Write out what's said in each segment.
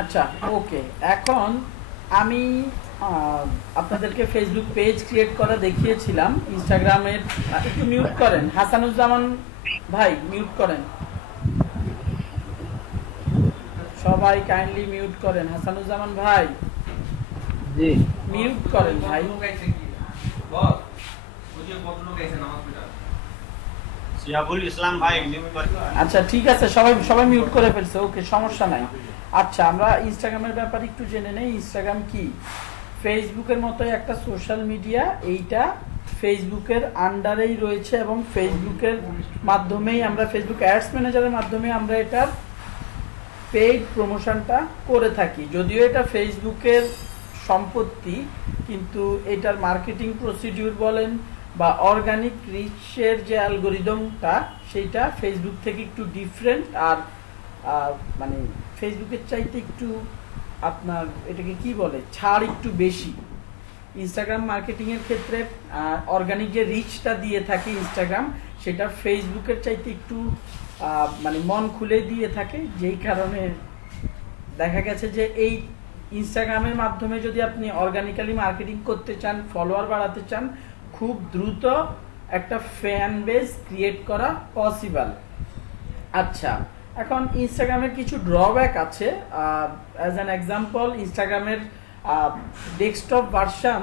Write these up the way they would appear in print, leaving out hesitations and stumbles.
আচ্ছা, ওকে। এখন আমি আপনাদেরকে ফেসবুক পেজ ক্রিয়েট করা দেখিয়েছিলাম ইনস্টাগ্রামের। একটু মিউট করেন হাসানুজ্জামান ভাই, মিউট করেন সবাই, কাইন্ডলি মিউট করেন হাসানুজ্জামান ভাই, জি। মিউট করেন ভাই। সিয়াবুল ইসলাম ভাই মিউট করেন। আচ্ছা ঠিক আছে, সবাই সবাই মিউট করে ফেলছে, ওকে, সমস্যা নাই। আচ্ছা, আমরা ইনস্টাগ্রামের ব্যাপারে একটু জেনে নেই। ইনস্টাগ্রাম কি? ফেসবুকের মতোই একটা সোশ্যাল মিডিয়া। এইটা ফেসবুকের আন্ডারেই রয়েছে এবং ফেসবুকের মাধ্যমেই আমরা, ফেসবুক অ্যাডস ম্যানেজারের মাধ্যমে আমরা এটার পেইড প্রমোশনটা করে থাকি। যদিও এটা ফেসবুকের সম্পত্তি, কিন্তু এটার মার্কেটিং প্রসিডিউর বলেন বা অর্গানিক রিচের যে অ্যালগোরিদমটা, সেইটা ফেসবুক থেকে একটু ডিফারেন্ট। আর মানে ফেসবুকের চাইতে একটু আপনার এটাকে কি বলে, ছাড় একটু বেশি। ইনস্টাগ্রাম মার্কেটিংয়ের ক্ষেত্রে অর্গানিক যে রিচটা দিয়ে থাকে ইনস্টাগ্রাম, সেটা ফেসবুকের চাইতে একটু মানে মন খুলে দিয়ে থাকে। যেই কারণে দেখা গেছে যে এই ইনস্টাগ্রামের মাধ্যমে যদি আপনি অর্গানিক্যালি মার্কেটিং করতে চান, ফলোয়ার বাড়াতে চান, খুব দ্রুত একটা ফ্যান বেস ক্রিয়েট করা পসিবল। আচ্ছা, এখন ইনস্টাগ্রামের কিছু ড্রব্যাক আছে। অ্যাজ অ্যান এক্সাম্পল, ইনস্টাগ্রামের ডেস্কটপ ভার্সন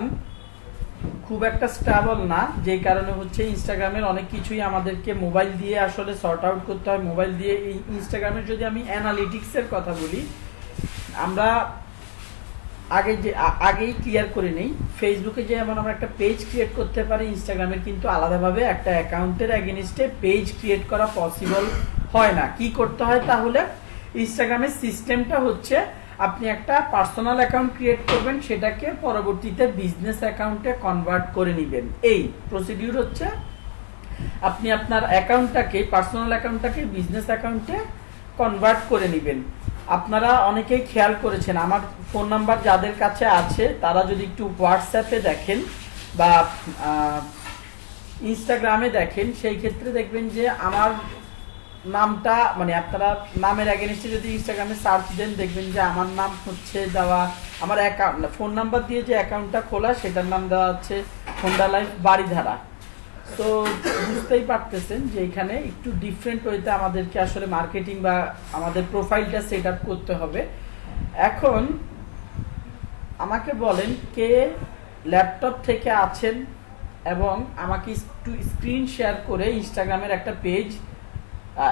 খুব একটা স্টেবল না, যেই কারণে হচ্ছে ইনস্টাগ্রামের অনেক কিছুই আমাদেরকে মোবাইল দিয়ে আসলে সর্ট আউট করতে হয়। মোবাইল দিয়ে এই ইনস্টাগ্রামের যদি আমি অ্যানালিটিক্সের কথা বলি, আমরা আগেই ক্লিয়ার করে নেই, ফেসবুকে যে এমন আমরা একটা পেজ ক্রিয়েট করতে পারি, ইনস্টাগ্রামের কিন্তু আলাদাভাবে একটা অ্যাকাউন্টের অ্যাগেনিস্টে পেজ ক্রিয়েট করা পসিবল হয় না। কি করতে হয় তাহলে? ইনস্টাগ্রামের সিস্টেমটা হচ্ছে, আপনি একটা পার্সোনাল অ্যাকাউন্ট ক্রিয়েট করবেন, সেটাকে পরবর্তীতে বিজনেস অ্যাকাউন্টে কনভার্ট করে নেবেন। এই প্রসিডিউর হচ্ছে, আপনি আপনার অ্যাকাউন্টটাকে, পার্সোনাল অ্যাকাউন্টটাকে বিজনেস অ্যাকাউন্টে কনভার্ট করে নেবেন। আপনারা অনেকেই খেয়াল করেছেন, আমার ফোন নাম্বার যাদের কাছে আছে তারা যদি একটু হোয়াটসঅ্যাপে দেখেন বা ইনস্টাগ্রামে দেখেন, সেই ক্ষেত্রে দেখবেন যে আমার নামটা, মানে আপনারা নামের অ্যাগেনিস্টে যদি ইনস্টাগ্রামে সার্চ দেন, দেখবেন যে আমার নাম হচ্ছে দেওয়া, আমার অ্যাকাউন্ট ফোন নাম্বার দিয়ে যে অ্যাকাউন্টটা খোলা সেটার নাম দেওয়া হচ্ছে হোন্ডা লাইফ বাড়িধারা। তো বুঝতেই পারতেছেন যে এখানে একটু ডিফারেন্ট ওয়েতে আমাদেরকে আসলে মার্কেটিং বা আমাদের প্রোফাইলটা সেট আপ করতে হবে। এখন আমাকে বলেন, কে ল্যাপটপ থেকে আছেন এবং আমাকে একটু স্ক্রিন শেয়ার করে ইনস্টাগ্রামের একটা পেজ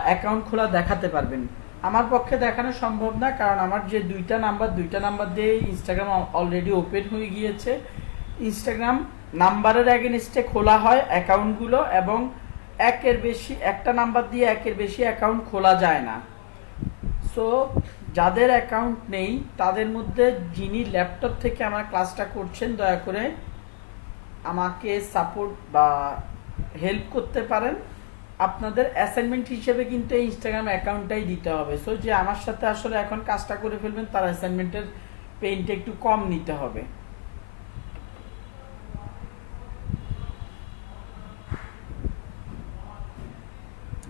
অ্যাকাউন্ট খোলা দেখাতে পারবেন? আমার পক্ষে দেখানো সম্ভব না, কারণ আমার যে দুইটা নাম্বার দিয়ে ইনস্টাগ্রাম অলরেডি ওপেন হয়ে গিয়েছে। ইনস্টাগ্রাম নাম্বারের অ্যাগেনিস্টে খোলা হয় অ্যাকাউন্টগুলো, এবং একটা নাম্বার দিয়ে একের বেশি অ্যাকাউন্ট খোলা যায় না। সো যাদের অ্যাকাউন্ট নেই তাদের মধ্যে যিনি ল্যাপটপ থেকে আমার ক্লাসটা করছেন, দয়া করে আমাকে সাপোর্ট বা হেল্প করতে পারেন। আপনাদের অ্যাসাইনমেন্ট হিসেবে কিন্তু এই ইনস্টাগ্রাম অ্যাকাউন্টটাই দিতে হবে। সো যে আমার সাথে আসলে এখন কাজটা করে ফেলবেন, তার অ্যাসাইনমেন্টের পেইনটা একটু কম নিতে হবে।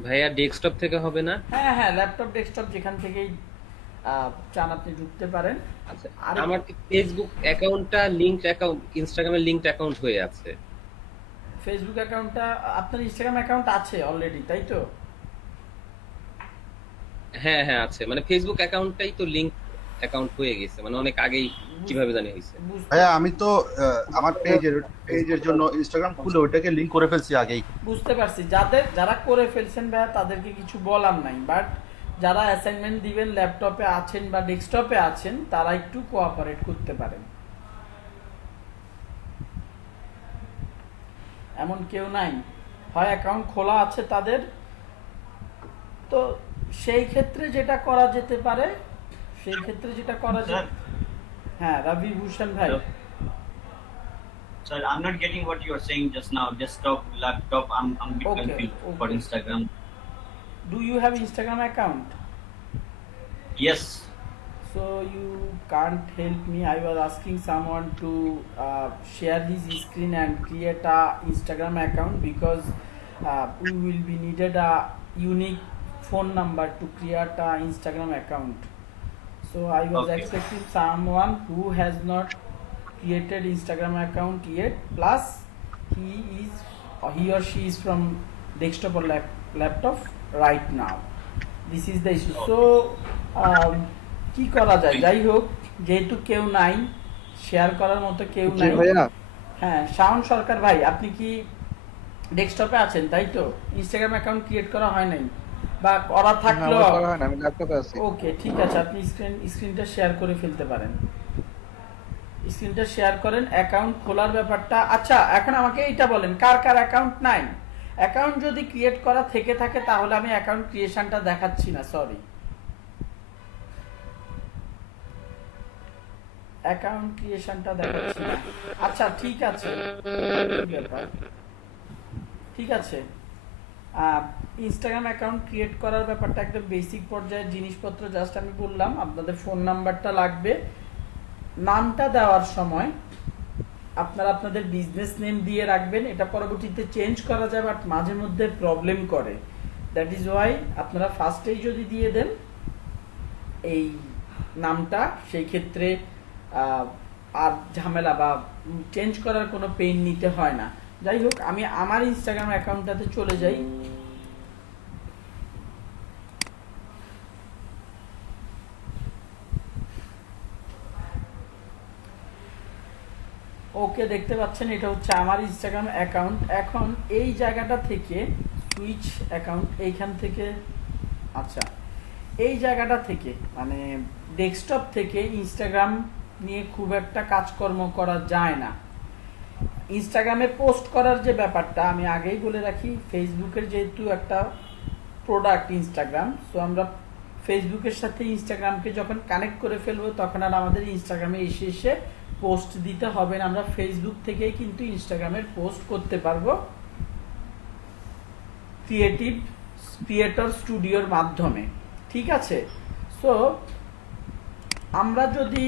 ভাইয়া ডেস্কটপ থেকে হবে না? হ্যাঁ হ্যাঁ, ল্যাপটপ ডেস্কটপ যেখান থেকেই চান আপনি ঢুকতে পারেন। আচ্ছা, আর আমার কি ফেসবুক অ্যাকাউন্টটা লিংকড অ্যাকাউন্ট, ইনস্টাগ্রামের লিংকড অ্যাকাউন্ট হয়ে আছে? ফেসবুক অ্যাকাউন্টটা, আপনার ইনস্টাগ্রাম অ্যাকাউন্ট আছে অলরেডি, তাই তো? হ্যাঁ হ্যাঁ আছে, মানে ফেসবুক অ্যাকাউন্টটাই তো লিংক অ্যাকাউন্ট হয়ে গেছে, মানে অনেক আগেই, কিভাবে জানি হয়েছে। বুঝতে ভাইয়া আমি তো আমার পেজের জন্য ইনস্টাগ্রাম খুলে ওইটাকে লিংক করে ফেলছি আগেই। বুঝতে পারছি, যারা করে ফেলছেন ভাইয়া তাদেরকে কিছু বলার নাই, বাট যারা অ্যাসাইনমেন্ট দিবেন ল্যাপটপে আছেন বা ডেস্কটপে আছেন, তারা একটু কোঅপারেট করতে পারেন। এমন কেউ নাই, হয় অ্যাকাউন্ট খোলা আছে তাদের, তো সেই ক্ষেত্রে যেটা করা যেতে পারে, সেই ক্ষেত্রে যেটা করা স্যার, যেতে, হ্যাঁ রবি ভূষণ ভাই। Sir, I'm not getting what you are saying just now. Desktop, laptop, I'm a bit okay confused for okay, Instagram. Do you have Instagram account? Yes. So you can't help me. I was asking someone to share his screen and create a Instagram account, because we will be needed a unique phone number to create a Instagram account. So I was Okay. expecting someone who has not created Instagram account yet, plus he or she is from desktop or laptop right now. This is the issue. So কি করা যায়, যাই হোক যেহেতু কেউ নাই, share করার মতো কেউ জি নাই। ভাইয়া, হ্যাঁ, শাওন সরকার ভাই, আপনি কি ডেস্কটপে আছেন, তাই তো? ইনস্টাগ্রাম অ্যাকাউন্ট ক্রিয়েট করা হয় নাই, বা করা না থাকলো? আমার করা হয় না, আমি ল্যাপটপে আছি। ওকে, ঠিক আছে, আপনি স্ক্রিনটা শেয়ার করে ফেলতে পারেন। স্ক্রিনটা শেয়ার করেন, অ্যাকাউন্ট খোলার ব্যাপারটা। আচ্ছা, এখন আমাকে এইটা বলেন, কার কার অ্যাকাউন্ট নাই? অ্যাকাউন্ট যদি ক্রিয়েট করা থেকে থাকে তাহলে আমি অ্যাকাউন্ট ক্রিয়েশনটা দেখাচ্ছি না, সরি। অ্যাকাউন্ট ক্রিয়েশনটা দেখাচ্ছি না। আচ্ছা, ঠিক আছে, কি ব্যাপার? ঠিক আছে, ইনস্টাগ্রাম অ্যাকাউন্ট ক্রিয়েট করার ব্যাপারটা একদম বেসিক পর্যায়ের জিনিসপত্র জাস্ট আমি বললাম। আপনাদের ফোন নাম্বারটা লাগবে। নামটা দেওয়ার সময় আপনারা আপনাদের বিজনেস নেম দিয়ে রাখবেন। এটা পরবর্তীতে চেঞ্জ করা যায়, বাট মাঝে মধ্যে প্রবলেম করে। দ্যাট ইজ ওয়াই আপনারা ফার্স্টেই যদি দিয়ে দেন এই নামটা, সেই ক্ষেত্রে আর ঝামেলা বা চেঞ্জ করার কোনো পেইন নিতে হয় না। যাই হোক, আমি আমার ইনস্টাগ্রাম অ্যাকাউন্টটাতে চলে যাই। ওকে, দেখতে পাচ্ছেন এটা হচ্ছে আমার ইনস্টাগ্রাম অ্যাকাউন্ট। এখন এই জায়গাটা থেকে সুইচ অ্যাকাউন্ট, এইখান থেকে, আচ্ছা এই জায়গাটা থেকে মানে ডেস্কটপ থেকে ইনস্টাগ্রাম নিয়ে খুব একটা কাজকর্ম করা যায় না। ইনস্টাগ্রামে পোস্ট করার যে ব্যাপারটা আমি আগেই বলে রাখি, ফেসবুকের যেহেতু একটা প্রোডাক্ট ইনস্টাগ্রাম, সো আমরা ফেসবুকের সাথে ইনস্টাগ্রামকে যখন কানেক্ট করে ফেলবো তখন আর আমাদের ইনস্টাগ্রামে এসে এসে পোস্ট দিতে হবে না। আমরা ফেসবুক থেকেই কিন্তু ইনস্টাগ্রামের পোস্ট করতে পারবো ক্রিয়েটর স্টুডিওর মাধ্যমে, ঠিক আছে? সো আমরা যদি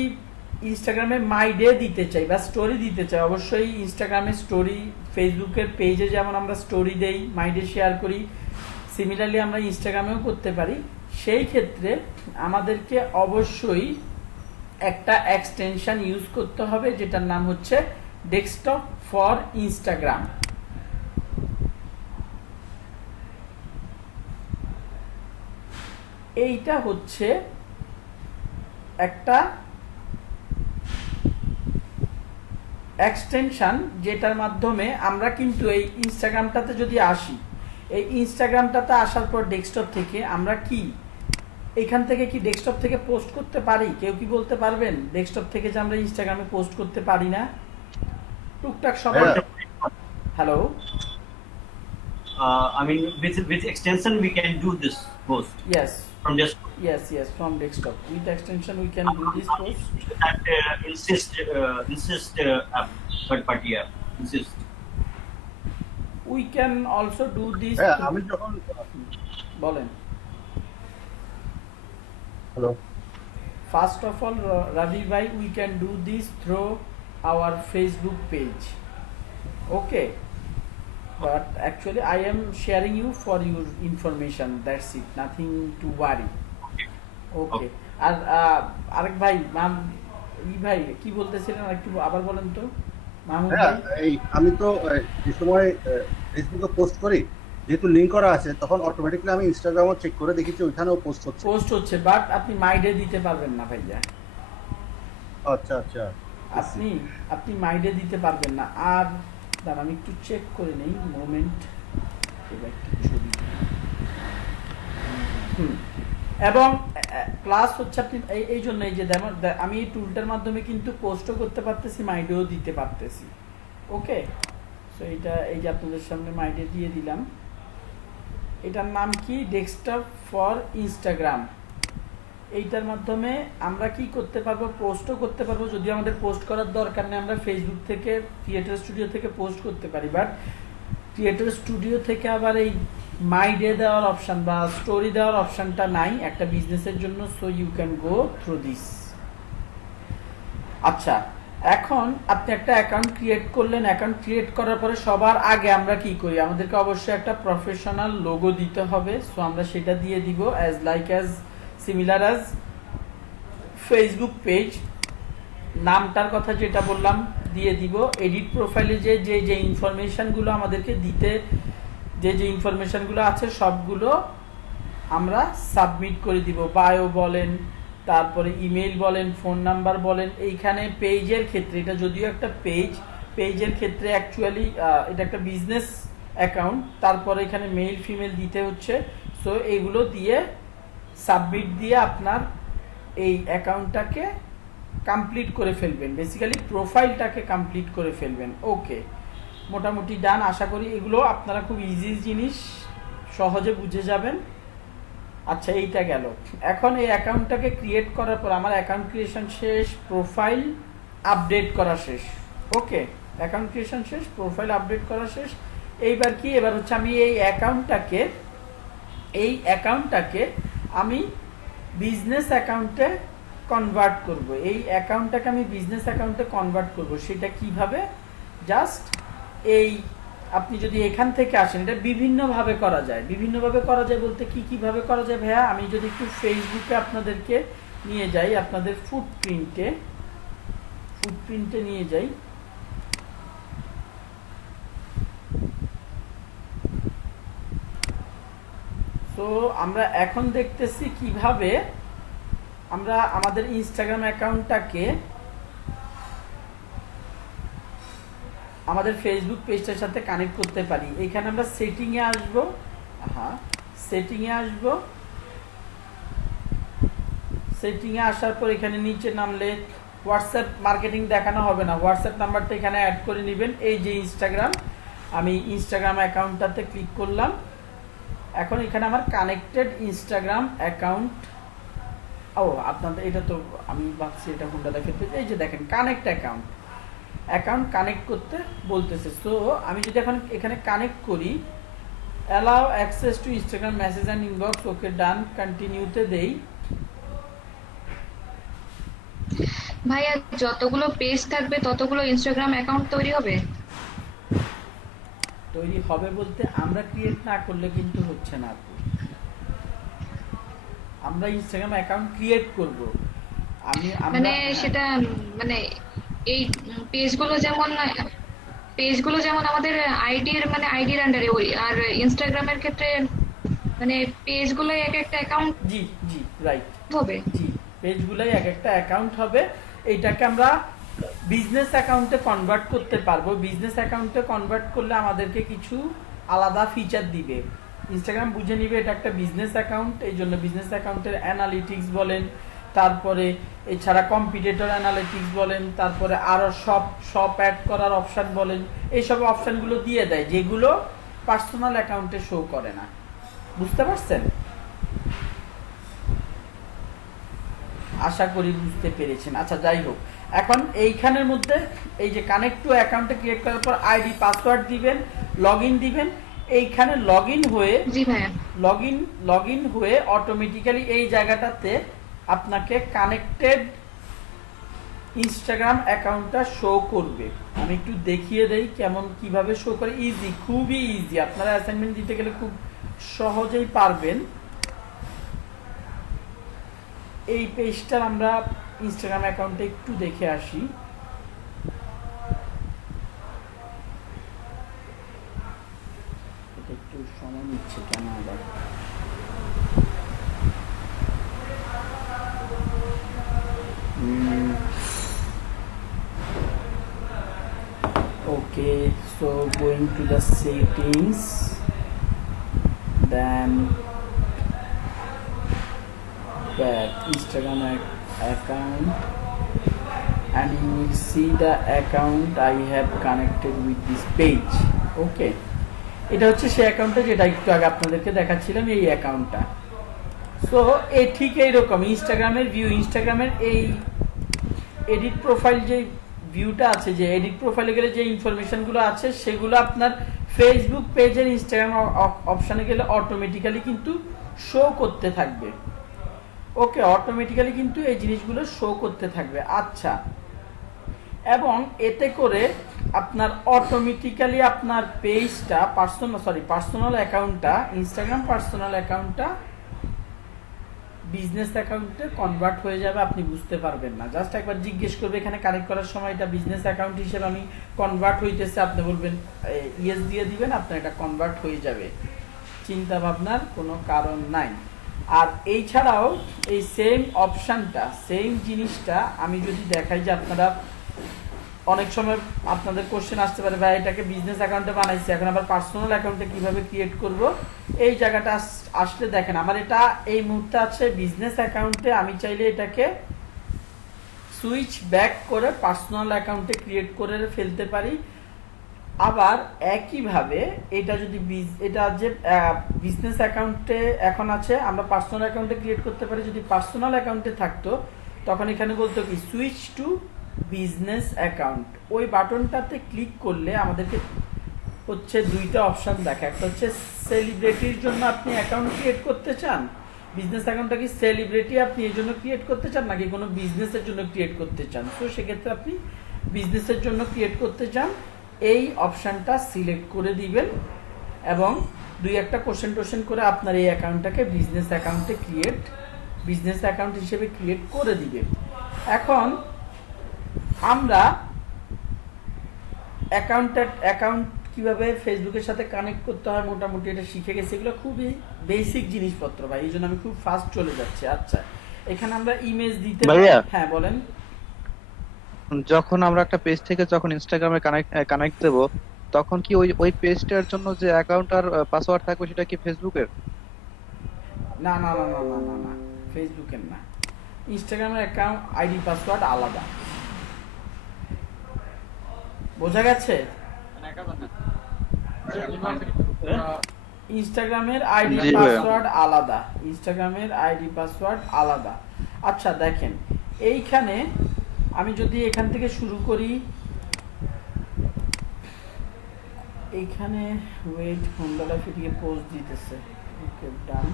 ইনস্টাগ্রামে মাই ডে দিতে চাই বা স্টোরি দিতে চাই, অবশ্যই ইনস্টাগ্রামে স্টোরি, ফেসবুকের পেজে যেমন আমরা স্টোরি দেই, মাই ডে শেয়ার করি, সিমিলারলি আমরা ইনস্টাগ্রামেও করতে পারি। সেই ক্ষেত্রে আমাদেরকে অবশ্যই একটা এক্সটেনশন ইউজ করতে হবে, যেটার নাম হচ্ছে ডেস্কটপ ফর ইনস্টাগ্রাম। এইটা হচ্ছে একটা এক্সটেনশন, যেটার মাধ্যমে আমরা কিন্তু এই ইনস্টাগ্রামটাতে যদি আসি, এই ইনস্টাগ্রামটাতে আসার পর ডেস্কটপ থেকে আমরা কি এখান থেকে কি ডেস্কটপ থেকে পোস্ট করতে পারি? কেউ কি বলতে পারবেন ডেস্কটপ থেকে যে আমরা ইনস্টাগ্রামে পোস্ট করতে পারি না? টুকটাক সবাই। Hello, I mean, with extension we can do this post yes, from desktop. yes, from desktop with extension we can do this post. That insist app, third party app, insist. We can also do this হ্যাঁ, through- আমি যখন বলেন। Hello, First of all, Ravi bhai, we can do this through our Facebook page, okay? But actually I am sharing you for your information, that's it, nothing to worry, okay? আর আরেক ভাই, ভাই কি বলতেছিলেন একটু আবার বলেন তো, মাহমুদ হ্যাঁ, ভাই। এই আমি তো এই সময় ফেসবুকে পোস্ট করি, যেহেতু লিঙ্ক করা আছে তখন অটোমেটিক্যালি আমি ইনস্টাগ্রামও চেক করে দেখেছি ওইখানেও পোস্ট হচ্ছে। পোস্ট হচ্ছে, বাট আপনি মাইডে দিতে পারবেন না ভাইয়া। আচ্ছা আচ্ছা, আপনি মাইডে দিতে পারবেন না। আর দাঁড়ান আমি একটু চেক করে নেই, মোমেন্ট, ছবি। এবং প্লাস হচ্ছে আপনি এই জন্য এই যে আমি এই টুলটার মাধ্যমে কিন্তু পোস্টও করতে পারতেছি, মাইডেও দিতে পারতেছি, ওকে? সো এইটা এই যে আপনাদের সামনে মাইডে দিয়ে দিলাম। এটার নাম কি? Desktop for Instagram. এইটার মাধ্যমে আমরা কি করতে পারবো? পোস্টও করতে পারবো। যদি আমাদের পোস্ট করার দরকার নেই, আমরা ফেসবুক থেকে, ক্রিয়েটর স্টুডিও থেকে পোস্ট করতে পারি। বাট ক্রিয়েটর স্টুডিও থেকে আবার এই মাই ডে দেওয়ার অপশন বা স্টোরি দেওয়ার অপশনটা নাই একটা বিজনেসের জন্য। So you can go through this. আচ্ছা, এখন আপনি একটা অ্যাকাউন্ট ক্রিয়েট করলেন। অ্যাকাউন্ট ক্রিয়েট করার পরে সবার আগে আমরা কি করি? আমাদেরকে অবশ্যই একটা প্রফেশনাল লোগো দিতে হবে। সো আমরা সেটা দিয়ে দিব, as similar as Facebook page, নামটার কথা যেটা বললাম দিয়ে দিব। এডিট প্রোফাইলে যে যে যে ইনফরমেশনগুলো আমাদেরকে দিতে, যে যে ইনফরমেশনগুলো আছে সবগুলো আমরা সাবমিট করে দিব। বায়ো বলেন, তারপরে ইমেল বলেন, ফোন নাম্বার বলেন। এইখানে পেজের ক্ষেত্রে, এটা যদিও একটা পেজের ক্ষেত্রে অ্যাকচুয়ালি এটা একটা বিজনেস অ্যাকাউন্ট, তারপরে এখানে মেল ফিমেল দিতে হচ্ছে। সো এইগুলো দিয়ে সাবমিট দিয়ে আপনার এই অ্যাকাউন্টটাকে কমপ্লিট করে ফেলবেন, বেসিক্যালি প্রোফাইলটাকে কমপ্লিট করে ফেলবেন। ওকে, মোটামুটি ডান। আশা করি এগুলো আপনারা খুব ইজি জিনিস, সহজে বুঝে যাবেন। আচ্ছা, এইটা গেল। এখন এই অ্যাকাউন্টটাকে ক্রিয়েট করার পর আমার অ্যাকাউন্ট ক্রিয়েশন শেষ, প্রোফাইল আপডেট করা শেষ। ওকে, অ্যাকাউন্ট ক্রিয়েশন শেষ, প্রোফাইল আপডেট করা শেষ। এইবার কি, এবার হচ্ছে আমি এই অ্যাকাউন্টটাকে আমি বিজনেস অ্যাকাউন্টে কনভার্ট করব। এই অ্যাকাউন্টটাকে আমি বিজনেস অ্যাকাউন্টে কনভার্ট করব। সেটা কিভাবে? জাস্ট এই আপনি যদি এখান থেকে আসেন, এটা বিভিন্নভাবে করা যায়। বিভিন্নভাবে করা যায় বলতে কিভাবে করা যায় ভাইয়া? আমি যদি একটু ফেসবুকে আপনাদেরকে নিয়ে যাই, আপনাদের ফুটপ্রিন্টে নিয়ে যাই। তো আমরা এখন দেখতেছি কিভাবে আমরা আমাদের ইনস্টাগ্রাম অ্যাকাউন্টটাকে আমাদের ফেসবুক পেজটার সাথে কানেক্ট করতে পারি। এখানে আমরা সেটিংয়ে আসব। সেটিংয়ে আসার পর এখানে নিচে নামলে হোয়াটসঅ্যাপ মার্কেটিং দেখানো হবে না, হোয়াটসঅ্যাপ নাম্বারটা এখানে অ্যাড করে নেবেন। এই যে ইনস্টাগ্রাম, আমি ইনস্টাগ্রাম অ্যাকাউন্টটাতে ক্লিক করলাম। এখন এখানে আমার কানেক্টেড ইনস্টাগ্রাম অ্যাকাউন্ট, আপনাদের এটা তো আমি ভাবছি এটা কোনটা দেখেন, এই যে দেখেন কানেক্ট অ্যাকাউন্ট কানেক্ট করতে বলতেছে। সো আমি যদি এখন এখানে কানেক্ট করি, allow access to Instagram message and inbox, okay done, কন্টিনিউতে দেই। ভাইয়া যতগুলো পেজ থাকবে ততগুলো ইনস্টাগ্রাম অ্যাকাউন্ট তৈরি হবে বলতে আমরা ক্রিয়েট না করলে কিন্তু হচ্ছে না। আমরা ইনস্টাগ্রাম অ্যাকাউন্ট ক্রিয়েট করব। মানে সেটা মানে এই পেজগুলো যেমন আমাদের আইডির আন্ডারে, ওই আর ইনস্টাগ্রামের ক্ষেত্রে মানে পেজগুলো এক একটা অ্যাকাউন্ট। জি রাইট হবে। জি, পেজগুলাই এক একটা অ্যাকাউন্ট হবে। এইটাকে আমরা বিজনেস অ্যাকাউন্টে কনভার্ট করতে পারবো। বিজনেস অ্যাকাউন্টে কনভার্ট করলে আমাদেরকে কিছু আলাদা ফিচার দিবে। ইনস্টাগ্রাম বুঝে নিবে এটা একটা বিজনেস অ্যাকাউন্ট, এই জন্য বিজনেস অ্যাকাউন্টের অ্যানালিটিক্স বলেন, তারপরে এছাড়া কম্পিটিটর অ্যানালিটিক্স বলেন, তারপরে আরও সব অ্যাড করার অপশান বলেন, এইসব অপশানগুলো দিয়ে দেয় যেগুলো পার্সোনাল অ্যাকাউন্টে শো করে না। বুঝতে পারছেন? আশা করি বুঝতে পেরেছেন। আচ্ছা, যাই হোক, এখন এইখানের মধ্যে এই যে কানেক্ট টু অ্যাকাউন্টে ক্রিয়েট করার পর আইডি পাসওয়ার্ড দিবেন, লগইন দিবেন। এইখানে লগইন হয়ে অটোমেটিক্যালি এই জায়গাটাতে আপনাকে কানেক্টেড ইনস্টাগ্রাম অ্যাকাউন্টটা শো করবে। আমি একটু দেখিয়ে দেই কিভাবে শো করে। ইজি, খুবই ইজি। আপনারা অ্যাসাইনমেন্ট দিতে গেলে খুব সহজেই পারবেন। এই পেজটার আমরা ইনস্টাগ্রাম অ্যাকাউন্টে একটু দেখে আসি। একটু সময় নিচ্ছে কেন আবার? Okay, so going to the settings, then back Instagram account, and you will see the account I have connected with this page. Okay, এটা হচ্ছে সেই অ্যাকাউন্টটা যেটা একটু আগে আপনাদেরকে দেখাচ্ছিলাম, এই অ্যাকাউন্টটা। সো ঠিক এইরকম ইনস্টাগ্রামের ভিউ, ইনস্টাগ্রামের এই এডিট প্রোফাইল যে ভিউটা আছে, যে এডিট প্রোফাইলে গেলে যে ইনফরমেশনগুলো আছে সেগুলো আপনার ফেসবুক পেজের ইনস্টাগ্রাম অপশানে গেলে অটোমেটিক্যালি কিন্তু শো করতে থাকবে। ওকে, অটোমেটিক্যালি কিন্তু এই জিনিসগুলো শো করতে থাকবে। আচ্ছা, এবং এতে করে আপনার অটোমেটিক্যালি আপনার পেজটা পার্সোনাল অ্যাকাউন্টটা, ইনস্টাগ্রাম পার্সোনাল অ্যাকাউন্টটা বিজনেস অ্যাকাউন্টে কনভার্ট হয়ে যাবে, আপনি বুঝতে পারবেন না। জাস্ট একবার জিজ্ঞেস করবে এখানে কানেক্ট করার সময় এটা বিজনেস অ্যাকাউন্ট হিসেবে আমি কনভার্ট হইতেছে, আপনি বলবেন ইয়েস দিয়ে দিবেন, আপনার এটা কনভার্ট হয়ে যাবে, চিন্তা ভাবনার কোনো কারণ নাই। আর এই ছাড়াও এই সেম অপশানটা, সেম জিনিসটা আমি যদি দেখাই যে আপনারা অনেক সময় আপনাদের কোশ্চেন আসতে পারে ভাই এটাকে বিজনেস অ্যাকাউন্টে বানাইছি, এখন আবার পার্সোনাল অ্যাকাউন্টে কিভাবে ক্রিয়েট করব। এই জায়গাটা আসলে দেখেন আমার এটা এই মুহূর্তে আছে বিজনেস অ্যাকাউন্টে, আমি চাইলে এটাকে সুইচ ব্যাক করে পার্সোনাল অ্যাকাউন্টে ক্রিয়েট করে ফেলতে পারি। আবার একইভাবে এটা যদি এটা যে বিজনেস অ্যাকাউন্টে এখন আছে, আমরা পার্সোনাল অ্যাকাউন্টে ক্রিয়েট করতে পারি। যদি পার্সোনাল অ্যাকাউন্টে থাকতো তখন এখানে বলতো কি সুইচ টু বিজনেস অ্যাকাউন্ট, ওই বাটনটাতে ক্লিক করলে আমাদেরকে হচ্ছে দুইটা অপশন দেখা, একটা হচ্ছে সেলিব্রিটির জন্য আপনি অ্যাকাউন্ট ক্রিয়েট করতে চান, বিজনেস অ্যাকাউন্টটা কি সেলিব্রিটি আপনি এই জন্য ক্রিয়েট করতে চান নাকি কোনো বিজনেসের জন্য ক্রিয়েট করতে চান। তো সেক্ষেত্রে আপনি বিজনেসের জন্য ক্রিয়েট করতে চান, এই অপশানটা সিলেক্ট করে দিবেন এবং দুই একটা কোশ্চেন করে আপনার এই অ্যাকাউন্টটাকে বিজনেস অ্যাকাউন্ট হিসেবে ক্রিয়েট করে দিবেন। এখন আমরা অ্যাকাউন্ট কিভাবে ফেসবুকের সাথে কানেক্ট করতে হয় মোটামুটি এটা শিখে গেছি, এগুলো খুবই বেসিক জিনিসপত্র ভাই, এই জন্য আমি খুব ফাস্ট চলে যাচ্ছি। আচ্ছা এখানে আমরা ইমেজ দিতে ভাইয়া, হ্যাঁ বলেন। যখন আমরা একটা পেজ থেকে যখন ইনস্টাগ্রামে কানেক্ট দেব, তখন কি ওই পেজটার জন্য যে অ্যাকাউন্ট আর পাসওয়ার্ড থাকবে সেটা কি ফেসবুকের? না না না না না না না ফেসবুকের না, ইনস্টাগ্রামের অ্যাকাউন্ট আইডি পাসওয়ার্ড আলাদা, বোঝা গেছে? ইনস্টাগ্রামের আইডি জি ভাইয়া। পাসওয়ার্ড আলাদা, ইনস্টাগ্রামের আইডি পাসওয়ার্ড আলাদা। আচ্ছা দেখেন এইখানে আমি যদি এখান থেকে শুরু করি, এইখানে ওয়েট হোন্ডাটা ফিরিয়ে পোস্ট দিতেছে, ওকে ডান।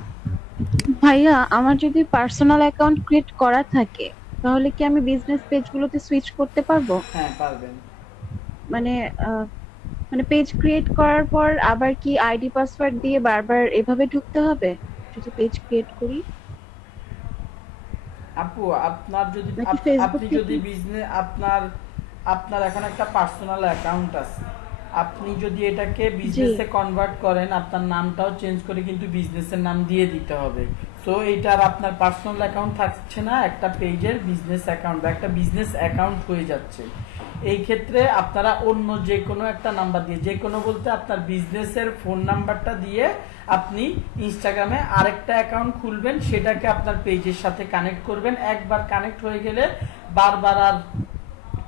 ভাইয়া আমার যদি পার্সোনাল অ্যাকাউন্ট ক্রিয়েট করা থাকে তাহলে কি আমি বিজনেস পেজগুলোতে সুইচ করতে পারবো? হ্যাঁ পারবেন। মানে মানে পেজ ক্রিয়েট করার পর আবার কি আইডি পাসওয়ার্ড দিয়ে বারবার এভাবে ঢুকতে হবে যদি পেজ ক্রিয়েট করি? আপু আপনার যদি নাকি ফেসবুক আপনি থেকে? যদি বিজনেস আপনার এখন একটা পার্সোনাল অ্যাকাউন্ট আছে, আপনি যদি এটাকে বিজনেসে কনভার্ট করেন আপনার নামটাও চেঞ্জ করে কিন্তু বিজনেসের নাম দিয়ে দিতে হবে। সো এইটার আপনার পার্সোনাল অ্যাকাউন্ট থাকছে না, একটা পেজের বিজনেস অ্যাকাউন্ট বা একটা বিজনেস অ্যাকাউন্ট হয়ে যাচ্ছে। এই ক্ষেত্রে আপনারা অন্য যে কোনো একটা নাম্বার দিয়ে, যে কোনো বলতে আপনার বিজনেসের ফোন নাম্বারটা দিয়ে আপনি ইনস্টাগ্রামে আরেকটা অ্যাকাউন্ট খুলবেন, সেটাকে আপনার পেজের সাথে কানেক্ট করবেন। একবার কানেক্ট হয়ে গেলে বারবার আর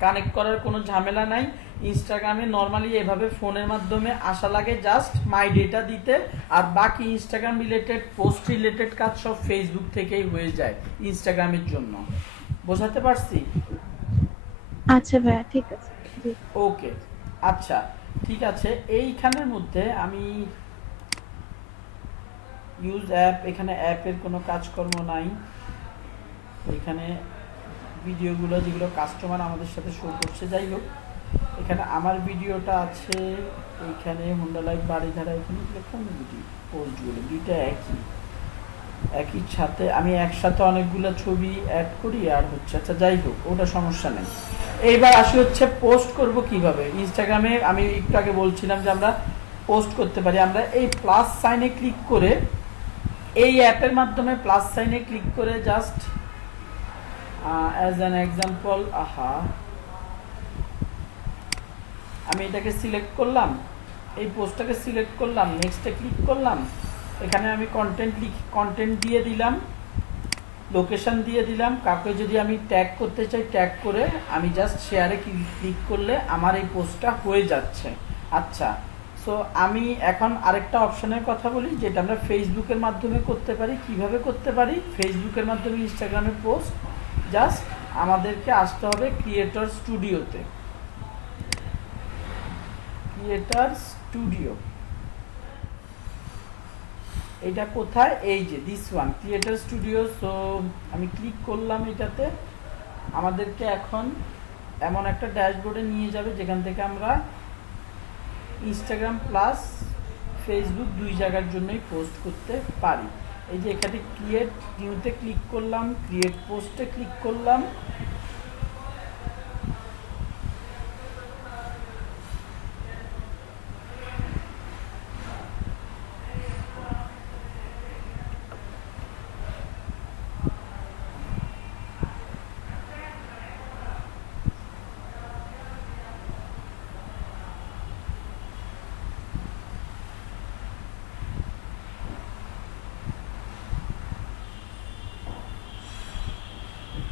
কানেক্ট করার কোনো ঝামেলা নাই। ইনস্টাগ্রামে নর্মালি এভাবে ফোনের মাধ্যমে আসা লাগে জাস্ট মাই ডেটা দিতে, আর বাকি ইনস্টাগ্রাম রিলেটেড পোস্ট রিলেটেড কাজ সব ফেসবুক থেকেই হয়ে যায় ইনস্টাগ্রামের জন্য। বোঝাতে পারছি? আচ্ছা ভাইয়া ঠিক আছে। জি। ওকে আচ্ছা ঠিক আছে। এইখানের মধ্যে আমি ইউজ অ্যাপ, এখানে অ্যাপের কোনো কাজকর্ম নাই, এখানে ভিডিওগুলো যেগুলো কাস্টমার আমাদের সাথে শো করছে, যাই হোক এখানে আমার ভিডিওটা আছে, এইখানে হোন্ডা লাইফ বাড়িধারা, এখানে কোন ভিডিও পোস্টগুলো দুইটা একই সাথে আমি একসাথে অনেকগুলো ছবি অ্যাড করি আর হচ্ছে, আচ্ছা যাই হোক ওটা সমস্যা নেই। এইবার আসি হচ্ছে পোস্ট করব কিভাবে ইনস্টাগ্রামে। আমি একটু আগে বলছিলাম যে আমরা পোস্ট করতে পারি, আমরা এই প্লাস সাইনে ক্লিক করে, এই অ্যাপের মাধ্যমে প্লাস সাইনে ক্লিক করে জাস্ট অ্যাজ অ্যান এক্সাম্পল আমি এটাকে সিলেক্ট করলাম, এই পোস্টটাকে সিলেক্ট করলাম, নেক্সটে ক্লিক করলাম, এখানে আমি কন্টেন্ট দিয়ে দিলাম, লোকেশন দিয়ে দিলাম, কাউকে যদি আমি ট্যাগ করতে চাই ট্যাগ করে আমি জাস্ট শেয়ারে ক্লিক করলে আমার এই পোস্টটা হয়ে যাচ্ছে। আচ্ছা সো আমি এখন আরেকটা অপশনের কথা বলি যেটা আমরা ফেসবুকের মাধ্যমে করতে পারি। কিভাবে করতে পারি? ফেসবুকের মাধ্যমে ইনস্টাগ্রামে পোস্ট, জাস্ট আমাদেরকে আসতে হবে ক্রিয়েটর স্টুডিওতে, ক্রিয়েটর স্টুডিও। এটা কোথায়? এই যে this one creator studio. So আমি ক্লিক করলাম এটাতে, আমাদেরকে এখন এমন একটা ড্যাশবোর্ডে নিয়ে যাবে যেখান থেকে আমরা ইনস্টাগ্রাম প্লাস ফেসবুক দুই জায়গার জন্যই পোস্ট করতে পারি। এই যে এখানে ক্রিয়েট নিউতে ক্লিক করলাম, ক্রিয়েট পোস্টে ক্লিক করলাম,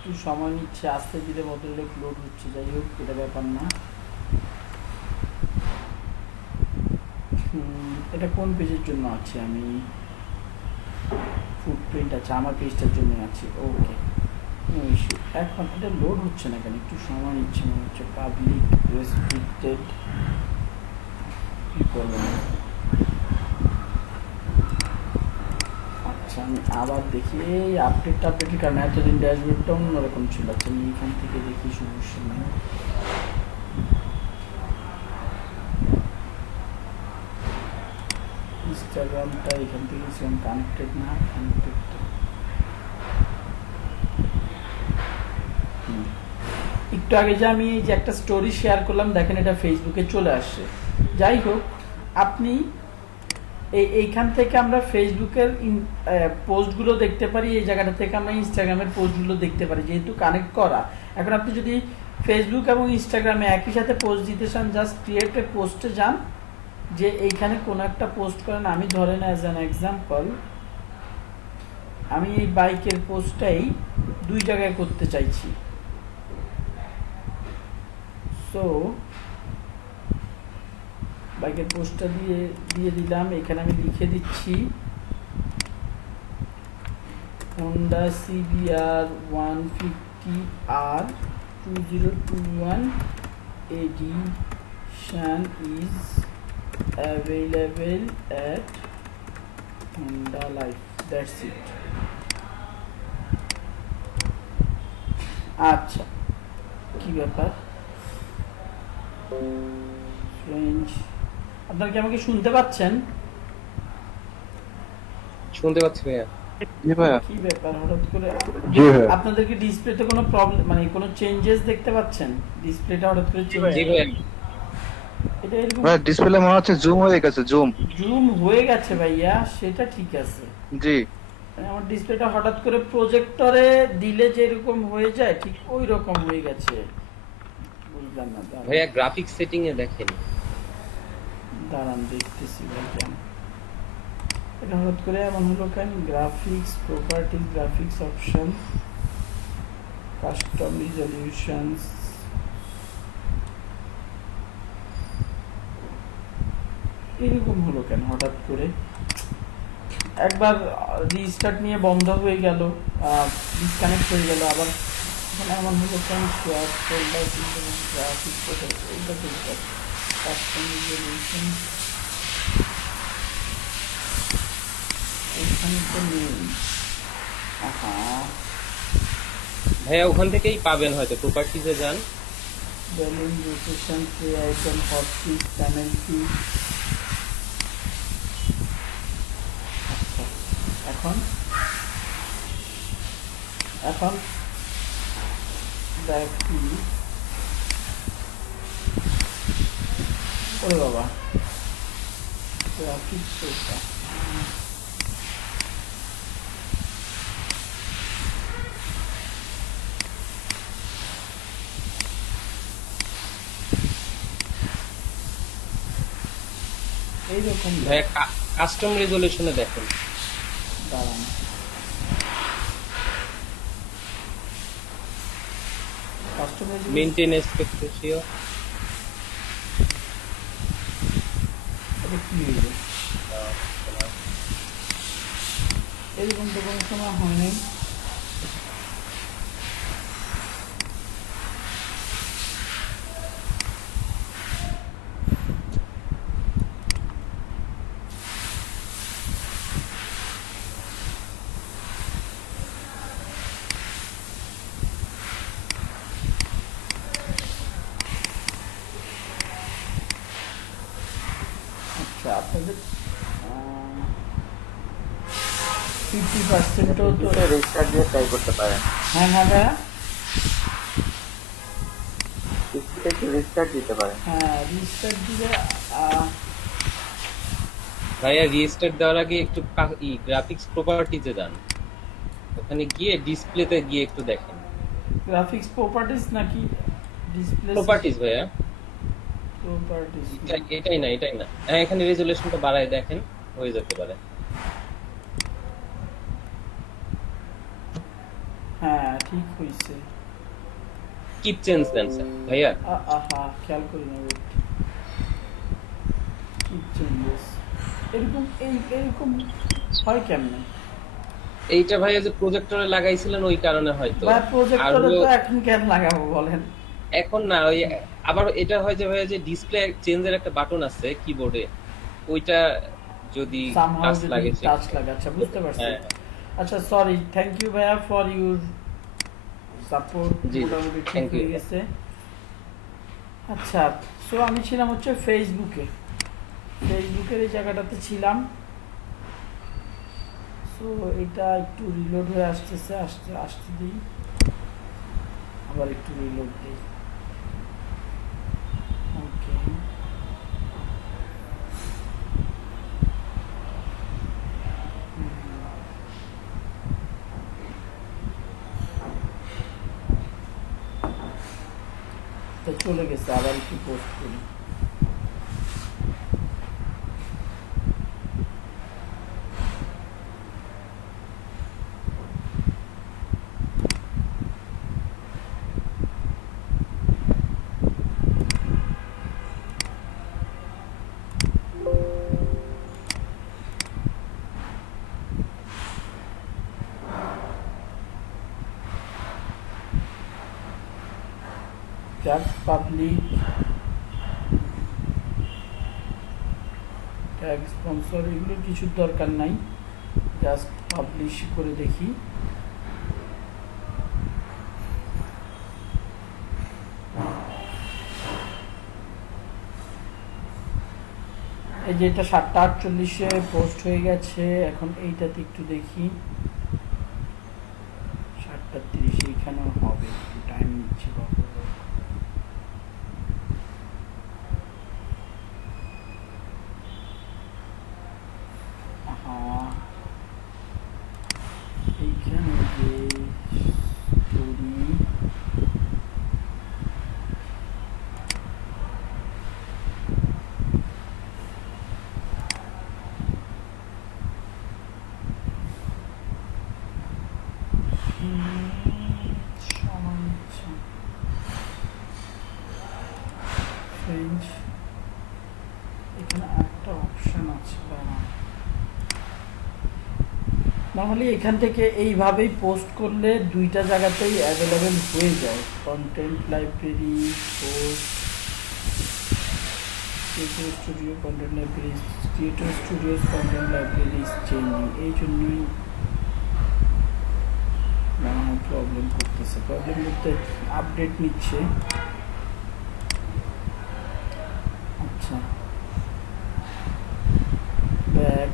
একটু সময় নিচ্ছে, আস্তে ধীরে ভদ্রলোক লোড হচ্ছে, যাই হোক এটা ব্যাপার না। এটা কোন পেজের জন্য আছে? আমি ফুটপ্রিন্ট আছে, আমার পেজটার জন্য আছে। ওকে, নো ইস্যু। এখন এটা লোড হচ্ছে না কেন? একটু সময় নিচ্ছে মনে হচ্ছে। পাবলিক রেস্ট্রিক্টেড কি করবো না। আচ্ছা আমি আবার দেখি। এই আপডেটের কারণে এতদিন ড্যাশবোর্ডটা অন্যরকম ছিল। আচ্ছা আমি এখান থেকে দেখি, সমস্যা নেই। ইনস্টাগ্রামটা এখান থেকে ছিলাম, কানেক্টেড না, কানেক্টেড। একটু আগে যে আমি এই যে একটা স্টোরি শেয়ার করলাম, দেখেন এটা ফেসবুকে চলে আসছে। যাই হোক, আপনি এইখান থেকে আমরা ফেসবুকের পোস্টগুলো দেখতে পারি, এই জায়গাটা থেকে আমরা ইনস্টাগ্রামের পোস্টগুলো দেখতে পারি, যেহেতু কানেক্ট করা। এখন আপনি যদি ফেসবুক এবং ইনস্টাগ্রামে একই সাথে পোস্ট দিতে চান, জাস্ট ক্রিয়েট এ পোস্টে যান, যে এইখানে কোনো একটা পোস্ট করেন। আমি ধরেন অ্যাজ অ্যান এক্সাম্পল আমি এই বাইকের পোস্টটাই দুই জায়গায় করতে চাইছি। সো বাইকের পোস্টটা দিয়ে দিলাম। এখানে আমি লিখে দিচ্ছি Honda CBR 150R 2021 edition is available at Honda Life. That's it. আচ্ছা, কি ব্যাপার? ফ্রেঞ্চ, আপনারা কি আমাকে শুনতে পাচ্ছেন? শুনতে পাচ্ছি ভাইয়া। জি ভাইয়া। কি ব্যাপার হঠাৎ করে আপনাদের কি ডিসপ্লেতে কোনো প্রবলেম, মানে কোনো চেঞ্জেস দেখতে পাচ্ছেন? ডিসপ্লেটা হঠাৎ করে চেঞ্জ, জি ভাইয়া। এটা এরকম ভাই ডিসপ্লে মনে হচ্ছে জুম হয়ে গেছে, জুম হয়ে গেছে ভাইয়া, সেটা ঠিক আছে। জি আমার ডিসপ্লেটা হঠাৎ করে প্রজেক্টরে দিলে যেরকম হয়ে যায়, ঠিক ওই রকম হয়ে গেছে। বুঝলাম না ভাইয়া, গ্রাফিক্স সেটিং এ দেখেন। দাঁড়ান দেখতেছি ভাই কেন এটা হঠাৎ করে এমন হলো কেন? Graphics properties, graphics option, custom resolutions, এরকম হলো কেন হঠাৎ করে? একবার রিস্টার্ট নিয়ে বন্ধ হয়ে গেল, ডিসকানেক্ট হয়ে গেল, আবার এমন হলো কেন? শেয়ার ফোল্ডার, গ্রাফিক্স এইটা ঠিক, কাস্টম রিজলিউশন এখানে তো নেই। ভাইয়া ওখান থেকেই পাবেন, হয়তো প্রপার্টিজে যান। Balloon rotation, play icon, hotkey, panel কি। আচ্ছা, এখন দেখি। ওরে বাবা, গ্রাফিক্স এটা এইরকম। ভাইয়া কাস্টম রেজলিউশনে দেখেন। দাঁড়ান, কাস্টমার মেইনটেইন অ্যাসপেক্ট রেশিও। এটা কি হইল? এরকম তো কোনো সময় হয় নাই। আপনাদের 50%ও তো রেজিস্টার দিয়ে ট্রাই করতে পারেন। হ্যাঁ ভাইয়া, একটু রেজিস্টার দিতে পারেন। হ্যাঁ রিস্টার্ট দিলে ভাইয়া রিস্টার্ট দেওয়ার আগে একটু গ্রাফিক্স প্রপার্টিতে যান, ওখানে গিয়ে ডিসপ্লেতে গিয়ে একটু দেখেন। গ্রাফিক্স প্রপার্টিজ নাকি ডিসপ্লে প্রপার্টিজ ভাইয়া, প্রপার্টিজ? এটাই না, হ্যাঁ এখানে রেজুলেশনটা বাড়ায় দেখেন, হয়ে যেতে পারে। হ্যাঁ ঠিক হইছে। কিপ চেঞ্জ দেন স্যার ভাইয়া। আহা খেয়াল করি না, কি চেঞ্জেস এরকম এরকম হয় কেমনে? এইটা ভাইয়া যে প্রজেক্টরে লাগাইছিলেন ওই কারণে হয়তো। ভাই প্রজেক্টরে আরো- তো এখন কেন লাগাবো বলেন? এখন না, ওই আবার এটা হয় যে ভাইয়া যে ডিসপ্লে চেঞ্জের একটা বাটন আছে কিবোর্ডে, ওইটা যদি Somehow টাচ যদি লাগে টাচ লাগে, আচ্ছা বুঝতে পারছি। হ্যাঁ। আচ্ছা সরি, থ্যাংক ইউ ভাইয়া ফর ইউর সাপোর্ট, জি, মোটামুটি ঠিক thank you. হয়ে গেছে। আচ্ছা সো আমি ছিলাম হচ্ছে ফেসবুকের এই জায়গাটাতে ছিলাম। সো এটা একটু রিলোড হয়ে আসতেছে, আসতে দিই, আবার একটু রিলোড দিই। ওকে, তা চলে গেছে, আবার একটু পোস্ট করি। ট্যাগ পাবলিক, ট্যাগ স্পন্সর, এগুলো কিছুর দরকার নাই, জাস্ট পাবলিশ করে দেখি। এই যে এটা 7:48-এ পোস্ট হয়ে গেছে। এখন এইটাতে একটু দেখি, 7:30 এইখানেও হবে, একটু টাইম নিচ্ছে বাবা। এইখানে যে স্টোরি, এখানে একটা অপশন আছে, নর্মালি এখান থেকে এইভাবেই পোস্ট করলে দুইটা জায়গাতেই অ্যাভেলেবেল হয়ে যায়। Content library, post, creator studio, content library, creator studios content library changing, এই জন্যই প্রবলেম করতেছে। প্রবলেম বলতে আপডেট নিচ্ছে। আচ্ছা ব্যাক,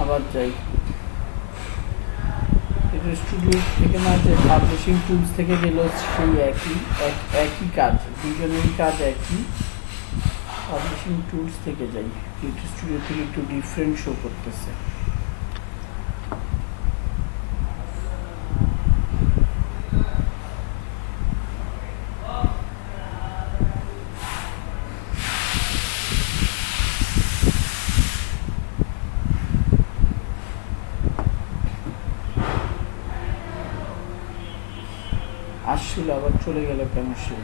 আবার যাই স্টুডিও থেকে, না যে পাবলিশিং টুলস থেকে গেল সেই একই কাজ, দুজনেরই কাজ একই। পাবলিশিং টুলস থেকে যাই, ক্রিয়েটর স্টুডিও থেকে একটু ডিফারেন্ট শো করতেছে। আসছিল আবার চলে গেল কেন সে?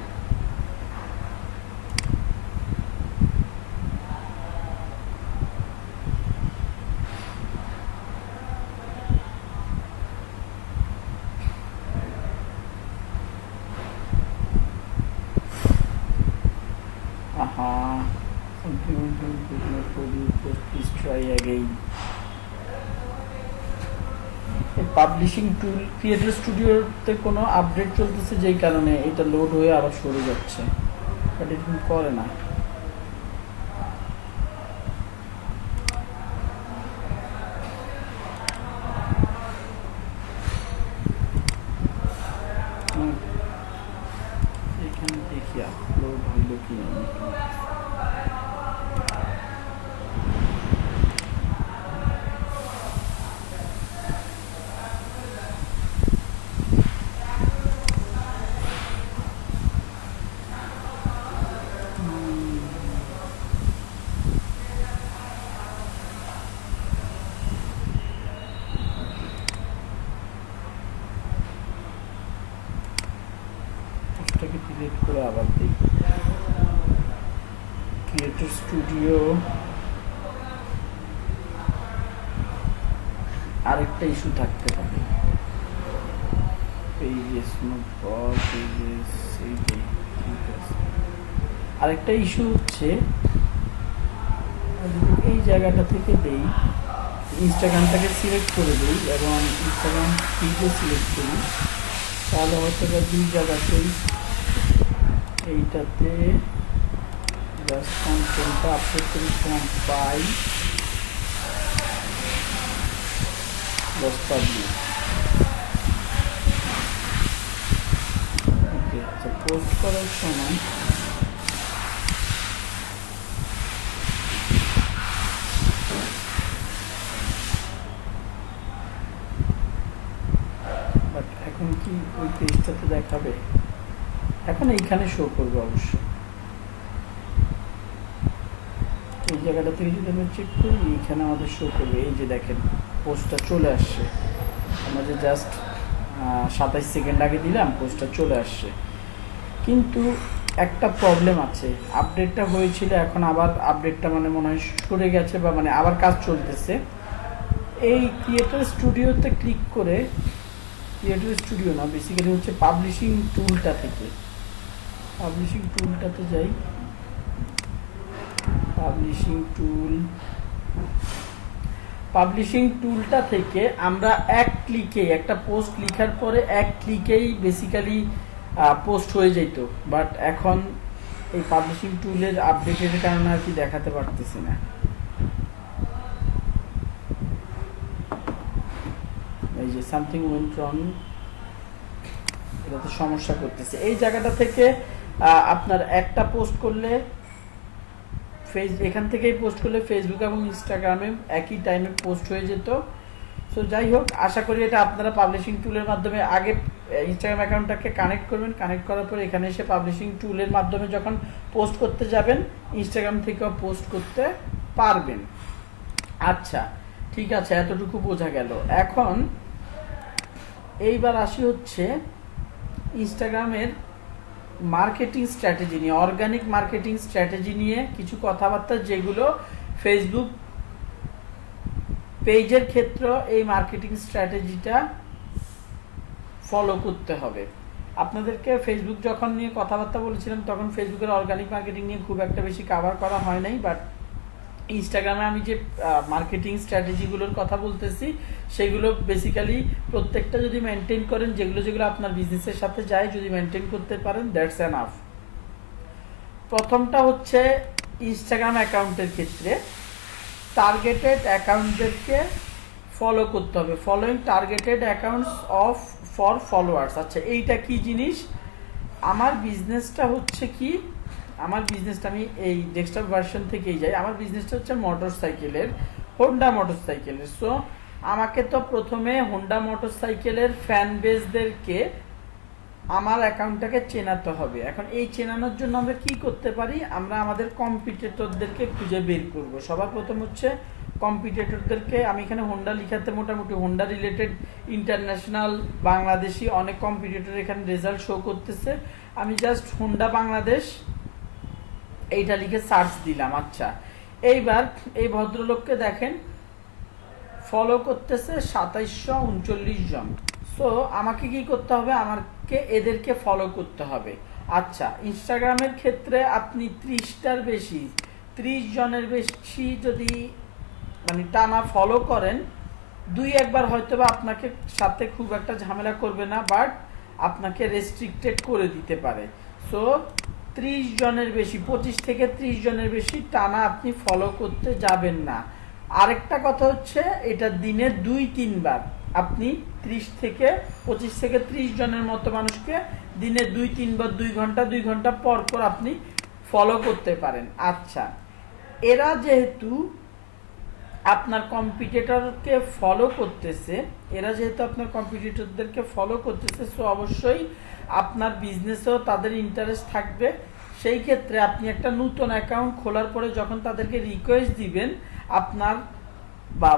আহা, please try again. Publishing tool creator স্টুডিওতে কোনো আপডেট চলতেছে যেই কারণে এটা লোড হয়ে আবার সরে যাচ্ছে, বাট এটা করে না। এখানে দেখি আপলোড হইল কি না। পোস্টটাকে ডিলিট করে আবার দিই। ক্রিয়েটর স্টুডিও আরেকটা ইস্যু থাকতে পারে, পেজেস পেজেস আরেকটা ইস্যু হচ্ছে এই জায়গাটা থেকে দেই, ইনস্টাগ্রামটাকে সিলেক্ট করে দিই এবং ইনস্টাগ্রাম পেজে সিলেক্ট করি, তাহলে হয়তো দুই জায়গাতেই এইটাতে জাস্ট কন্টেন্টটা আপলোড করি পাই ওকে। আচ্ছা, পোস্ট করার সময় বাট এখন কি ওই পেজটাতে দেখাবে? এখন এইখানে শো করবে অবশ্যই। এই জায়গাটা থেকে যদি আমরা চেক করি, এইখানে আমাদের শো করবে। এই যে দেখেন পোস্টটা চলে আসছে, আমরা যে জাস্ট 27 সেকেন্ড আগে দিলাম পোস্টটা চলে আসছে। কিন্তু একটা প্রবলেম আছে, আপডেটটা হয়েছিল এখন আবার আপডেটটা মানে মনে হয় সরে গেছে বা মানে আবার কাজ চলতেছে। এই ক্রিয়েটর স্টুডিওতে ক্লিক করে, ক্রিয়েটর স্টুডিও না বেসিক্যালি হচ্ছে পাবলিশিং টুলটা থেকে, পাবলিশিং টুলটাতে যাই, পাবলিশিং টুলটা থেকে আমরা এক ক্লিকে একটা পোস্ট লেখার পরে এক ক্লিকেই বেসিক্যালি পোস্ট হয়ে যেত, বাট এখন এই পাবলিশিং টুলের আপডেটের কারণে আর কি দেখাতে পারতেছি না। এই যে সামথিং ওয়েন্ট রং, এটাতে সমস্যা করতেছে। এই জায়গাটা থেকে আপনার একটা পোস্ট করলে এখান থেকেই পোস্ট করলে ফেসবুক এবং ইনস্টাগ্রামে একই টাইমে পোস্ট হয়ে যেত। সো যাই হোক, আশা করি এটা আপনারা পাবলিশিং টুলের মাধ্যমে আগে ইনস্টাগ্রাম অ্যাকাউন্টটাকে কানেক্ট করবেন, কানেক্ট করার পর এখানে এসে পাবলিশিং টুলের মাধ্যমে যখন পোস্ট করতে যাবেন ইনস্টাগ্রাম থেকেও পোস্ট করতে পারবেন। আচ্ছা ঠিক আছে, এতটুকু বোঝা গেল। এখন এইবার আসি হচ্ছে ইনস্টাগ্রামের মার্কেটিং স্ট্র্যাটেজি নিয়ে, অর্গানিক মার্কেটিং স্ট্র্যাটেজি নিয়ে কিছু কথাবার্তা যেগুলো ফেসবুক পেজের ক্ষেত্রে এই মার্কেটিং স্ট্র্যাটেজিটা ফলো করতে হবে। আপনাদেরকে ফেসবুক যখন নিয়ে কথাবার্তা বলেছিলাম তখন ফেসবুকের অর্গানিক মার্কেটিং নিয়ে খুব একটা বেশি কভার করা হয় নাই, বাট ইনস্টাগ্রামে আমি যে মার্কেটিং স্ট্র্যাটেজিগুলোর কথা বলতেছি সেগুলো বেসিক্যালি প্রত্যেকটা যদি মেনটেন করেন, যেগুলো যেগুলো আপনার বিজনেসের সাথে যায় যদি মেনটেন করতে পারেন, দ্যাটস এনাফ। প্রথমটা হচ্ছে ইনস্টাগ্রাম অ্যাকাউন্টের ক্ষেত্রে টার্গেটেড অ্যাকাউন্টদেরকে ফলো করতে হবে, following targeted accounts of for followers. আচ্ছা এইটা কি জিনিস? আমার বিজনেসটা হচ্ছে কি, আমার বিজনেসটা আমি এই ডেস্কটপ ভার্সন থেকেই যাই, আমার বিজনেসটা হচ্ছে মোটরসাইকেলের, হোন্ডা মোটরসাইকেলের। সো আমাকে তো প্রথমে হোন্ডা মোটরসাইকেলের ফ্যান বেসদেরকে আমার অ্যাকাউন্টটাকে চেনাতে হবে। এখন এই চেনানোর জন্য আমরা কি করতে পারি, আমরা আমাদের কম্পিটিটরদেরকে খুঁজে বের করব। সবার প্রথম হচ্ছে কম্পিটিটরদেরকে, আমি এখানে হোন্ডা লিখাতে মোটামুটি হোন্ডা রিলেটেড ইন্টারন্যাশনাল বাংলাদেশি অনেক কম্পিটিটর এখানে রেজাল্ট শো করতেছে। আমি জাস্ট হোন্ডা বাংলাদেশ এইটা লিখে সার্চ দিলাম। আচ্ছা এইবার এই ভদ্রলোককে দেখেন ফলো করতেছে 2739 জন। সো আমাকে কি করতে হবে, আমাকে এদেরকে ফলো করতে হবে। আচ্ছা ইনস্টাগ্রামের ক্ষেত্রে আপনি 30টার বেশি, 30 জনের বেশি যদি মানে টানা ফলো করেন দুই একবার হয়তো বা আপনাকে সাথে খুব একটা ঝামেলা করবে না, বাট আপনাকে রেস্ট্রিক্টেড করে দিতে পারে। সো 30 জনের বেশি, 25 থেকে 30 জনের বেশি টানা আপনি ফলো করতে যাবেন না। আরেকটা কথা হচ্ছে, এটা দিনে 2-3 বার আপনি 30 থেকে 25 থেকে 30 জনের মতো মানুষকে দিনে 2-3 বার 2 ঘন্টা পর পর আপনি ফলো করতে পারেন। আচ্ছা, এরা যেহেতু আপনার কম্পিটিটরকে ফলো করতেছে, সো অবশ্যই আপনার বিজনেসেও তাদের ইন্টারেস্ট থাকবে। সেই ক্ষেত্রে আপনি একটা নতুন অ্যাকাউন্ট খোলার পরে যখন তাদেরকে রিকোয়েস্ট দিবেন, আপনার বা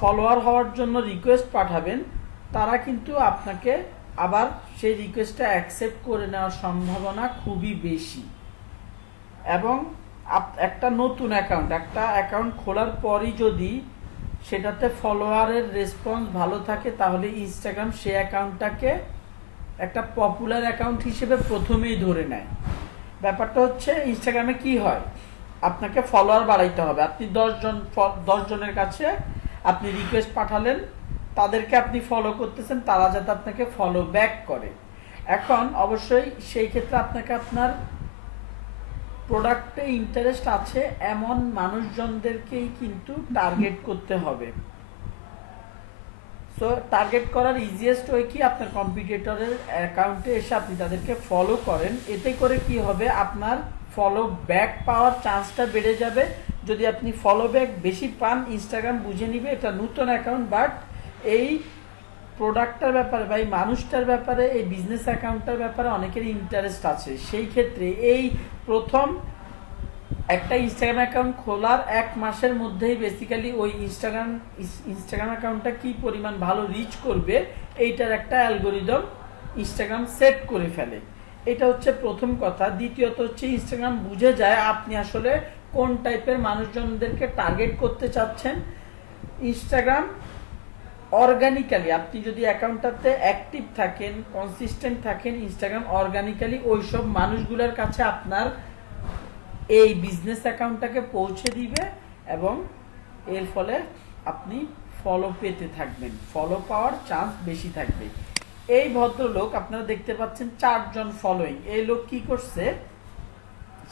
ফলোয়ার হওয়ার জন্য রিকোয়েস্ট পাঠাবেন, তারা কিন্তু আপনাকে আবার সেই রিকোয়েস্টটা অ্যাকসেপ্ট করে নেওয়ার সম্ভাবনা খুবই বেশি। এবং একটা নতুন অ্যাকাউন্ট খোলার পরই যদি সেটাতে ফলোয়ারের রেসপন্স ভালো থাকে, তাহলে ইনস্টাগ্রাম সেই অ্যাকাউন্টটাকে একটা পপুলার অ্যাকাউন্ট হিসেবে প্রথমেই ধরে নেয়। ব্যাপারটা হচ্ছে, ইনস্টাগ্রামে কি হয়, আপনাকে ফলোয়ার বাড়াইতে হবে। আপনি 10 জনের কাছে আপনি রিকোয়েস্ট পাঠালেন, তাদেরকে আপনি ফলো করতেছেন, তারা যাতে আপনাকে ফলো ব্যাক করে। এখন অবশ্যই সেই ক্ষেত্রে আপনাকে আপনার প্রোডাক্টে ইন্টারেস্ট আছে এমন মানুষজনদেরকেই কিন্তু টার্গেট করতে হবে। সো টার্গেট করার ইজিয়েস্ট ওয়ে কি, আপনার কম্পিটিটরের অ্যাকাউন্টে এসে আপনি তাদেরকে ফলো করেন। এতে করে কি হবে, আপনার ফলো ব্যাক পাওয়ার চান্সটা বেড়ে যাবে। যদি আপনি ফলো ব্যাক বেশি পান, ইনস্টাগ্রাম বুঝে নিবে এটা নতুন অ্যাকাউন্ট, বাট এই প্রোডাক্টটার ব্যাপারে বা এই মানুষটার ব্যাপারে, এই বিজনেস অ্যাকাউন্টটার ব্যাপারে অনেকের ইন্টারেস্ট আছে। সেই ক্ষেত্রে এই প্রথম একটা ইনস্টাগ্রাম অ্যাকাউন্ট খোলার 1 মাসের মধ্যেই বেসিক্যালি ওই ইনস্টাগ্রাম অ্যাকাউন্টটা কি পরিমাণ ভালো রিচ করবে, এইটার একটা অ্যালগোরিদম ইনস্টাগ্রাম সেট করে ফেলে। এটা হচ্ছে প্রথম কথা। দ্বিতীয়ত হচ্ছে, ইনস্টাগ্রাম বুঝে যায় আপনি আসলে কোন টাইপের মানুষজনদেরকে টার্গেট করতে চাচ্ছেন। ইনস্টাগ্রাম অর্গানিক্যালি, আপনি যদি অ্যাকাউন্টটাতে অ্যাক্টিভ থাকেন, কনসিস্টেন্ট থাকেন, ইনস্টাগ্রাম অর্গানিক্যালি ওইসব মানুষগুলোর কাছে আপনার এই বিজনেস অ্যাকাউন্টটাকে পৌঁছে দিবে, এবং এর ফলে আপনি ফলো পেতে থাকবেন, ফলো পাওয়ার চান্স বেশি থাকবে। এই ভদ্রলোক আপনারা দেখতে পাচ্ছেন 4 জন ফলোইং। এই লোক কি করছে,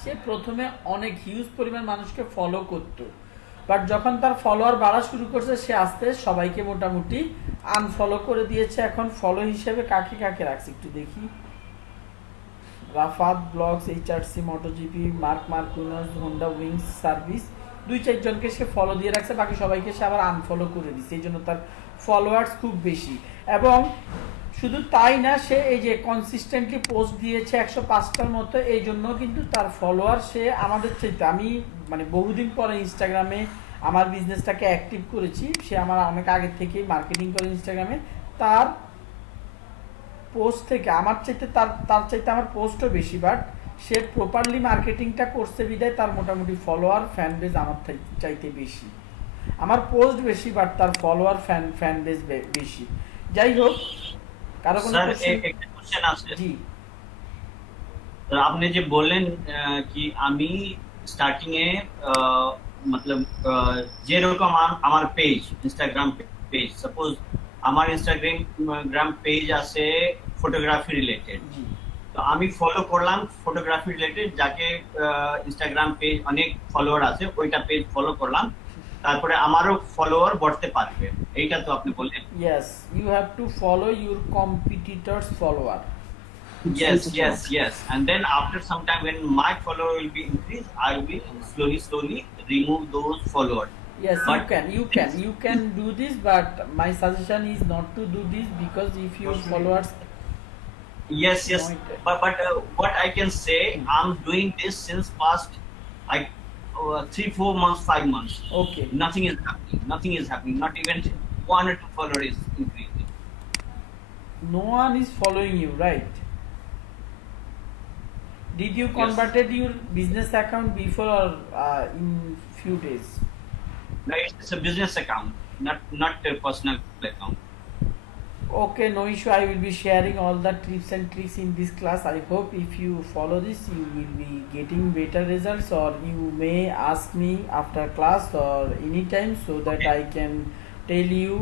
সে প্রথমে অনেক হিউজ পরিমাণ মানুষকে ফলো করতো, বাট যখন তার ফলোয়ার বাড়া শুরু করছে, সে আস্তে সবাইকে মোটামুটি আনফলো করে দিয়েছে। এখন ফলো হিসেবে কাকে কাকে রাখছে একটু দেখি। Rafat blogs, HRC, MotoGP, Marquinhos, Honda wings service, 2-4 জনকে সে ফলো দিয়ে রাখছে, বাকি সবাইকে সে আবার আনফলো করে দিচ্ছে। এই জন্য তার ফলোয়ার্স খুব বেশি। এবং শুধু তাই না, সে এই যে কনসিস্টেন্টলি পোস্ট দিয়েছে 105টার মতো, এই জন্য কিন্তু তার ফলোয়ার সে আমাদের চাইতে, আমি মানে বহুদিন পরে ইনস্টাগ্রামে আমার বিজনেসটাকে অ্যাক্টিভ করেছি, সে আমার অনেক আগে থেকেই মার্কেটিং করে ইনস্টাগ্রামে, তার পোস্ট থেকে আমার চাইতে তার চাইতে আমার পোস্টও বেশি, বাট সে প্রপারলি মার্কেটিংটা করছে বিদায় তার মোটামুটি ফলোয়ার ফ্যান বেজ আমার চাইতে বেশি। আমার পোস্ট বেশি, বাট তার ফলোয়ার ফ্যান বেজ বেশি। যাই হোক, কারো কোনো কোশ্চেন আছে? জি, আপনি যে বললেন কি আমি স্টার্টিং এ मतलब যেরকম আমার পেজ, ইনস্টাগ্রাম পেজ, সাপোজ আমার ইনস্টাগ্রাম পেজ আছে ফটোগ্রাফি রিলেটেড, তো আমি ফলো করলাম ফটোগ্রাফি রিলেটেড, যাকে ইনস্টাগ্রাম পেজ অনেক ফলোয়ার আছে, ওইটা পেজ ফলো করলাম, তারপরে আমারও ফলোয়ার বাড়তে পারবে, এইটা তো আপনি বললেন। yes, you have to follow your competitors follower. Yes. And then after some time, when my follower will be increased, I will slowly remove those followers. Yes, But you can do this, but my suggestion is not to do this, because if your followers yes, but what I can say, I'm doing this since past 3-4 months, 5 months. Okay, Nothing is happening. Not even 1 or 2 followers is increasing. no one is following you, right? Did you converted your business account before or in few days? No, it's a business account, not a personal account. Okay, no issue. I will be sharing all the tips and tricks in this class. I hope if you follow this, you will be getting better results, or you may ask me after class or anytime, so that I can tell you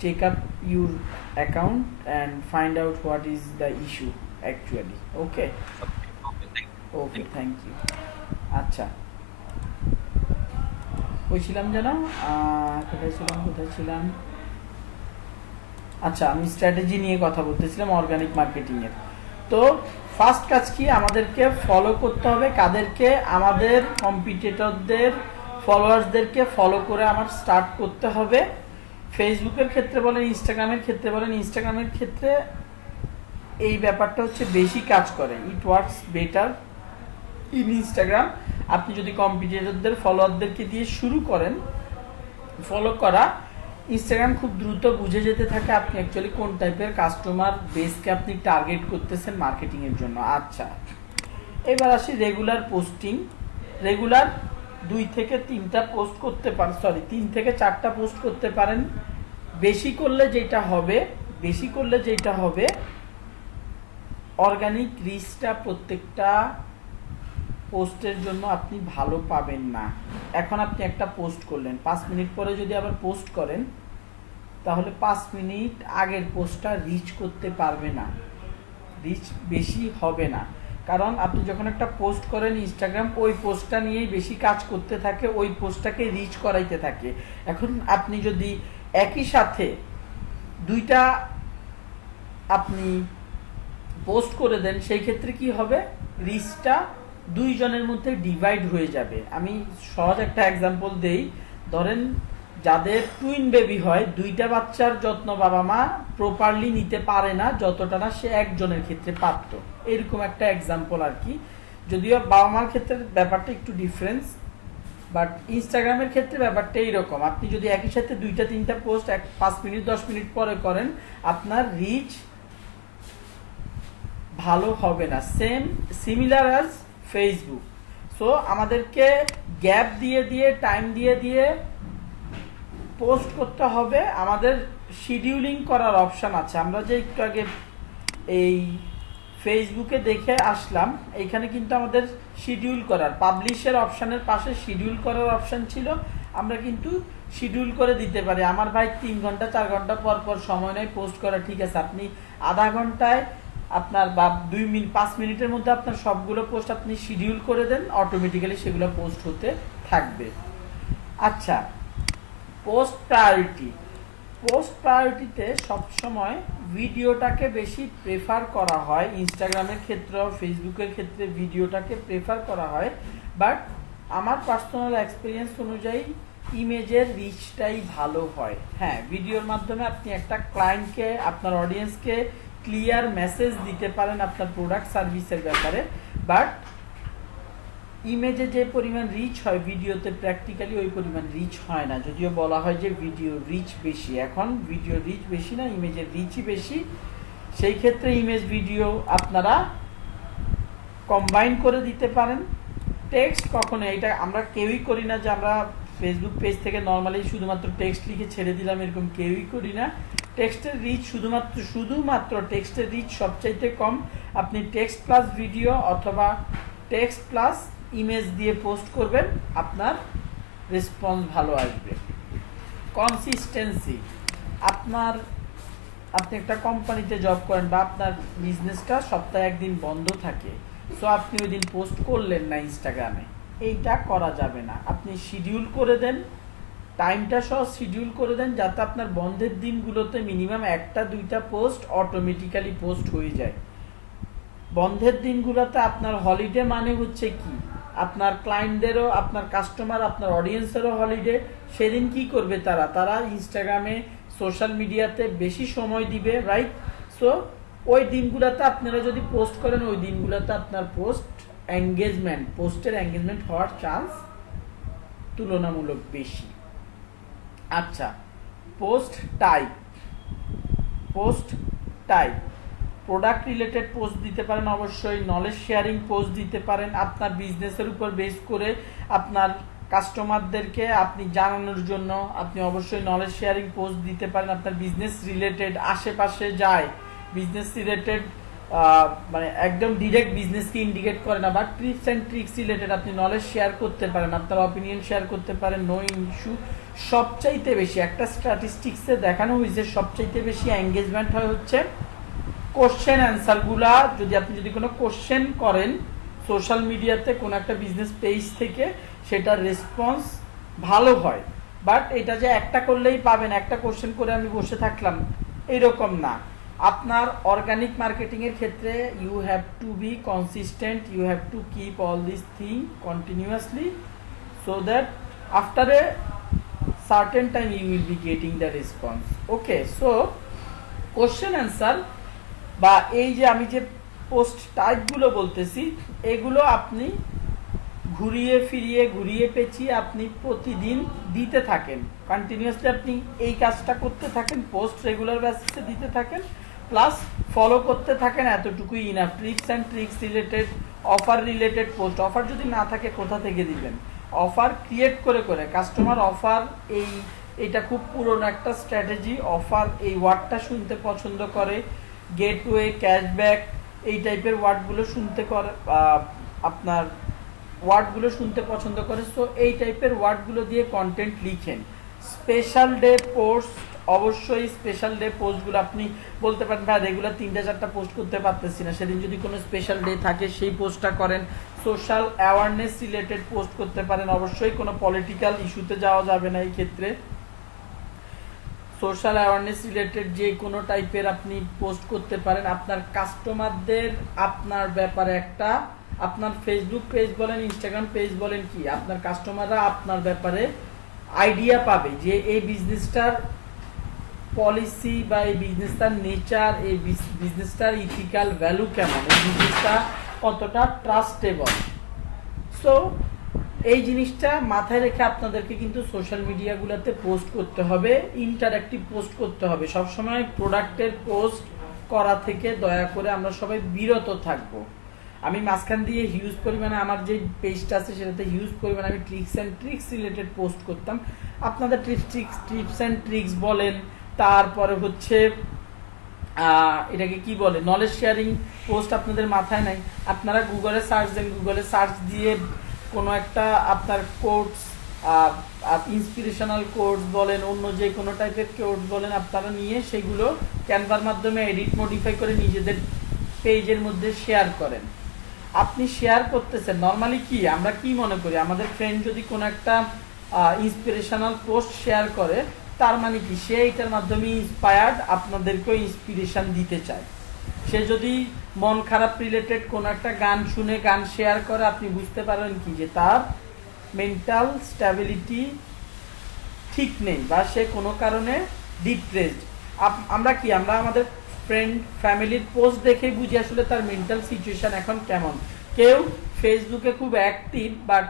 check up your account and find out what is the issue actually. Okay, okay, thank you. আচ্ছা, কইছিলাম যেন কোথায় ছিলাম? আচ্ছা, আমি strategy নিয়ে কথা বলতেছিলাম অর্গানিক মার্কেটিং এর। তো ফার্স্ট কাজ কি, আমাদেরকে ফলো করতে হবে কাদেরকে? আমাদের কম্পিটিটরদের ফলোয়ার্সদেরকে ফলো করে আমার স্টার্ট করতে হবে। ফেসবুকের ক্ষেত্রে বলেন, ইনস্টাগ্রামের ক্ষেত্রে বলেন, ইনস্টাগ্রামের ক্ষেত্রে এই ব্যাপারটা হচ্ছে বেশি কাজ করে। It works better in Instagram. আপনি যদি কম্পিটিটরদের ফলোয়ারদেরকে দিয়ে শুরু করেন ফলো করা, ইনস্টাগ্রাম খুব দ্রুত বুঝে যেতে থাকে আপনি অ্যাকচুয়ালি কোন টাইপের কাস্টমার বেসকে আপনি টার্গেট করতেছেন মার্কেটিং এর জন্য। আচ্ছা, এবার আসি রেগুলার পোস্টিং। রেগুলার 2 থেকে 3টা পোস্ট করতে পারেন, 3 থেকে 4টা পোস্ট করতে পারেন। বেশি করলে যেটা হবে অর্গানিক রিচটা প্রত্যেকটা পোস্টের জন্য আপনি ভালো পাবেন না। এখন আপনি একটা পোস্ট করলেন, 5 মিনিট পরে যদি আবার পোস্ট করেন তাহলে 5 মিনিট আগের পোস্টটা রিচ করতে পারবে না, রিচ বেশি হবে না। কারণ আপনি যখন একটা পোস্ট করেন, ইনস্টাগ্রাম ওই পোস্টটা নিয়েই বেশি কাজ করতে থাকে, ওই পোস্টটাকে রিচ করাইতে থাকে। এখন আপনি যদি একই সাথে 2টা আপনি পোস্ট করে দেন, সেই ক্ষেত্রে কি হবে, রিচটা 2 জনের মধ্যে ডিভাইড হয়ে যাবে। আমি সহজ একটা এক্সাম্পল দেই। ধরেন যাদের টুইন বেবি হয়, 2টা বাচ্চার যত্ন বাবা মা প্রপারলি নিতে পারে না যতটা না সে একজনের ক্ষেত্রে পারত, এরকম একটা এক্সাম্পল আর কি। যদিও বাবা মার ক্ষেত্রে ব্যাপারটা একটু ডিফারেন্স, বাট ইনস্টাগ্রামের ক্ষেত্রে ব্যাপারটা এইরকম। আপনি যদি একই সাথে 2টা 3টা পোস্ট 5 মিনিট 10 মিনিট পরে করেন, আপনার রিচ ভালো হবে না। Similar as Facebook. সো আমাদেরকে গ্যাপ দিয়ে টাইম দিয়ে পোস্ট করতে হবে। আমাদের শিডিউলিং করার অপশন আছে। আমরা যে একটু আগে এই ফেসবুকে দেখে আসলাম, এখানে কিন্তু আমাদের শিডিউল করার, পাবলিশের অপশনের পাশে শিডিউল করার অপশন ছিল। আমরা কিন্তু শিডিউল করে দিতে পারি। আমার ভাই 3 ঘন্টা 4 ঘন্টা পর সময় নেই পোস্ট করা, ঠিক আছে, আপনি আধা ঘন্টায় আপনার বা 2 মিনিট 5 মিনিটের মধ্যে আপনার সবগুলো পোস্ট আপনি শিডিউল করে দেন, অটোমেটিক্যালি সেগুলো পোস্ট হতে থাকবে। আচ্ছা, পোস্ট প্রায়োরিটিতে সবসময় ভিডিওটাকে বেশি প্রেফার করা হয়। ইনস্টাগ্রামের ক্ষেত্রে, ফেসবুকের ক্ষেত্রে ভিডিওটাকে প্রেফার করা হয়, বাট আমার পার্সোনাল এক্সপিরিয়েন্স অনুযায়ী ইমেজের রিচটাই ভালো হয়। হ্যাঁ, ভিডিওর মাধ্যমে আপনি একটা ক্লায়েন্টকে, আপনার অডিয়েন্সকে ক্লিয়ার মেসেজ দিতে পারেন আপনার প্রোডাক্ট সার্ভিসের ব্যাপারে, বাট ইমেজে যে পরিমাণ রিচ হয় ভিডিওতে প্র্যাকটিক্যালি ওই পরিমাণ রিচ হয় না। যদিও বলা হয় যে ভিডিও রিচ বেশি, এখন ভিডিও রিচ বেশি না, ইমেজের রিচই বেশি। সেই ক্ষেত্রে ইমেজ ভিডিও আপনারা কম্বাইন করে দিতে পারেন। টেক্সট কখনো, এটা আমরা কেউই করি না যে আমরা ফেসবুক পেজ থেকে নর্মালি শুধুমাত্র টেক্সট লিখে ছেড়ে দিলাম, এরকম কেউই করি না। টেক্সটের রিচ শুধুমাত্র টেক্সটের রিচ সবচাইতে কম। আপনি টেক্সট প্লাস ভিডিও অথবা টেক্সট প্লাস ইমেজ দিয়ে পোস্ট করবেন, আপনার রেসপন্স ভালো আসবে। কনসিস্টেন্সি, আপনি একটা কোম্পানিতে জব করেন বা আপনার বিজনেসটা সপ্তাহে একদিন বন্ধ থাকে, সো আপনি ওই দিন পোস্ট করলেন না ইনস্টাগ্রামে, এইটা করা যাবে না। আপনি শিডিউল করে দেন, টাইমটা সহ শিডিউল করে দেন, যাতে আপনার বন্ধের দিনগুলোতে মিনিমাম 1টা 2টা পোস্ট অটোমেটিক্যালি পোস্ট হয়ে যায়। বন্ধের দিনগুলোতে আপনার হলিডে মানে হচ্ছে কি, আপনার ক্লায়েন্টদেরও, আপনার কাস্টমার, আপনার অডিয়েন্সেরও হলিডে। সেদিন কি করবে তারা ইনস্টাগ্রামে, সোশ্যাল মিডিয়াতে বেশি সময় দিবে, রাইট? সো ওই দিনগুলোতে আপনারা যদি পোস্ট করেন, ওই দিনগুলোতে আপনার পোস্টের এঙ্গেজমেন্ট হওয়ার চান্স তুলনামূলক বেশি। আচ্ছা, post type product related post দিতে পারেন, অবশ্যই নলেজ শেয়ারিং পোস্ট দিতে পারেন। আপনার বিজনেসের উপর বেস করে আপনার কাস্টমারদেরকে আপনি জানানোর জন্য আপনি অবশ্যই নলেজ শেয়ারিং পোস্ট দিতে পারেন। আপনার বিজনেস রিলেটেড, আশেপাশে যায় বিজনেস রিলেটেড মানে একদম ডিরেক্ট বিজনেসকে ইন্ডিকেট করে না, but tips and tricks related আপনি নলেজ শেয়ার করতে পারেন, আপনার অপিনিয়ন শেয়ার করতে পারেন, নো ইস্যু। সবচাইতে বেশি একটা স্ট্যাটিস্টিক্সে দেখানো হয়েছে সবচাইতে বেশি এঙ্গেজমেন্ট হয় হচ্ছে কোশ্চেন অ্যান্সারগুলা। যদি কোনো কোশ্চেন করেন সোশ্যাল মিডিয়াতে কোনো একটা বিজনেস পেজ থেকে, সেটার রেসপন্স ভালো হয়। বাট এটা যে একটা করলেই পাবেন, একটা কোশ্চেন করে আমি বসে থাকলাম, এরকম না। আপনার অর্গানিক মার্কেটিং এর ক্ষেত্রে you have to be consistent, you have to keep all this thing continuously, so that after a certain time you will be getting the response. Okay, so question answer বা এই যে আমি যে post টাইপগুলো বলতেছি, এগুলো আপনি ঘুরিয়ে পেঁচিয়ে আপনি প্রতিদিন দিতে থাকেন, কন্টিনিউয়াসলি আপনি এই কাজটা করতে থাকেন, পোস্ট রেগুলার বেসিসে দিতে থাকেন, প্লাস ফলো করতে থাকেন, এতটুকুই enough. Tips and tricks related, offer related post, offer যদি না থাকে কোথা থেকে দিবেন, অফার ক্রিয়েট করে কাস্টমার অফার, এইটা খুব পুরনো একটা স্ট্র্যাটেজি। অফার এই ওয়ার্ডটা শুনতে পছন্দ করে, গেটওয়ে, ক্যাশব্যাক, এই টাইপের ওয়ার্ডগুলো শুনতে করে, আপনার ওয়ার্ডগুলো শুনতে পছন্দ করে। সো এই টাইপের ওয়ার্ডগুলো দিয়ে কন্টেন্ট লিখেন। স্পেশাল ডে পোস্ট, অবশ্যই স্পেশাল ডে পোস্টগুলো আপনি বলতে পারেন ভাই রেগুলার 3-4টা পোস্ট করতে পারতেছি না, সেদিন যদি কোনো স্পেশাল ডে থাকে সেই পোস্টটা করেন। সোশ্যাল অ্যাওয়ারনেস রিলেটেড পোস্ট করতে পারেন, অবশ্যই কোনো পলিটিক্যাল ইস্যুতে যাওয়া যাবে না এই ক্ষেত্রে। সোশ্যাল অ্যাওয়ারনেস রিলেটেড যে কোনো টাইপের আপনি পোস্ট করতে পারেন। আপনার কাস্টমারদের আপনার ব্যাপারে একটা, আপনার ফেসবুক পেজ বলেন, ইনস্টাগ্রাম পেজ বলেন, কি আপনার কাস্টমাররা আপনার ব্যাপারে আইডিয়া পাবে যে এই বিজনেসটার পলিসি বা এই বিজনেসটার নেচার, এই বিজনেসটার ইথিক্যাল ভ্যালু কেমন, এই বিজনেসটা কতটা ট্রাস্টেবল। সো এই জিনিসটা মাথায় রেখে আপনাদেরকে কিন্তু সোশ্যাল মিডিয়াগুলোতে পোস্ট করতে হবে, ইন্টারঅ্যাক্টিভ পোস্ট করতে হবে। সবসময় প্রোডাক্টের পোস্ট করা থেকে দয়া করে আমরা সবাই বিরত থাকবো। আমি মাঝখান দিয়ে হিউজ পরিমাণে আমার যে পেজটা আছে সেটাতে হিউজ পরিমাণে আমি tips and tricks related post করতাম। আপনাদের টিপস অ্যান্ড ট্রিক্স বলেন, তারপরে হচ্ছে এটাকে কি বলে, নলেজ শেয়ারিং পোস্ট আপনাদের মাথায় নাই, আপনারা গুগলে সার্চ দেন, গুগলে সার্চ দিয়ে কোনো একটা আপনার কোর্স, ইন্সপিরেশনাল কোর্স বলেন, অন্য যে কোনো টাইপের কোর্স বলেন, আপনারা নিয়ে সেগুলো ক্যানভার মাধ্যমে এডিট মডিফাই করে নিজেদের পেজের মধ্যে শেয়ার করেন। আপনি শেয়ার করতেছেন, নর্মালি কি আমরা কি মনে করি, আমাদের ফ্রেন্ড যদি কোনো একটা ইন্সপিরেশনাল পোস্ট শেয়ার করে, তার মানে কি সে এটার মাধ্যমে ইন্সপায়ার্ড, আপনাদেরকেও ইন্সপিরেশন দিতে চায়। সে যদি মন খারাপ রিলেটেড কোনো একটা গান শুনে গান শেয়ার করে, আপনি বুঝতে পারবেন কি যে তার মেন্টাল স্ট্যাবিলিটি ঠিক নেই বা সে কোনো কারণে ডিপ্রেসড। আমরা কি আমরা আমাদের ফ্রেন্ড ফ্যামিলির পোস্ট দেখেই বুঝি আসলে তার মেন্টাল সিচুয়েশন এখন কেমন। কেউ ফেসবুকে খুব অ্যাক্টিভ বাট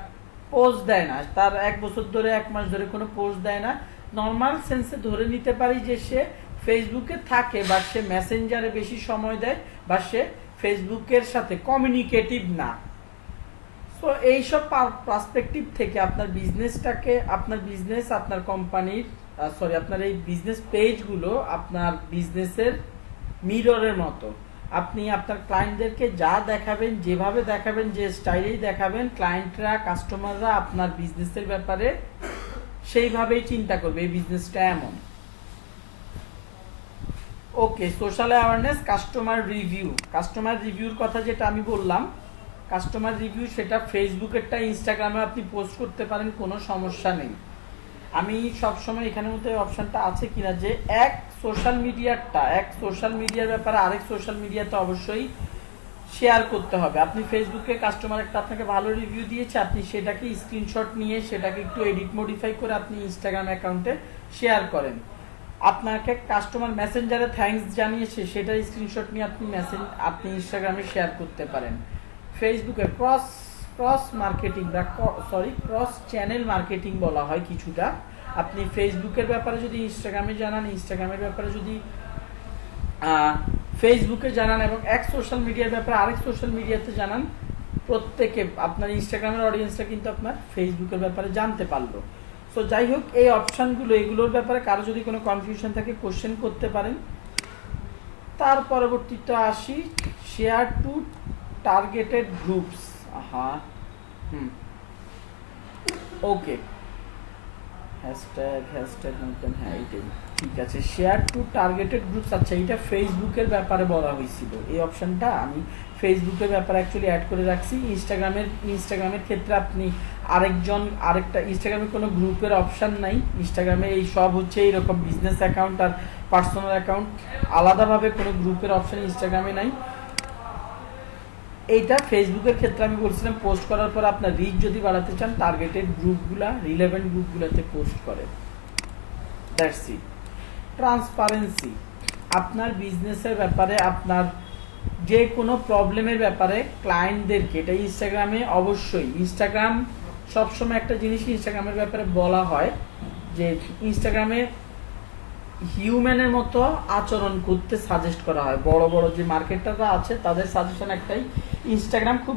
পোস্ট দেয় না, তার 1 বছর ধরে 1 মাস ধরে কোনো পোস্ট দেয় না, নর্মাল সেন্সে ধরে নিতে পারি যে সে ফেসবুকে থাকে বা সে মেসেঞ্জারে বেশি সময় দেয় বা সে ফেসবুকের সাথে কমিউনিকেটিভ না। সো এইসব পার্সপেক্টিভ থেকে আপনার বিজনেসটাকে, আপনার বিজনেস, আপনার কোম্পানির আপনার এই বিজনেস পেজগুলো আপনার বিজনেসের মিররের মতো। আপনি আপনার ক্লায়েন্টদেরকে যা দেখাবেন, যেভাবে দেখাবেন, যে স্টাইলেই দেখাবেন, ক্লায়েন্টরা, কাস্টমাররা আপনার বিজনেসের ব্যাপারে সেইভাবেই চিন্তা করবে এই বিজনেসটা এমন। Okay, social awareness, customer review. Customer রিভিউর কথা যেটা আমি বললাম, কাস্টমার রিভিউ সেটা ফেসবুকেরটা ইনস্টাগ্রামে আপনি পোস্ট করতে পারেন, কোনো সমস্যা নেই। আমি সবসময় এখানের মধ্যে অপশানটা আছে কিনা যে এক সোশ্যাল মিডিয়ার ব্যাপারে আরেক সোশ্যাল মিডিয়াতে অবশ্যই শেয়ার করতে হবে। আপনি ফেসবুকে কাস্টমার একটা আপনাকে ভালো রিভিউ দিয়েছে, আপনি সেটাকে স্ক্রিনশট নিয়ে সেটাকে একটু এডিট মডিফাই করে আপনি ইনস্টাগ্রাম অ্যাকাউন্টে শেয়ার করেন। আপনাকে কাস্টমার মেসেঞ্জারে থ্যাঙ্কস জানিয়েছে, সেটা স্ক্রিনশট নিয়ে আপনি ইনস্টাগ্রামে শেয়ার করতে পারেন। ফেসবুকে ক্রস মার্কেটিং বা ক্রস চ্যানেল মার্কেটিং বলা হয় কিছুটা। আপনি ফেসবুকের ব্যাপারে যদি ইনস্টাগ্রামে জানান, ইনস্টাগ্রামের ব্যাপারে যদি ফেসবুকে জানান, এবং এক সোশ্যাল মিডিয়ার ব্যাপারে আরেক সোশ্যাল মিডিয়াতে জানান, প্রত্যেকে আপনার ইনস্টাগ্রামের অডিয়েন্সটা কিন্তু আপনার ফেসবুকের ব্যাপারে জানতে পারলো। সো যাই হোক, এই অপশানগুলো, এগুলোর ব্যাপারে কারো যদি কোনো কনফিউশন থাকে কোশ্চেন করতে পারেন। তার পরবর্তীতে আসি শেয়ার টু টার্গেটেড গ্রুপস। ওকে, হ্যাশট্যাগ নতুন, হ্যাঁ এইটাই ঠিক আছে। শেয়ার টু টার্গেটেড গ্রুপস, আচ্ছা এটা ফেসবুকের ব্যাপারে বলা হয়েছিল, এই অপশনটা আমি ফেসবুকের ব্যাপারে অ্যাকচুয়ালি অ্যাড করে রাখছি। ইনস্টাগ্রামের ক্ষেত্রে আপনি আরেকটা ইনস্টাগ্রামে কোনো গ্রুপের অপশন নাই। ইনস্টাগ্রামে এই সব হচ্ছে এইরকম বিজনেস অ্যাকাউন্ট আর পার্সোনাল অ্যাকাউন্ট, আলাদাভাবে কোনো গ্রুপের অপশন ইনস্টাগ্রামে নাই। এইটা ফেসবুকের ক্ষেত্রে আমি বলছিলাম পোস্ট করার পর আপনার রিচ যদি বাড়াতে চান টার্গেটেড গ্রুপগুলা, রিলেভেন্ট গ্রুপগুলোতে পোস্ট করেন। That's it. ট্রান্সপারেন্সি, আপনার বিজনেসের ব্যাপারে, আপনার যে কোনো প্রবলেমের ব্যাপারে ক্লায়েন্টদেরকে, এটা ইনস্টাগ্রামে অবশ্যই, ইনস্টাগ্রাম সবসময় একটা জিনিস ইনস্টাগ্রামের ব্যাপারে বলা হয় যে ইনস্টাগ্রামে হিউম্যানের মতো আচরণ করতে সাজেস্ট করা হয়। বড় বড় যে মার্কেটাররা আছে তাদের সাজেশন একটাই, ইনস্টাগ্রাম খুব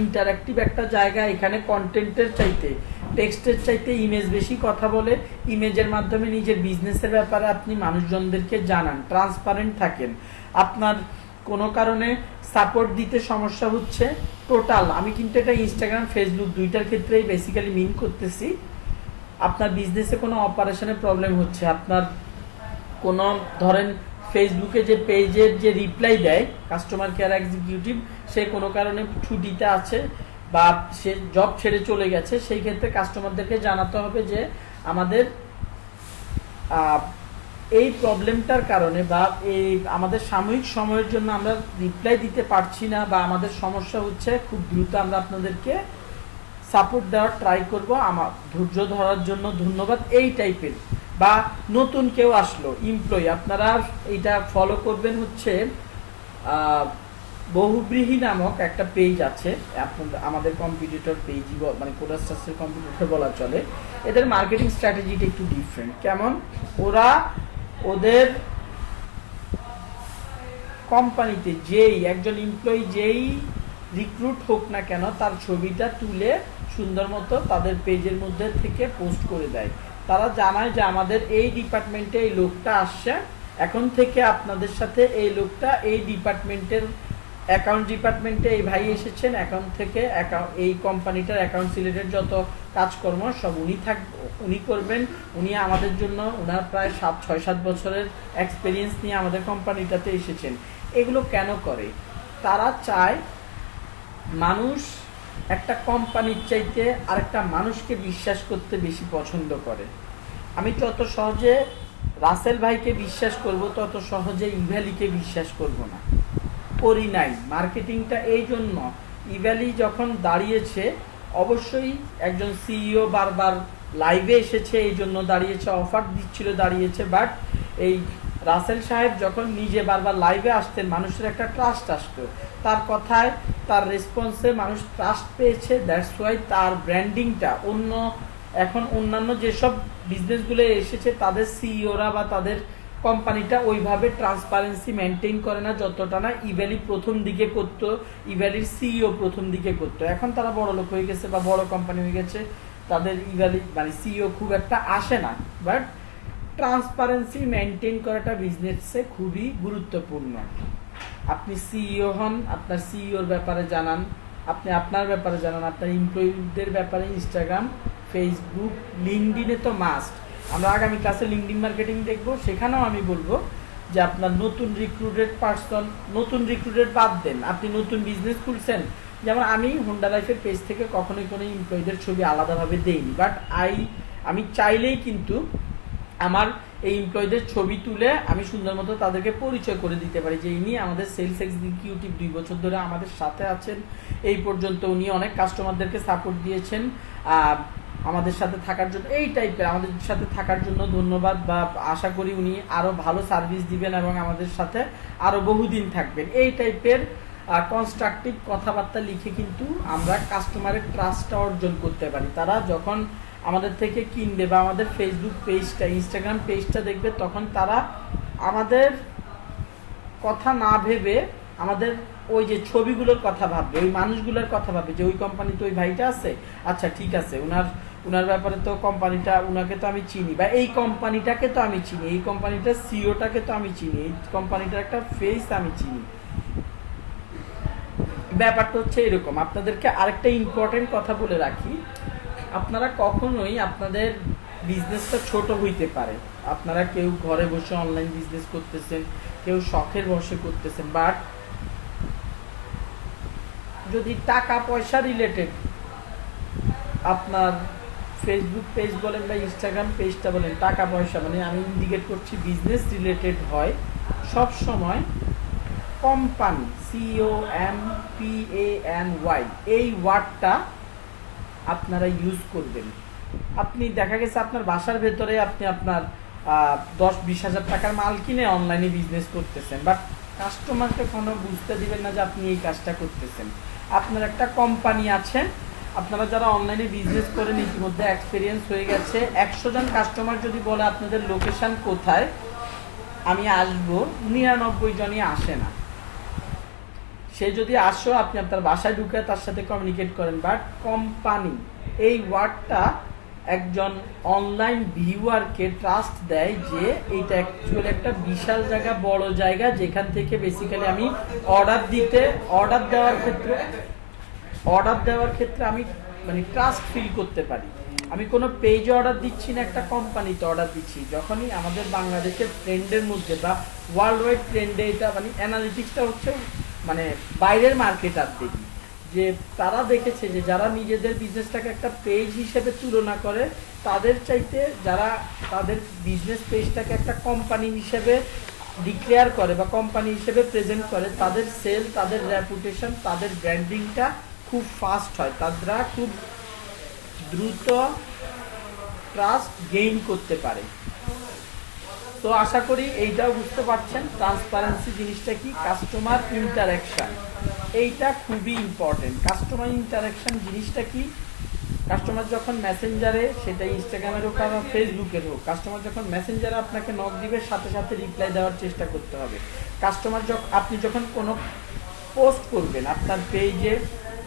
ইন্টারঅ্যাক্টিভ একটা জায়গা, এখানে কন্টেন্টের চাইতে টেক্সটের চাইতে ইমেজ বেশি কথা বলে, ইমেজের মাধ্যমে নিজের বিজনেসের ব্যাপারে আপনি মানুষজনদেরকে জানান, ট্রান্সপারেন্ট থাকেন। আপনার কোনো কারণে সাপোর্ট দিতে সমস্যা হচ্ছে, টোটাল আমি কিন্তু এটা ইনস্টাগ্রাম ফেসবুক দুইটার ক্ষেত্রেই বেসিক্যালি মিন করতেছি। আপনার বিজনেসে কোনো অপারেশনের প্রবলেম হচ্ছে, আপনার কোনো ধরেন ফেসবুকে যে পেজের যে রিপ্লাই দেয় কাস্টমার কেয়ার এক্সিকিউটিভ, সে কোনো কারণে ছুটিতে আছে বা সে জব ছেড়ে চলে গেছে, সেই ক্ষেত্রে কাস্টমারদেরকে জানাতে হবে যে আমাদের এই প্রবলেমটার কারণে বা এই আমাদের সাময়িক সময়ের জন্য আমরা রিপ্লাই দিতে পারছি না বা আমাদের সমস্যা হচ্ছে, খুব দ্রুত আমরা আপনাদেরকে সাপোর্ট দেওয়ার ট্রাই করব, আমার ধৈর্য ধরার জন্য ধন্যবাদ, এই টাইপের। বা নতুন কেউ আসলো এমপ্লয়ি, আপনারা এইটা ফলো করবেন হচ্ছে বহুব্রীহি নামক একটা পেজ আছে, আমাদের কম্পিটিটর পেজ, মানে কোডাস্টাসের কম্পিটিটর বলা চলে। এদের মার্কেটিং স্ট্র্যাটেজিটা একটু ডিফারেন্ট। কেমন? ওরা ওদের কোম্পানিতে যেই একজন এমপ্লয়ি যেই রিক্রুট হোক না কেন তার ছবিটা তুলে সুন্দর মতো তাদের পেজের মধ্যে থেকে পোস্ট করে দেয়। তারা জানায় যে আমাদের এই ডিপার্টমেন্টে এই লোকটা আসছে, এখন থেকে আপনাদের সাথে এই লোকটা এই ডিপার্টমেন্টের অ্যাকাউন্ট ডিপার্টমেন্টে এই ভাই এসেছেন, এখন থেকে এই কোম্পানিটার অ্যাকাউন্ট রিলেটেড যত কাজকর্ম সব উনি করবেন। উনি আমাদের জন্য, ওনার প্রায় 6-7 বছরের এক্সপিরিয়েন্স নিয়ে আমাদের কোম্পানিটাতে এসেছেন। এগুলো কেন করে? তারা চায় মানুষ একটা কোম্পানির চাইতে আরেকটা মানুষকে বিশ্বাস করতে বেশি পছন্দ করে। আমি যত সহজে রাসেল ভাইকে বিশ্বাস করব তত সহজে ইভ্যালিকে বিশ্বাস করব না, করি নাই। মার্কেটিংটা এই জন্য, ইভ্যালি যখন দাঁড়িয়েছে অবশ্যই একজন সিইও বারবার লাইভে এসেছে এই জন্য দাঁড়িয়েছে, অফার দিচ্ছিল দাঁড়িয়েছে, বাট এই রাসেল সাহেব যখন নিজে বারবার লাইভে আসতেন মানুষের একটা ট্রাস্ট আসতো, তার কথায় তার রেসপন্সে মানুষ ট্রাস্ট পেয়েছে। দ্যাটস ওয়াই তার ব্র্যান্ডিংটা এখন অন্যান্য যেসব বিজনেসগুলো এসেছে তাদের সিইওরা বা তাদের কোম্পানিটা ওইভাবে ট্রান্সপারেন্সি মেনটেন করে না যতটা না ইভ্যালি প্রথম দিকে করতো, ইভ্যালির সিইও প্রথম দিকে করতো। এখন তারা বড় লোক হয়ে গেছে বা বড় কোম্পানি হয়ে গেছে, তাদের ইভ্যালি মানে সিইও খুব একটা আসে না, বাট ট্রান্সপারেন্সি মেনটেন করাটা বিজনেসে খুবই গুরুত্বপূর্ণ। আপনি সিইও হন, আপনার সিইওর ব্যাপারে জানান, আপনি আপনার ব্যাপারে জানান, আপনার এমপ্লয়িদের ব্যাপারে ইনস্টাগ্রাম, ফেসবুক, লিঙ্কডিনে তো মাস্ট। আমরা আগামী ক্লাসে লিঙ্কডিন মার্কেটিং দেখব, সেখানেও আমি বলবো যে আপনার নতুন রিক্রুটেড বাদ দেন, আপনি নতুন বিজনেস খুলছেন, যেমন আমি হোন্ডা লাইফের পেজ থেকে কখনোই কোনো এমপ্লয়ীদের ছবি আলাদাভাবে দেইনি, বাট আমি চাইলেই কিন্তু আমার এই এমপ্লয়ীদের ছবি তুলে আমি সুন্দর মতো তাদেরকে পরিচয় করে দিতে পারি যে ইনি আমাদের সেলস এক্সিকিউটিভ, 2 বছর ধরে আমাদের সাথে আছেন, এই পর্যন্ত উনি অনেক কাস্টমারদেরকে সাপোর্ট দিয়েছেন, আমাদের সাথে থাকার জন্য, এই টাইপের আমাদের সাথে থাকার জন্য ধন্যবাদ, বা আশা করি উনি আরও ভালো সার্ভিস দিবেন এবং আমাদের সাথে আরও বহুদিন থাকবেন। এই টাইপের কনস্ট্রাকটিভ কথাবার্তা লিখে কিন্তু আমরা কাস্টমারের ট্রাস্টটা অর্জন করতে পারি। তারা যখন আমাদের থেকে কিনবে বা আমাদের ফেসবুক পেজটা, ইনস্টাগ্রাম পেজটা দেখবে, তখন তারা আমাদের কথা না ভেবে আমাদের ওই যে ছবিগুলোর কথা ভাববে, ওই মানুষগুলোর কথা ভাববে যে ওই কোম্পানিতে ওই ভাইটা আছে, আচ্ছা ঠিক আছে, উনার ব্যাপারে তো কোম্পানিটা, উনাকে তো আমি চিনি, বা এই কোম্পানিটাকে তো আমি চিনি, এই কোম্পানিটার সিইওটাকে তো আমি চিনি, এই কোম্পানিটার একটা ফেস আমি চিনি। ব্যাপারটা হচ্ছে এরকম। আপনাদেরকে আরেকটা ইম্পর্টেন্ট কথা বলে রাখি, আপনারা কখনোই আপনাদের বিজনেসটা ছোট হইতে পারে, আপনারা কেউ ঘরে বসে অনলাইন বিজনেস করতেছেন, কেউ শখের বসে করতেছেন, বাট যদি টাকা পয়সা রিলেটেড আপনার ফেসবুক পেজ বলেন বা ইনস্টাগ্রাম পেজটা বলেন, টাকা পয়সা মানে আমি ইন্ডিকেট করছি বিজনেস রিলেটেড হয়, সব সময় কোম্পানি COMPANY এই ওয়ার্ডটা আপনারা ইউজ করবেন। আপনি দেখা গেছে আপনার বাসার ভেতরে আপনি আপনার 10-20 হাজার টাকার মাল কিনে অনলাইনে বিজনেস করতেছেন, বাট কাস্টমারকে কোনো বুঝতে দিবেন না যে আপনি এই কাজটা করতেছেন। আপনার একটা কোম্পানি আছে, আপনারা যারা অনলাইনে বিজনেস করেন ইতিমধ্যে এক্সপিরিয়েন্স হয়ে গেছে, 100 জন কাস্টমার যদি বলে আপনাদের লোকেশন কোথায় আমি আসবো, 99 জনই আসে না। সে যদি আসো আপনি আপনার বাসায় ঢুকে তার সাথে কমিউনিকেট করেন, বাট কোম্পানি এই ওয়ার্ডটা একজন অনলাইন ভিউয়ারকে ট্রাস্ট দেয় যে এইটা অ্যাকচুয়ালি একটা বিশাল জায়গা, বড় জায়গা, যেখান থেকে বেসিক্যালি আমি অর্ডার দেওয়ার ক্ষেত্রে আমি মানে ট্রাস্ট ফিল করতে পারি। আমি কোনো পেজে অর্ডার দিচ্ছি না, একটা কোম্পানিতে অর্ডার দিচ্ছি। যখনই আমাদের বাংলাদেশের ট্রেন্ডের মধ্যে বা ওয়ার্ল্ড ওয়াইড ট্রেন্ডে এটা মানে অ্যানালিটিক্সটা হচ্ছে মানে বাইরের মার্কেটার দেখি যে তারা দেখেছে যে যারা নিজেদের বিজনেসটাকে একটা পেজ হিসেবে তুলনা করে, তাদের চাইতে যারা তাদের বিজনেস পেজটাকে একটা কোম্পানি হিসেবে ডিক্লেয়ার করে বা কোম্পানি হিসেবে প্রেজেন্ট করে, তাদের সেল, তাদের রেপুটেশন, তাদের ব্র্যান্ডিংটা খুব ফাস্ট হয়, তারা খুব দ্রুত ট্রাস্ট গেইন করতে পারে। তো আশা করি এইটাও বুঝতে পারছেন ট্রান্সপারেন্সি জিনিসটা কি, কাস্টমার ইন্টারাকশন এইটা খুবই ইম্পর্টেন্ট। কাস্টমার ইন্টারাকশন জিনিসটা কি, কাস্টমার যখন মেসেঞ্জারে, সেটা ইনস্টাগ্রামের হোক বা ফেসবুকের হোক, কাস্টমার যখন মেসেঞ্জারে আপনাকে নক দিবে সাথে সাথে রিপ্লাই দেওয়ার চেষ্টা করতে হবে। কাস্টমার আপনি যখন কোনো পোস্ট করবেন, আপনার পেজে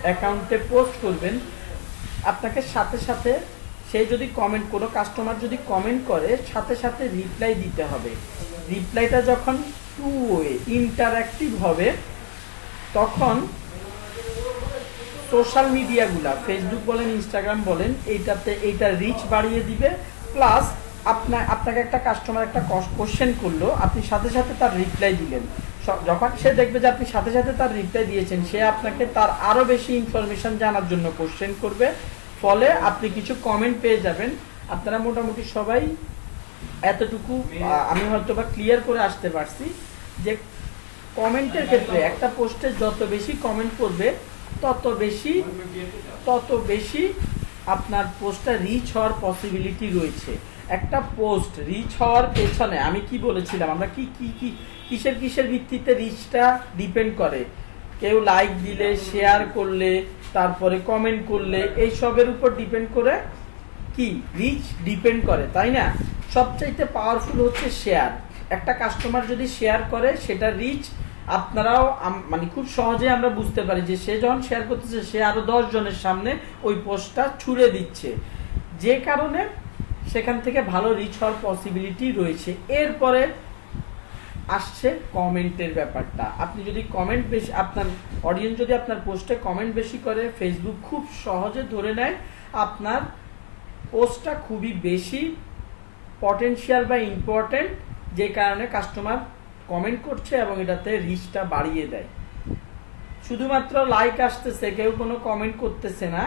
অ্যাকাউন্টে পোস্ট করবেন, আপনাকে সাথে সাথে সে যদি কমেন্ট, কোনো কাস্টমার যদি কমেন্ট করে সাথে সাথে রিপ্লাই দিতে হবে। রিপ্লাইটা যখন টু ওয়ে ইন্টারঅ্যাক্টিভ হবে, তখন সোশ্যাল মিডিয়াগুলা ফেসবুক বলেন ইনস্টাগ্রাম বলেন এইটা রিচ বাড়িয়ে দিবে। প্লাস আপনাকে একটা কাস্টমার একটা কোশ্চেন করলো, আপনি সাথে সাথে তার রিপ্লাই দিলেন, যখন সে দেখবে যে আপনি সাথে সাথে তার রিপ্লাই দিয়েছেন, সে আপনাকে তার আরো বেশি ইনফরমেশন জানার জন্য কোশ্চেন করবে, ফলে আপনি কিছু কমেন্ট পেয়ে যাবেন। আপনারা মোটামুটি সবাই এতটুকু আমি হয়তো বা ক্লিয়ার করে আসতে পারছি যে কমেন্টের ক্ষেত্রে একটা পোস্টে যত বেশি কমেন্ট করবে তত বেশি আপনার পোস্টটা রিচ হওয়ার পসিবিলিটি রয়েছে। একটা পোস্ট রিচ হওয়ার পেছনে আমি কি বলেছিলাম, আমরা কিসের ভিত্তিতে রিচটা ডিপেন্ড করে, কেউ লাইক দিলে, শেয়ার করলে, তারপরে কমেন্ট করলে, এই সবের উপর ডিপেন্ড করে কি রিচ ডিপেন্ড করে, তাই না? সবচাইতে পাওয়ারফুল হচ্ছে শেয়ার। একটা কাস্টমার যদি শেয়ার করে সেটা রিচ আপনারাও মানে খুব সহজে আমরা বুঝতে পারি যে সে যখন শেয়ার করতেছে সে আরো 10 জনের সামনে ওই পোস্টটা ছুড়ে দিচ্ছে, যে কারণে সেখান থেকে ভালো রিচ হওয়ার পসিবিলিটি রয়েছে। এরপরে আসছে কমেন্টের ব্যাপারটা। আপনি যদি কমেন্ট বেশি, আপনার অডিয়েন্স যদি আপনার পোস্টে কমেন্ট বেশি করে, ফেসবুক খুব সহজে ধরে নেয় আপনার পোস্টটা খুবই বেশি পটেনশিয়াল বা ইম্পর্টেন্ট, যে কারণে কাস্টমার কমেন্ট করছে এবং এটাতে রিচটা বাড়িয়ে দেয়। শুধুমাত্র লাইক আসতেছে, কেউ কোনো কমেন্ট করতেছে না,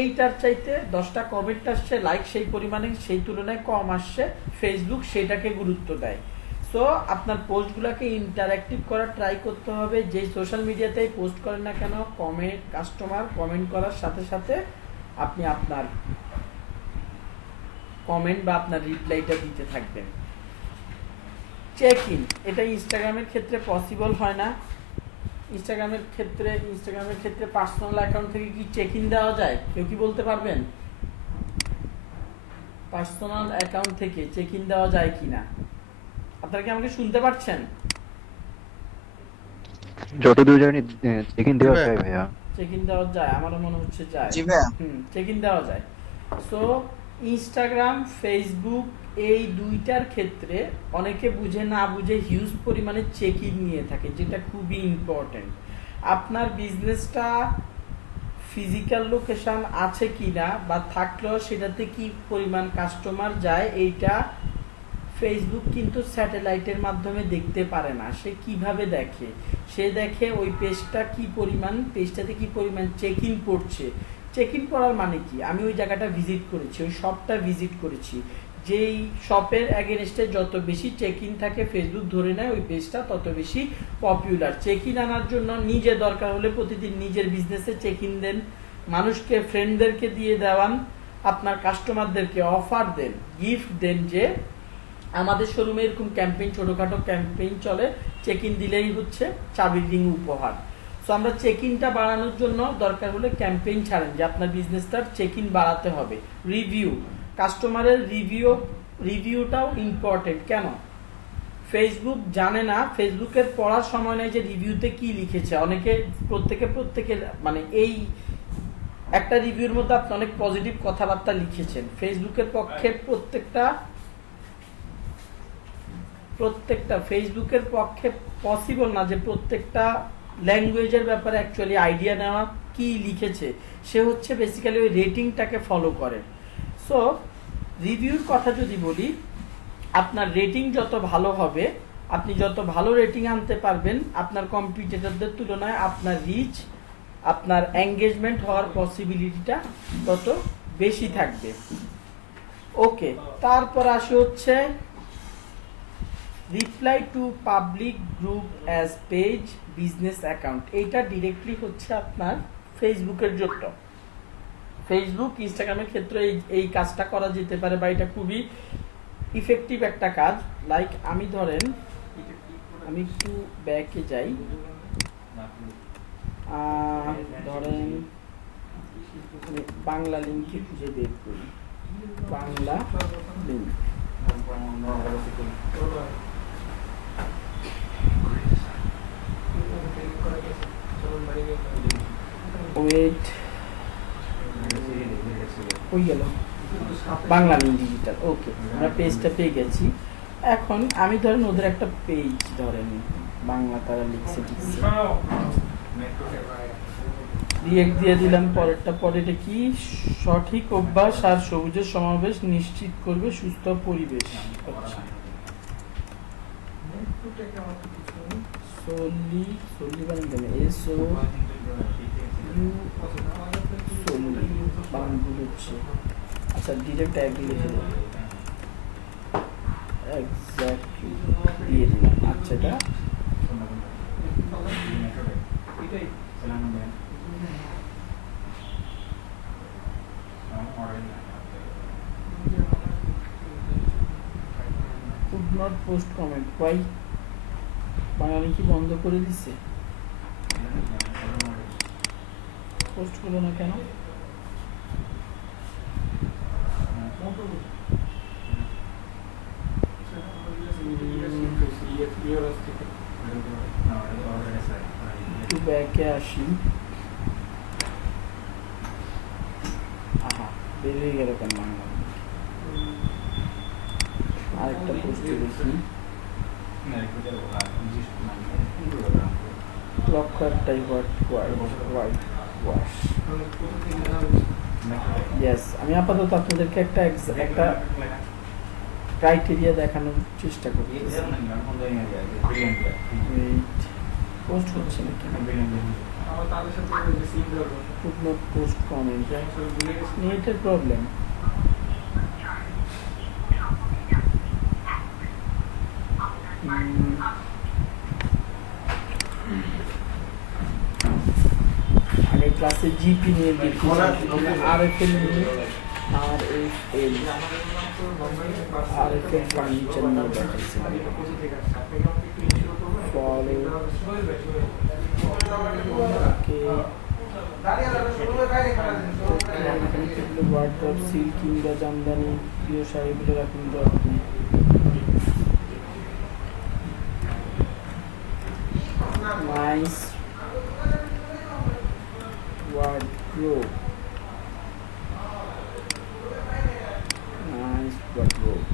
এইটার চাইতে 10টা কমেন্ট আসছে, লাইক সেই পরিমাণে সেই তুলনায় কম আসছে, ফেসবুক সেটাকে গুরুত্ব দেয়। সো আপনার পোস্টগুলোকে ইন্টারঅ্যাক্টিভ করার ট্রাই করতে হবে। যে সোশ্যাল মিডিয়াতেই পোস্ট করেন না কেন, কাস্টমার কমেন্ট করার সাথে সাথে আপনি আপনার কমেন্ট বা আপনার রিপ্লাইটা দিতে থাকবেন। চেক ইন, এটা ইনস্টাগ্রামের ক্ষেত্রে পসিবল হয় না। ইনস্টাগ্রামের ক্ষেত্রে পার্সোনাল অ্যাকাউন্ট থেকে কি চেক ইন দেওয়া যায়? কেউ কি বলতে পারবেন পার্সোনাল অ্যাকাউন্ট থেকে চেক ইন দেওয়া যায় কিনা? আপনারা কি আমাকে শুনতে পাচ্ছেন? যতদূর জানি চেক ইন দেওয়া জি ভাইয়া। যায় ভাইয়া। চেক ইন দেওয়া যায়, আমারও মনে হচ্ছে যায়। জি ভাইয়া। চেক ইন দেওয়া যায়। সো ইনস্টাগ্রাম, ফেসবুক এই দুইটার ক্ষেত্রে অনেকে বুঝে না বুঝে হিউজ পরিমাণে চেক ইন নিয়ে থাকে, যেটা খুবই ইম্পর্টেন্ট। আপনার বিজনেসটা ফিজিক্যাল লোকেশন আছে কিনা বা থাকলেও সেটাতে কি পরিমাণ কাস্টমার যায়, এইটা ফেসবুক কিন্তু স্যাটেলাইটের মাধ্যমে দেখতে পারে না। সে কিভাবে দেখে? সে দেখে ওই পেজটাতে কি পরিমাণ চেক ইন পড়ছে। চেক ইন করার মানে কি? আমি ওই জায়গাটা ভিজিট করেছি, ওই শপটা ভিজিট করেছি, যেই শপের অ্যাগেনস্টে যত বেশি চেক ইন থাকে ফেসবুক ধরে নেয় ওই পেজটা তত বেশি পপুলার। চেক ইন আনার জন্য নিজে দরকার হলে প্রতিদিন নিজের বিজনেসে চেক ইন দেন, মানুষকে ফ্রেন্ডদেরকে দিয়ে দেওয়ান, আপনার কাস্টমারদেরকে অফার দেন, গিফট দেন, যে আমাদের শোরুমে এরকম ক্যাম্পেইন, ছোটোখাটো ক্যাম্পেইন চলে, চেক ইন দিলেই হচ্ছে চাবির রিং উপহার। সো আমরা চেক ইনটা বাড়ানোর জন্য দরকার হলে ক্যাম্পেইন ছাড়েন যে আপনার বিজনেসটার চেক ইন বাড়াতে হবে। রিভিউ, কাস্টমারের রিভিউটাও ইম্পর্টেন্ট। কেন? ফেসবুক জানে না, ফেসবুকের পড়ার সময় নেই যে রিভিউতে কি লিখেছে। প্রত্যেকে মানে এই একটা রিভিউর মধ্যে আপনি অনেক পজিটিভ কথাবার্তা লিখেছেন, ফেসবুকের পক্ষে ফেসবুকের পক্ষে পসিবল না যে প্রত্যেকটা ল্যাঙ্গুয়েজের ব্যাপারে অ্যাকচুয়ালি আইডিয়া নেওয়া কি লিখেছে। সে হচ্ছে বেসিক্যালি ওই রেটিংটাকে ফলো করে। সো রিভিউর কথা যদি বলি, আপনার রেটিং যত ভালো হবে, আপনি যত ভালো রেটিং আনতে পারবেন, আপনার কম্পিটিটরদের তুলনায় আপনার রিচ, আপনার এঙ্গেজমেন্ট হওয়ার পসিবিলিটিটা তত বেশি থাকবে। ওকে, তারপর আসে হচ্ছে reply to public group as page business account. এইটা ডিরেক্টলি হচ্ছে আপনার ফেসবুকের জন্য। ফেসবুক, ইনস্টাগ্রামের ক্ষেত্রে এই কাজটা করা যেতে পারে বা এটা খুবই ইফেক্টিভ একটা কাজ। লাইক আমি একটু ব্যাকে যাই, ধরেন বাংলা লিঙ্কে খুঁজে বের করি, বাংলা লিঙ্ক। ওয়েট, হয়ে গেল বাংলা লিঙ্ক ডিজিটাল। ওকে, আমরা পেজটা পেয়ে গেছি। এখন আমি ধরেন ওদের একটা পেজ ধরেন বাংলা, তারা লিখছে রিয়েক্ট দিয়ে দিলাম। পরেরটা কি? সঠিক অভ্যাস আর সবুজের সমাবেশ নিশ্চিত করবে সুস্থ পরিবেশ। আচ্ছা, আচ্ছা ডিরেক্ট অ্যাগ্রি লিখে দেবো, এক্স্যাক্টলি দিয়ে দিলাম। আচ্ছা, এটা could not post comment. Why? বাঙালি কি বন্ধ করে দিছে? পোস্ট হলো না কেন? একটু ব্যাকে আসি। বের হয়ে গেল কেন বাংলা? আরেকটা পোস্ট দেখি, লক্ষ্য একটাই, হোয়াইট ওয়াশ। ইয়েস, আমি আপাতত আপনাদেরকে একটা ক্রাইটেরিয়া দেখানোর চেষ্টা করছি। পোস্ট হচ্ছে না কেন? could not post comment, নেটের প্রবলেম। আগে ক্লাসে জিপি নিয়ে দেখি, আরএফএল নিয়ে, আরএফএল ফার্নিচার নিয়ে দেখাচ্ছিলাম। সিল কিংবা জামদানি, প্রিয় শাড়িগুলো রাখুন যত্নে। মাই নাইস wardrobe. Nice wardrobe.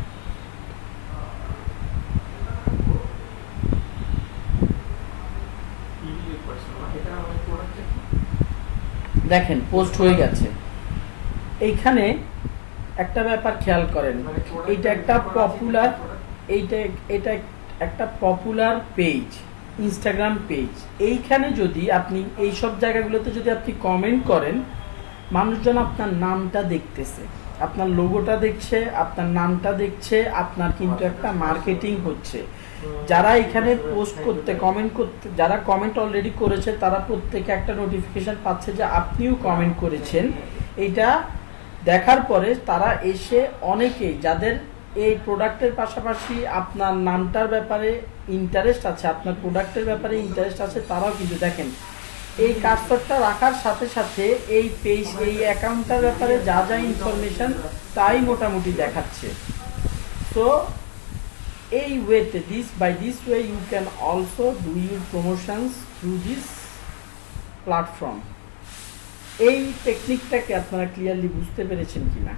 দেখেন পোস্ট হয়ে গেছে। এইখানে একটা ব্যাপার খেয়াল করেন, এটা একটা পপুলার, এটা একটা পপুলার পেজ, ইনস্টাগ্রাম পেজ। এইখানে যদি আপনি এই সব জায়গাগুলোতে যদি আপনি কমেন্ট করেন, মানুষজন আপনার নামটা দেখতেছে, আপনার লোগোটা দেখছে, আপনার নামটা দেখছে, আপনার কিন্তু একটা মার্কেটিং হচ্ছে। যারা এখানে পোস্ট করতে কমেন্ট করতে, যারা কমেন্ট অলরেডি করেছে তারা প্রত্যেকে একটা নোটিফিকেশন পাচ্ছে যে আপনিও কমেন্ট করেছেন। এটা দেখার পরে তারা এসে অনেকেই যাদের এই প্রোডাক্টের পাশাপাশি আপনার নামটার ব্যাপারে ইন্টারেস্ট আছে, আপনার প্রোডাক্টের ব্যাপারে ইন্টারেস্ট আছে, তারাও কিন্তু দেখেন এই কার্সরটা রাখার সাথে সাথে এই পেজ, এই অ্যাকাউন্টটার ব্যাপারে যা যা ইনফরমেশন তাই মোটামুটি দেখাচ্ছে। তো এই ওয়েতে by this way you can also do your promotions through this platform. এই টেকনিকটাকে আপনারা ক্লিয়ারলি বুঝতে পেরেছেন কিনা?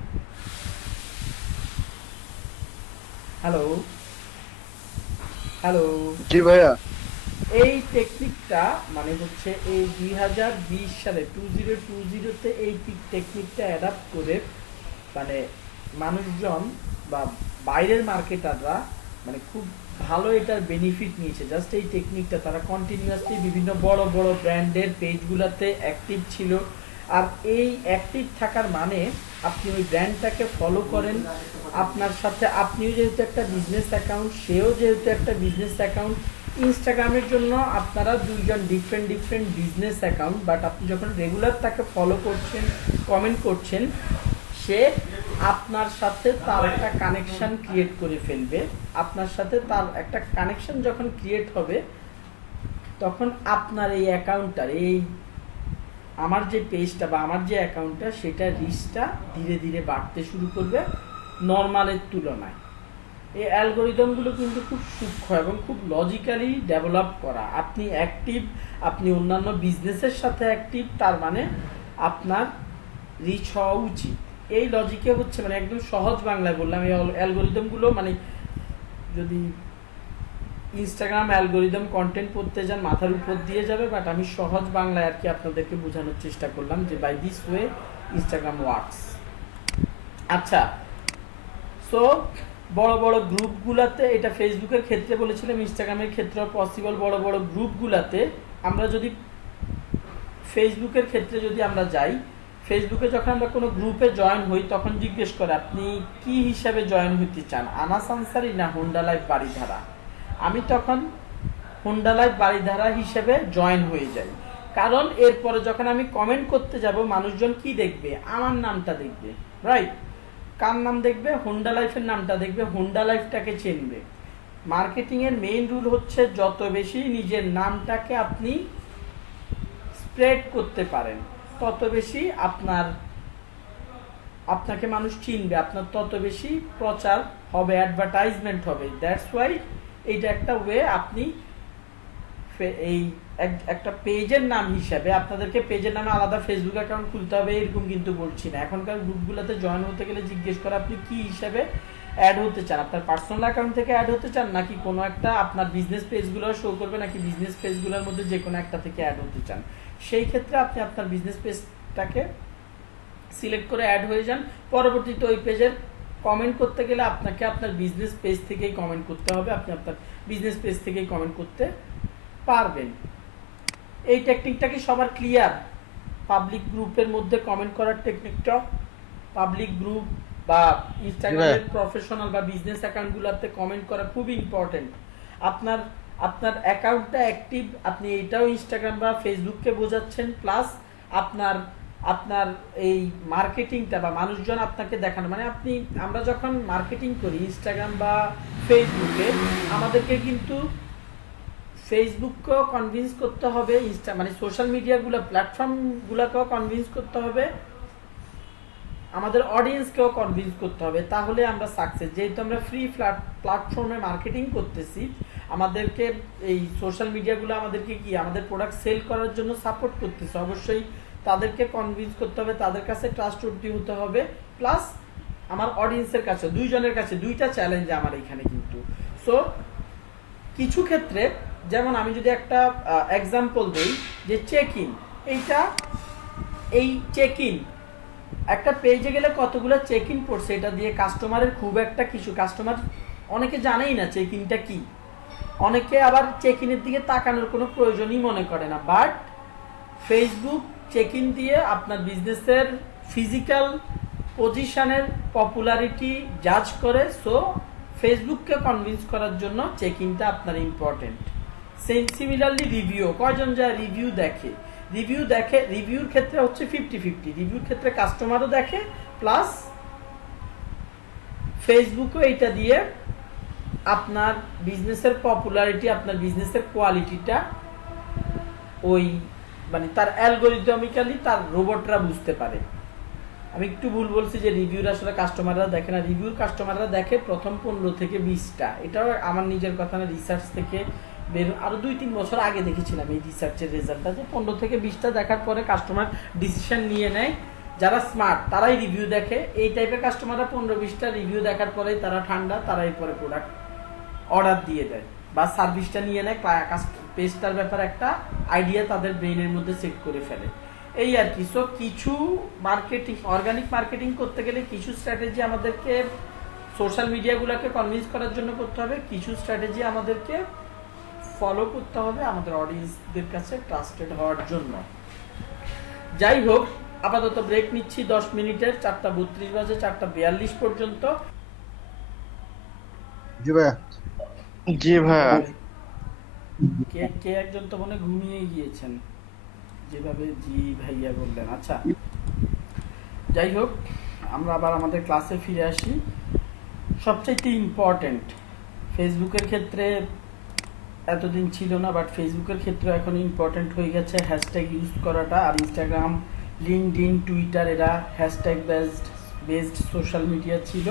হ্যালো হ্যালো জি ভাইয়া। এই টেকনিকটা মানে হচ্ছে এই 2020 সালে 2020-তে এই টেকনিকটা অ্যাডাপ্ট করে মানে মানুষজন বা বাইরের মার্কেটাররা মানে খুব ভালো এটার বেনিফিট নিয়েছে। জাস্ট এই টেকনিকটা তারা কন্টিনিউয়াসলি বিভিন্ন বড় বড় ব্র্যান্ডের পেজগুলোতে অ্যাক্টিভ ছিল। আর এই অ্যাক্টিভ থাকার মানে আপনি ওই ব্র্যান্ডটাকে ফলো করেন, আপনার সাথে আপনিও যেহেতু একটা বিজনেস অ্যাকাউন্ট, সেও যেহেতু একটা বিজনেস অ্যাকাউন্ট। ইনস্টাগ্রামের জন্য আপনারা দুইজন ডিফারেন্ট বিজনেস অ্যাকাউন্ট, বাট আপনি যখন রেগুলার তাকে ফলো করছেন, কমেন্ট করছেন, সে আপনার সাথে তার একটা কানেকশন ক্রিয়েট করে ফেলবে। আপনার সাথে তার একটা কানেকশন যখন ক্রিয়েট হবে, তখন আপনার এই অ্যাকাউন্টটার, এই আমার যে পেজটা বা আমার যে অ্যাকাউন্টটা, সেটা রিচটা ধীরে ধীরে বাড়তে শুরু করবে নর্মালের তুলনায়। এই অ্যালগোরিদমগুলো কিন্তু খুব সূক্ষ্ম এবং খুব লজিক্যালি ডেভেলপ করা। আপনি অ্যাক্টিভ, আপনি অন্যান্য বিজনেসের সাথে অ্যাক্টিভ, তার মানে আপনার রিচ হওয়া উচিত। এই লজিকে হচ্ছে মানে একদম সহজ বাংলায় বললাম, এই অ্যালগোরিদমগুলো মানে যদি ইনস্টাগ্রাম অ্যালগোরিদম কন্টেন্ট পড়তে যান মাথার উপর দিয়ে যাবে, বাট আমি সহজ বাংলায় আর কি আপনাদেরকে বোঝানোর চেষ্টা করলাম যে by this way Instagram works. আচ্ছা, সো বড় বড় গ্রুপগুলোতে, এটা ফেসবুকের ক্ষেত্রে বলেছিলাম, ইনস্টাগ্রামের ক্ষেত্রেও পসিবল। বড় বড় গ্রুপগুলোতে আমরা যদি ফেসবুকের ক্ষেত্রে যদি আমরা যাই, ফেসবুকে যখন আমরা কোনো গ্রুপে জয়েন হই তখন জিজ্ঞেস করে আপনি কি হিসাবে জয়েন হতে চান, আনাস আনসারি না হোন্ডা লাইফ বাড়িধারা। আমি তখন হোন্ডা লাইফ বাড়িধারা হিসেবে জয়েন হয়ে যাই, কারণ এরপরে যখন আমি কমেন্ট করতে যাব মানুষজন কি দেখবে, আমার নামটা দেখবে, রাইট? কার নাম দেখবে? হোন্ডা লাইফের নামটা দেখবে, হোন্ডা লাইফটাকে চিনবে। মার্কেটিংয়ের মেইন রুল হচ্ছে যত বেশি নিজের নামটাকে আপনি স্প্রেড করতে পারেন, তত বেশি আপনাকে মানুষ চিনবে, আপনার তত বেশি প্রচার হবে, অ্যাডভার্টাইজমেন্ট হবে। দ্যাটস ওয়াই এইটা একটা ওয়ে। আপনি এই একটা পেজের নাম হিসাবে, আপনাদেরকে পেজের নামে আলাদা ফেসবুক অ্যাকাউন্ট খুলতে হবে এরকম কিন্তু বলছি না। এখনকার গ্রুপগুলোতে জয়েন হতে গেলে জিজ্ঞেস করে আপনি কি হিসাবে অ্যাড হতে চান, আপনার পার্সোনাল অ্যাকাউন্ট থেকে অ্যাড হতে চান, নাকি কোনো একটা আপনার বিজনেস পেজগুলো শো করবে, নাকি বিজনেস পেজগুলোর মধ্যে যে কোনো একটা থেকে অ্যাড হতে চান। সেই ক্ষেত্রে আপনি আপনার বিজনেস পেজটাকে সিলেক্ট করে অ্যাড হয়ে যান। পরবর্তীতে ওই পেজের কমেন্ট করতে গেলে আপনাকে আপনার বিজনেস পেজ থেকেই কমেন্ট করতে হবে, আপনি আপনার বিজনেস পেজ থেকেই কমেন্ট করতে পারবেন। এই টেকনিকটা কি সবার ক্লিয়ার? পাবলিক গ্রুপের মধ্যে কমেন্ট করার টেকনিকটা, পাবলিক গ্রুপ বা ইনস্টাগ্রামের প্রফেশনাল বা বিজনেস অ্যাকাউন্টগুলোতে কমেন্ট করা খুব ইম্পর্টেন্ট। আপনার অ্যাকাউন্টটা অ্যাক্টিভ, আপনি এটাও ইনস্টাগ্রাম বা ফেসবুককে বোঝাচ্ছেন, প্লাস আপনার এই মার্কেটিংটা বা মানুষজন আপনাকে দেখানো, মানে আমরা যখন মার্কেটিং করি ইনস্টাগ্রাম বা ফেসবুকে, আমাদেরকে কিন্তু ফেসবুককেও কনভিন্স করতে হবে, মানে সোশ্যাল মিডিয়াগুলো প্ল্যাটফর্মগুলোকেও কনভিন্স করতে হবে, আমাদের অডিয়েন্সকেও কনভিন্স করতে হবে, তাহলে আমরা সাকসেস। যেহেতু আমরা ফ্রি প্ল্যাটফর্মে মার্কেটিং করতেছি, আমাদেরকে এই সোশ্যাল মিডিয়াগুলো আমাদেরকে কি আমাদের প্রোডাক্ট সেল করার জন্য সাপোর্ট করতেছে, অবশ্যই তাদেরকে কনভিন্স করতে হবে, তাদের কাছে ট্রাস্টওয়ার্দি হতে হবে, প্লাস আমার অডিয়েন্সের কাছে, দুইজনের কাছে, দুইটা চ্যালেঞ্জ আমার এখানে কিন্তু। সো কিছু ক্ষেত্রে যেমন আমি যদি একটা এক্সাম্পল দিই যে চেক ইন, এই চেক ইন একটা পেজে গেলে কতগুলো চেক ইন পড়ছে, এটা দিয়ে কাস্টমারের খুব একটা কিছু, কাস্টমার অনেকে জানেই না চেক ইনটা কি, অনেকে আবার চেক ইনের দিকে তাকানোর কোনো প্রয়োজনই মনে করে না। বাট ফেসবুক চেক ইন দিয়ে আপনার বিজনেসের ফিজিক্যাল পজিশনের পপুলারিটি জাজ করে। সো ফেসবুককে কনভিন্স করার জন্য চেক ইনটা আপনার ইম্পর্টেন্ট। সিমিলারলি রিভিউ, কয়জন যায় রিভিউ দেখে, রিভিউর ক্ষেত্রে হচ্ছে 50-50, রিভিউর ক্ষেত্রে কাস্টমারও দেখে প্লাস ফেসবুকও এইটা দিয়ে আপনার বিজনেসের পপুলারিটি, আপনার বিজনেসের কোয়ালিটিটা ওই মানে তার অ্যালগোরিদমিক্যালি তার রোবটরা বুঝতে পারে। আমি একটু ভুল বলছি যে রিভিউর আসলে কাস্টমাররা দেখে না, রিভিউর কাস্টমাররা দেখে প্রথম 15 থেকে 20টা, এটাও আমার নিজের কথা না, রিসার্চ থেকে বের, আরো 2-3 বছর আগে দেখেছিলাম এই রিসার্চের রেজাল্টটা, যে 15 থেকে 20টা দেখার পরে কাস্টমার ডিসিশন নিয়ে নেয়। যারা স্মার্ট তারাই রিভিউ দেখে, এই টাইপের কাস্টমাররা 15-20টা রিভিউ দেখার পরেই তারা ঠান্ডা, তারাই পরে প্রোডাক্ট অর্ডার দিয়ে দেয় বা সার্ভিসটা নিয়ে নেয়, পেজটার ব্যাপারে একটা আইডিয়া তাদের ব্রেইনের মধ্যে সেট করে ফেলে, এই আর কি। সো কিছু মার্কেটিং, অর্গানিক মার্কেটিং করতে গেলে কিছু স্ট্র্যাটেজি আমাদেরকে সোশ্যাল মিডিয়াগুলোকে কনভিন্স করার জন্য করতে হবে, কিছু স্ট্র্যাটেজি আমাদেরকে ফলো করতে হবে আমাদের অডিয়েন্সদের কাছে ট্রাস্টেড হওয়ার জন্য। যাই হোক, আপাতত ব্রেক নিচ্ছি 10 মিনিটের, 4:32 বাজে, 4:42 পর্যন্ত। জি ভাইয়া। জি ভাইয়া। কে একজন তো মনে ঘুমিয়ে গিয়েছেন যেভাবে জি ভাইয়া বললেন। আচ্ছা, যাই হোক, আমরা আবার আমাদের ক্লাসে ফিরে আসি। সবচাইতে ইম্পর্টেন্ট ফেসবুকের ক্ষেত্রে এতদিন ছিল না, বাট ফেসবুকের ক্ষেত্রে এখন ইম্পর্টেন্ট হয়ে গেছে হ্যাশট্যাগ ইউজ করাটা। আর ইনস্টাগ্রাম, লিঙ্কডইন, টুইটার এরা হ্যাশট্যাগ বেসড সোশ্যাল মিডিয়া ছিল।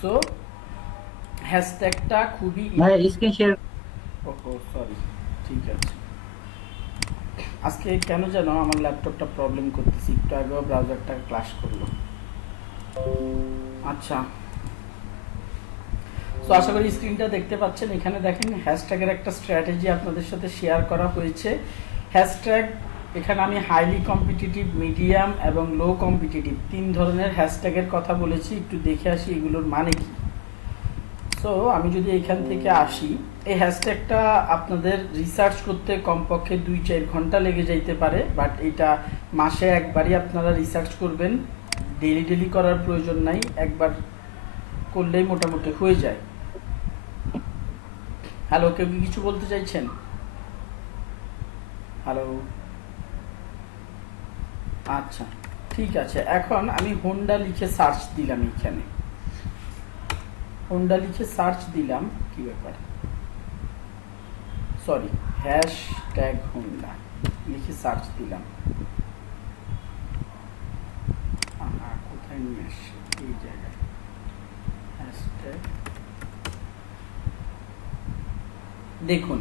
সো হ্যাশট্যাগটা খুবই স্ক্রিন শেয়ার, ওহো সরি, ঠিক আছে। আজকে কেন যেন আমার ল্যাপটপটা প্রবলেম করতেছি, একটু আগেও ব্রাউজারটা ক্লাশ করলো। আচ্ছা, তো আশা করি স্ক্রিনটা দেখতে পাচ্ছেন। এখানে দেখেন হ্যাশট্যাগের একটা স্ট্র্যাটেজি আপনাদের সাথে শেয়ার করা হয়েছে। হ্যাশট্যাগ এখানে আমি হাইলি কম্পিটিটিভ, মিডিয়াম এবং লো কম্পিটিটিভ 3 ধরনের হ্যাশট্যাগের কথা বলেছি। একটু দেখে আসি এগুলোর মানে কি। সো আমি যদি এখান থেকে আসি, এই হ্যাশট্যাগটা আপনাদের রিসার্চ করতে কমপক্ষে 2-4 ঘন্টা লেগে যাইতে পারে, বাট এটা মাসে একবারই আপনারা রিসার্চ করবেন, ডেলি করার প্রয়োজন নাই, একবার করলেই মোটামুটি হয়ে যায়। হ্যালো, কেউ কি কিছু বলতে চাইছেন? হ্যালো, আচ্ছা ঠিক আছে। এখন আমি হোন্ডা লিখে সার্চ দিলাম, এখানে হোন্ডা লিখে সার্চ দিলাম, কি ব্যাপার, সরি, হ্যাশট্যাগ হোন্ডা লিখে সার্চ দিলাম। কোথায় নিয়ে আসছে, এই জায়গায় হ্যাশট্যাগ। দেখুন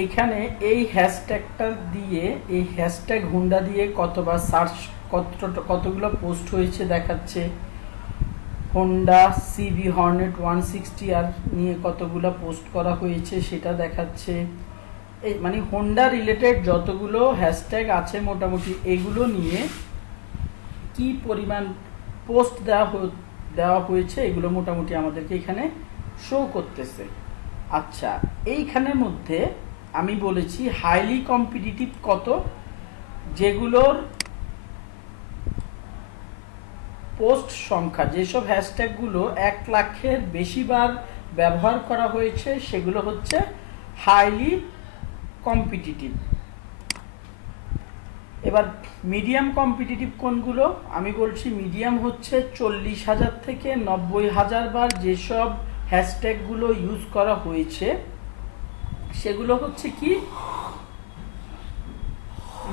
এইখানে এই হ্যাশট্যাগটা দিয়ে, এই হ্যাশট্যাগ হোন্ডা দিয়ে কতবার সার্চ, কতগুলো পোস্ট হয়েছে দেখাচ্ছে। হোন্ডা সিবি হর্নেট 160 আর নিয়ে কতগুলো পোস্ট করা হয়েছে সেটা দেখাচ্ছে। এই মানে হোন্ডা রিলেটেড যতগুলো হ্যাশট্যাগ আছে মোটামুটি এগুলো নিয়ে কি পরিমাণ পোস্ট দেওয়া হয়েছে এগুলো মোটামুটি আমাদেরকে এখানে শো করতেছে। আচ্ছা, এইখানের মধ্যে আমি বলেছি হাইলি কম্পিটিটিভ কত, যেগুলোর পোস্ট সংখ্যা, যেসব হ্যাশট্যাগুলো 1 লাখের বেশি বার ব্যবহার করা হয়েছে সেগুলো হচ্ছে হাইলি কম্পিটিটিভ। এবার মিডিয়াম কম্পিটিটিভ কোনগুলো, আমি বলছি মিডিয়াম হচ্ছে 40,000 থেকে 90,000 বার যেসব হ্যাশট্যাগুলো ইউজ করা হয়েছে সেগুলো হচ্ছে কি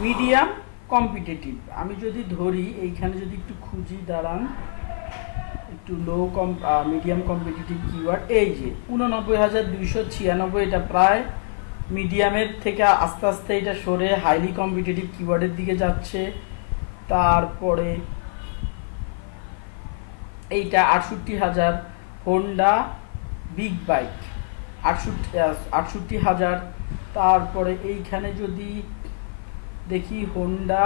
মিডিয়াম কম্পিটিটিভ। আমি যদি ধরি, এইখানে যদি একটু খুঁজি, দাঁড়ান একটু to low medium competitive keyword, এই যে 89,296, এটা প্রায় মিডিয়ামের থেকে আস্তে আস্তে এটা সরে হাইলি কম্পিটিটিভ কিওয়ার্ডের দিকে যাচ্ছে। তারপরে এইটা 68,000, হোন্ডা বিগ বাইক 68,000। তারপরে এইখানে যদি দেখি হোন্ডা,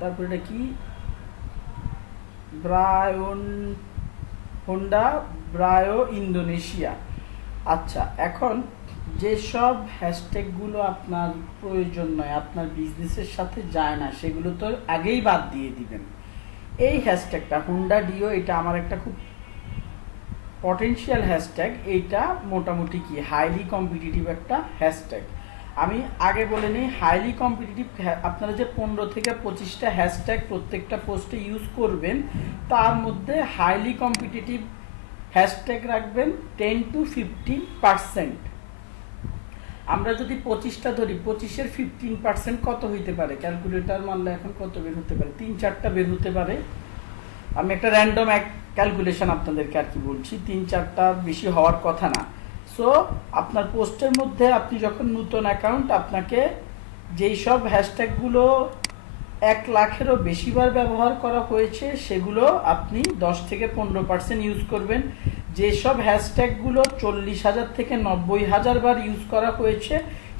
তারপরে এটা কি হোন্ডা ব্রায়ো ইন্দোনেশিয়া। আচ্ছা, এখন যেসব হ্যাশট্যাগুলো আপনার প্রয়োজন নয়, আপনার বিজনেসের সাথে যায় না, সেগুলো তো আগেই বাদ দিয়ে দিবেন। এই হ্যাশট্যাগটা হোন্ডা ডিও, এটা আমার একটা খুব পটেনশিয়াল হ্যাশট্যাগ। এইটা মোটামুটি কি হাইলি কম্পিটিটিভ একটা হ্যাশট্যাগ। আমি আগে বলে নিই, হাইলি কম্পিটিটিভ আপনারা যে 15 থেকে 25টা হ্যাশট্যাগ প্রত্যেকটা পোস্টে ইউজ করবেন, তার মধ্যে হাইলি কম্পিটিটিভ হ্যাশট্যাগ রাখবেন 10 to 15%। আমরা যদি 25টা ধরি, 25-এর 15% কত হইতে পারে? ক্যালকুলেটর মারলে এখন কত বের হতে পারে? 3-4টা বের হতে পারে। আমি একটা র্যান্ডম ক্যালকুলেশন আপনাদেরকে আর কি বলছি, 3-4টার বেশি হওয়ার কথা না। সো আপনার পোস্টের মধ্যে আপনি যখন নতুন অ্যাকাউন্ট, আপনাকে যেই সব হ্যাশট্যাগুলো 1 লাখেরও বেশিবার ব্যবহার করা হয়েছে, সেগুলো আপনি 10 থেকে 15% ইউজ করবেন। যেসব হ্যাশট্যাগুলো 40,000 থেকে 90,000 বার ইউজ করা হয়েছে,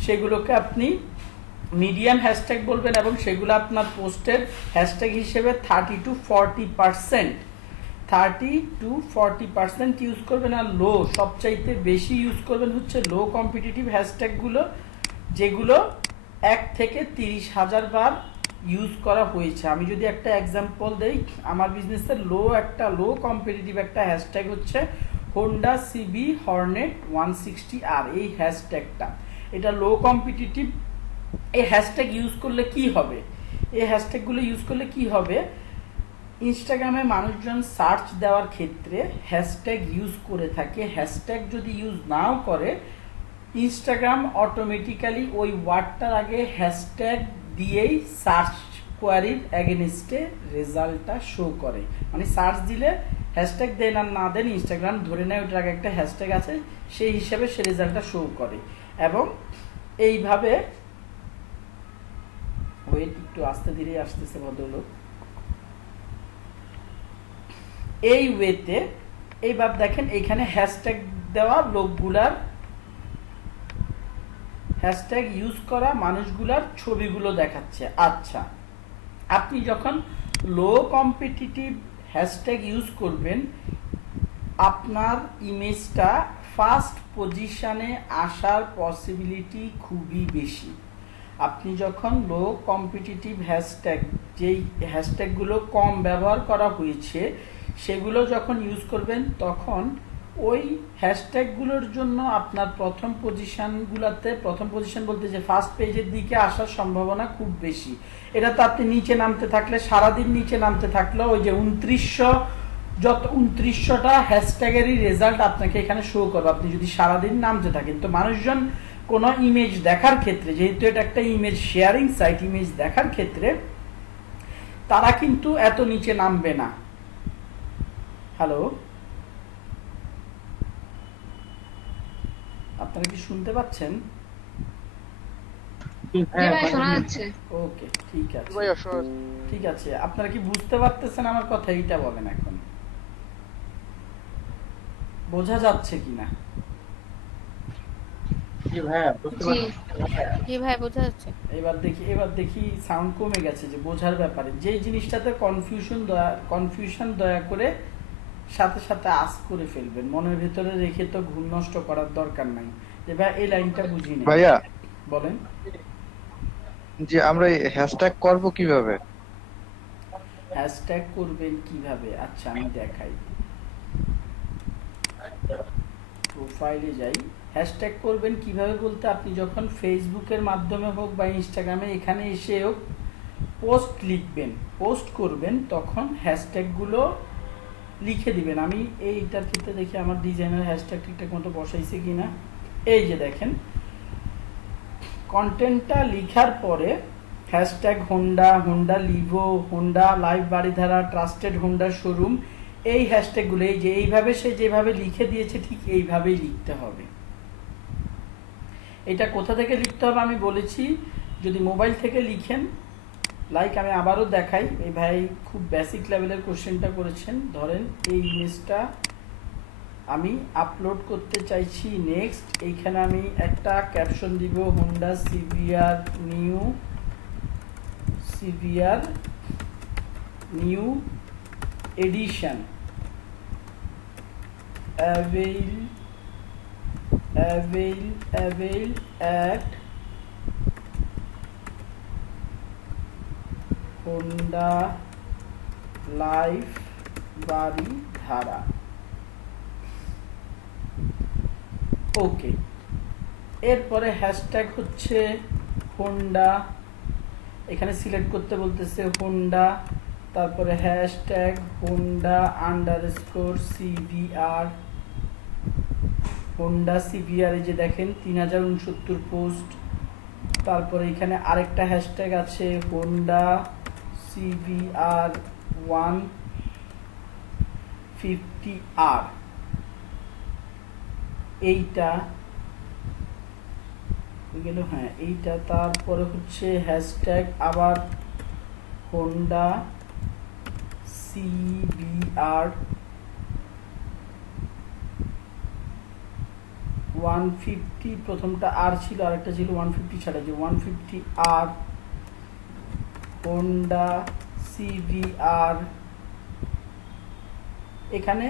সেগুলোকে আপনি মিডিয়াম হ্যাশট্যাগ বলবেন, এবং সেগুলো আপনার পোস্টের হ্যাশট্যাগ হিসেবে 30 to 40% ইউজ করবেন। আর লো, সবচাইতে বেশি ইউজ করবেন হচ্ছে লো কম্পিটিটিভ হ্যাশট্যাগুলো, যেগুলো 1 থেকে 30,000 বার ইউজ করা হয়েছে। আমি যদি একটা এক্সাম্পল দেই, আমার বিজনেসের লো কম্পিটিটিভ একটা হ্যাশট্যাগ হচ্ছে হোন্ডা সিবি হর্নেট 160R। এই হ্যাশট্যাগটা, এটা লো কম্পিটিটিভ। এই হ্যাশট্যাগ ইউজ করলে কি হবে? এই হ্যাশট্যাগুলো ইউজ করলে কি হবে? ইনস্টাগ্রামে মানুষজন সার্চ দেওয়ার ক্ষেত্রে হ্যাশট্যাগ ইউজ করে থাকে। হ্যাশট্যাগ যদি ইউজ নাও করে, ইনস্টাগ্রাম অটোমেটিক্যালি ওই ওয়ার্ডটার আগে হ্যাশট্যাগ দিয়েই সার্চ কোয়ারির এগেনস্টে রেজাল্টটা শো করে। মানে সার্চ দিলে হ্যাশট্যাগ দেন আর না দেন, ইনস্টাগ্রাম ধরে নেয় ওটার আগে একটা হ্যাশট্যাগ আছে, সেই হিসাবে সে রেজাল্টটা শো করে। এবং এইভাবে ওয়েট, একটু আস্তে ধীরে আসতেছে ভদ্রলোক। এই ওয়েতে এইবার দেখেন, এখানে হ্যাশট্যাগ দেওয়া লোকগুলার, হ্যাশট্যাগ ইউজ করা মানুষগুলার ছবিগুলো দেখাচ্ছে। আচ্ছা, আপনি যখন লো কম্পিটিটিভ হ্যাশট্যাগ ইউজ করবেন, আপনার ইমেজটা ফার্স্ট পজিশনে আসার পসিবিলিটি খুবই বেশি। আপনি যখন লো কম্পিটিটিভ হ্যাশট্যাগ, যেই হ্যাশট্যাগুলো কম ব্যবহার করা হয়েছে, সেগুলো যখন ইউজ করবেন, তখন ওই হ্যাশট্যাগুলোর জন্য আপনার প্রথম পজিশন বলতে যে ফার্স্ট পেজের দিকে আসার সম্ভাবনা খুব বেশি। এটা তো আপনি নিচে নামতে থাকলে, সারাদিন নিচে নামতে থাকলেও ওই যে 2900টা হ্যাশট্যাগেরই রেজাল্ট আপনাকে এখানে শো করবে, আপনি যদি সারাদিন নামতে থাকেন। তো মানুষজন কোনো ইমেজ দেখার ক্ষেত্রে, যেহেতু এটা একটা ইমেজ শেয়ারিং সাইট, ইমেজ দেখার ক্ষেত্রে তারা কিন্তু এত নিচে নামবে না। হ্যালো, আপনারা কি শুনতে পাচ্ছেন? ওকে, ঠিক আছে, ঠিক আছে। আপনারা কি বুঝতে পারতেছেন আমার কথা? এইটা বলেন, এখন বোঝা যাচ্ছে কিনা? এবার দেখি সাউন্ড কমে গেছে, যে বোঝার ব্যাপারে যে জিনিসটাতে কনফিউশন দয়া করে সাথে সাথে আস করে ফেলবেন, মনের ভেতরে রেখে তো ঘুম নষ্ট করার দরকার নাই। এবার এই লাইনটা বুঝি না ভাইয়া, বলেন যে আমরা হ্যাশট্যাগ করব কিভাবে? হ্যাশট্যাগ করবেন কিভাবে? আচ্ছা, আমি দেখাই। প্রোফাইলে যাই। হ্যাশট্যাগ করবেন কিভাবে বলতে, আপনি যখন ফেসবুকের মাধ্যমে হোক বা ইনস্টাগ্রামে, এখানে এসে হোক পোস্ট লিখবেন, পোস্ট করবেন, তখন হ্যাশট্যাগুলো লিখে দিবেন। আমি এইটার ক্ষেত্রে দেখি আমার ডিজাইনের হ্যাশট্যাগ ঠিকঠাক মতো বসাইছে কিনা। এই যে দেখেন, কন্টেন্টটা লিখার পরে hashtag Honda, Honda Livo, Honda live Baridhara, trusted Honda showroom, এই হ্যাশট্যাগুলো এই যে এইভাবে সে যেভাবে লিখে দিয়েছে ঠিক এইভাবেই লিখতে হবে। এটা কোথা থেকে লিখতে হবে আমি বলেছি, যদি মোবাইল থেকে লিখেন, লাইক আমি আবারও দেখাই, এই ভাই খুব বেসিক লেভেলের কোশ্চেনটা করেছেন। ধরেন এই ইমেজটা আমি আপলোড করতে চাইছি, নেক্সট এইখানে আমি একটা ক্যাপশন দিব, Honda CVR new edition avail at Honda Life Baridhara. Okay, এরপরে হ্যাশট্যাগ হচ্ছে হোন্ডা, এখানে সিলেক্ট করতে বলতেছে হোন্ডা, তারপরে hashtag Honda underscore CBR, Honda CBR, এই যে দেখেন 3069 পোস্ট। তারপরে এখানে আরেকটা হ্যাশট্যাগ আছে হোন্ডা সিভিআর 150R, এইটা গেল, হ্যাঁ এইটা। তারপরে হচ্ছে হ্যাশট্যাগ আবার হোন্ডা সিভিআর 150, প্রথমটা আর ছিল আরেকটা ছিল 150 ছাড়া, যে 150R হোন্ডা সিভিআর। এখানে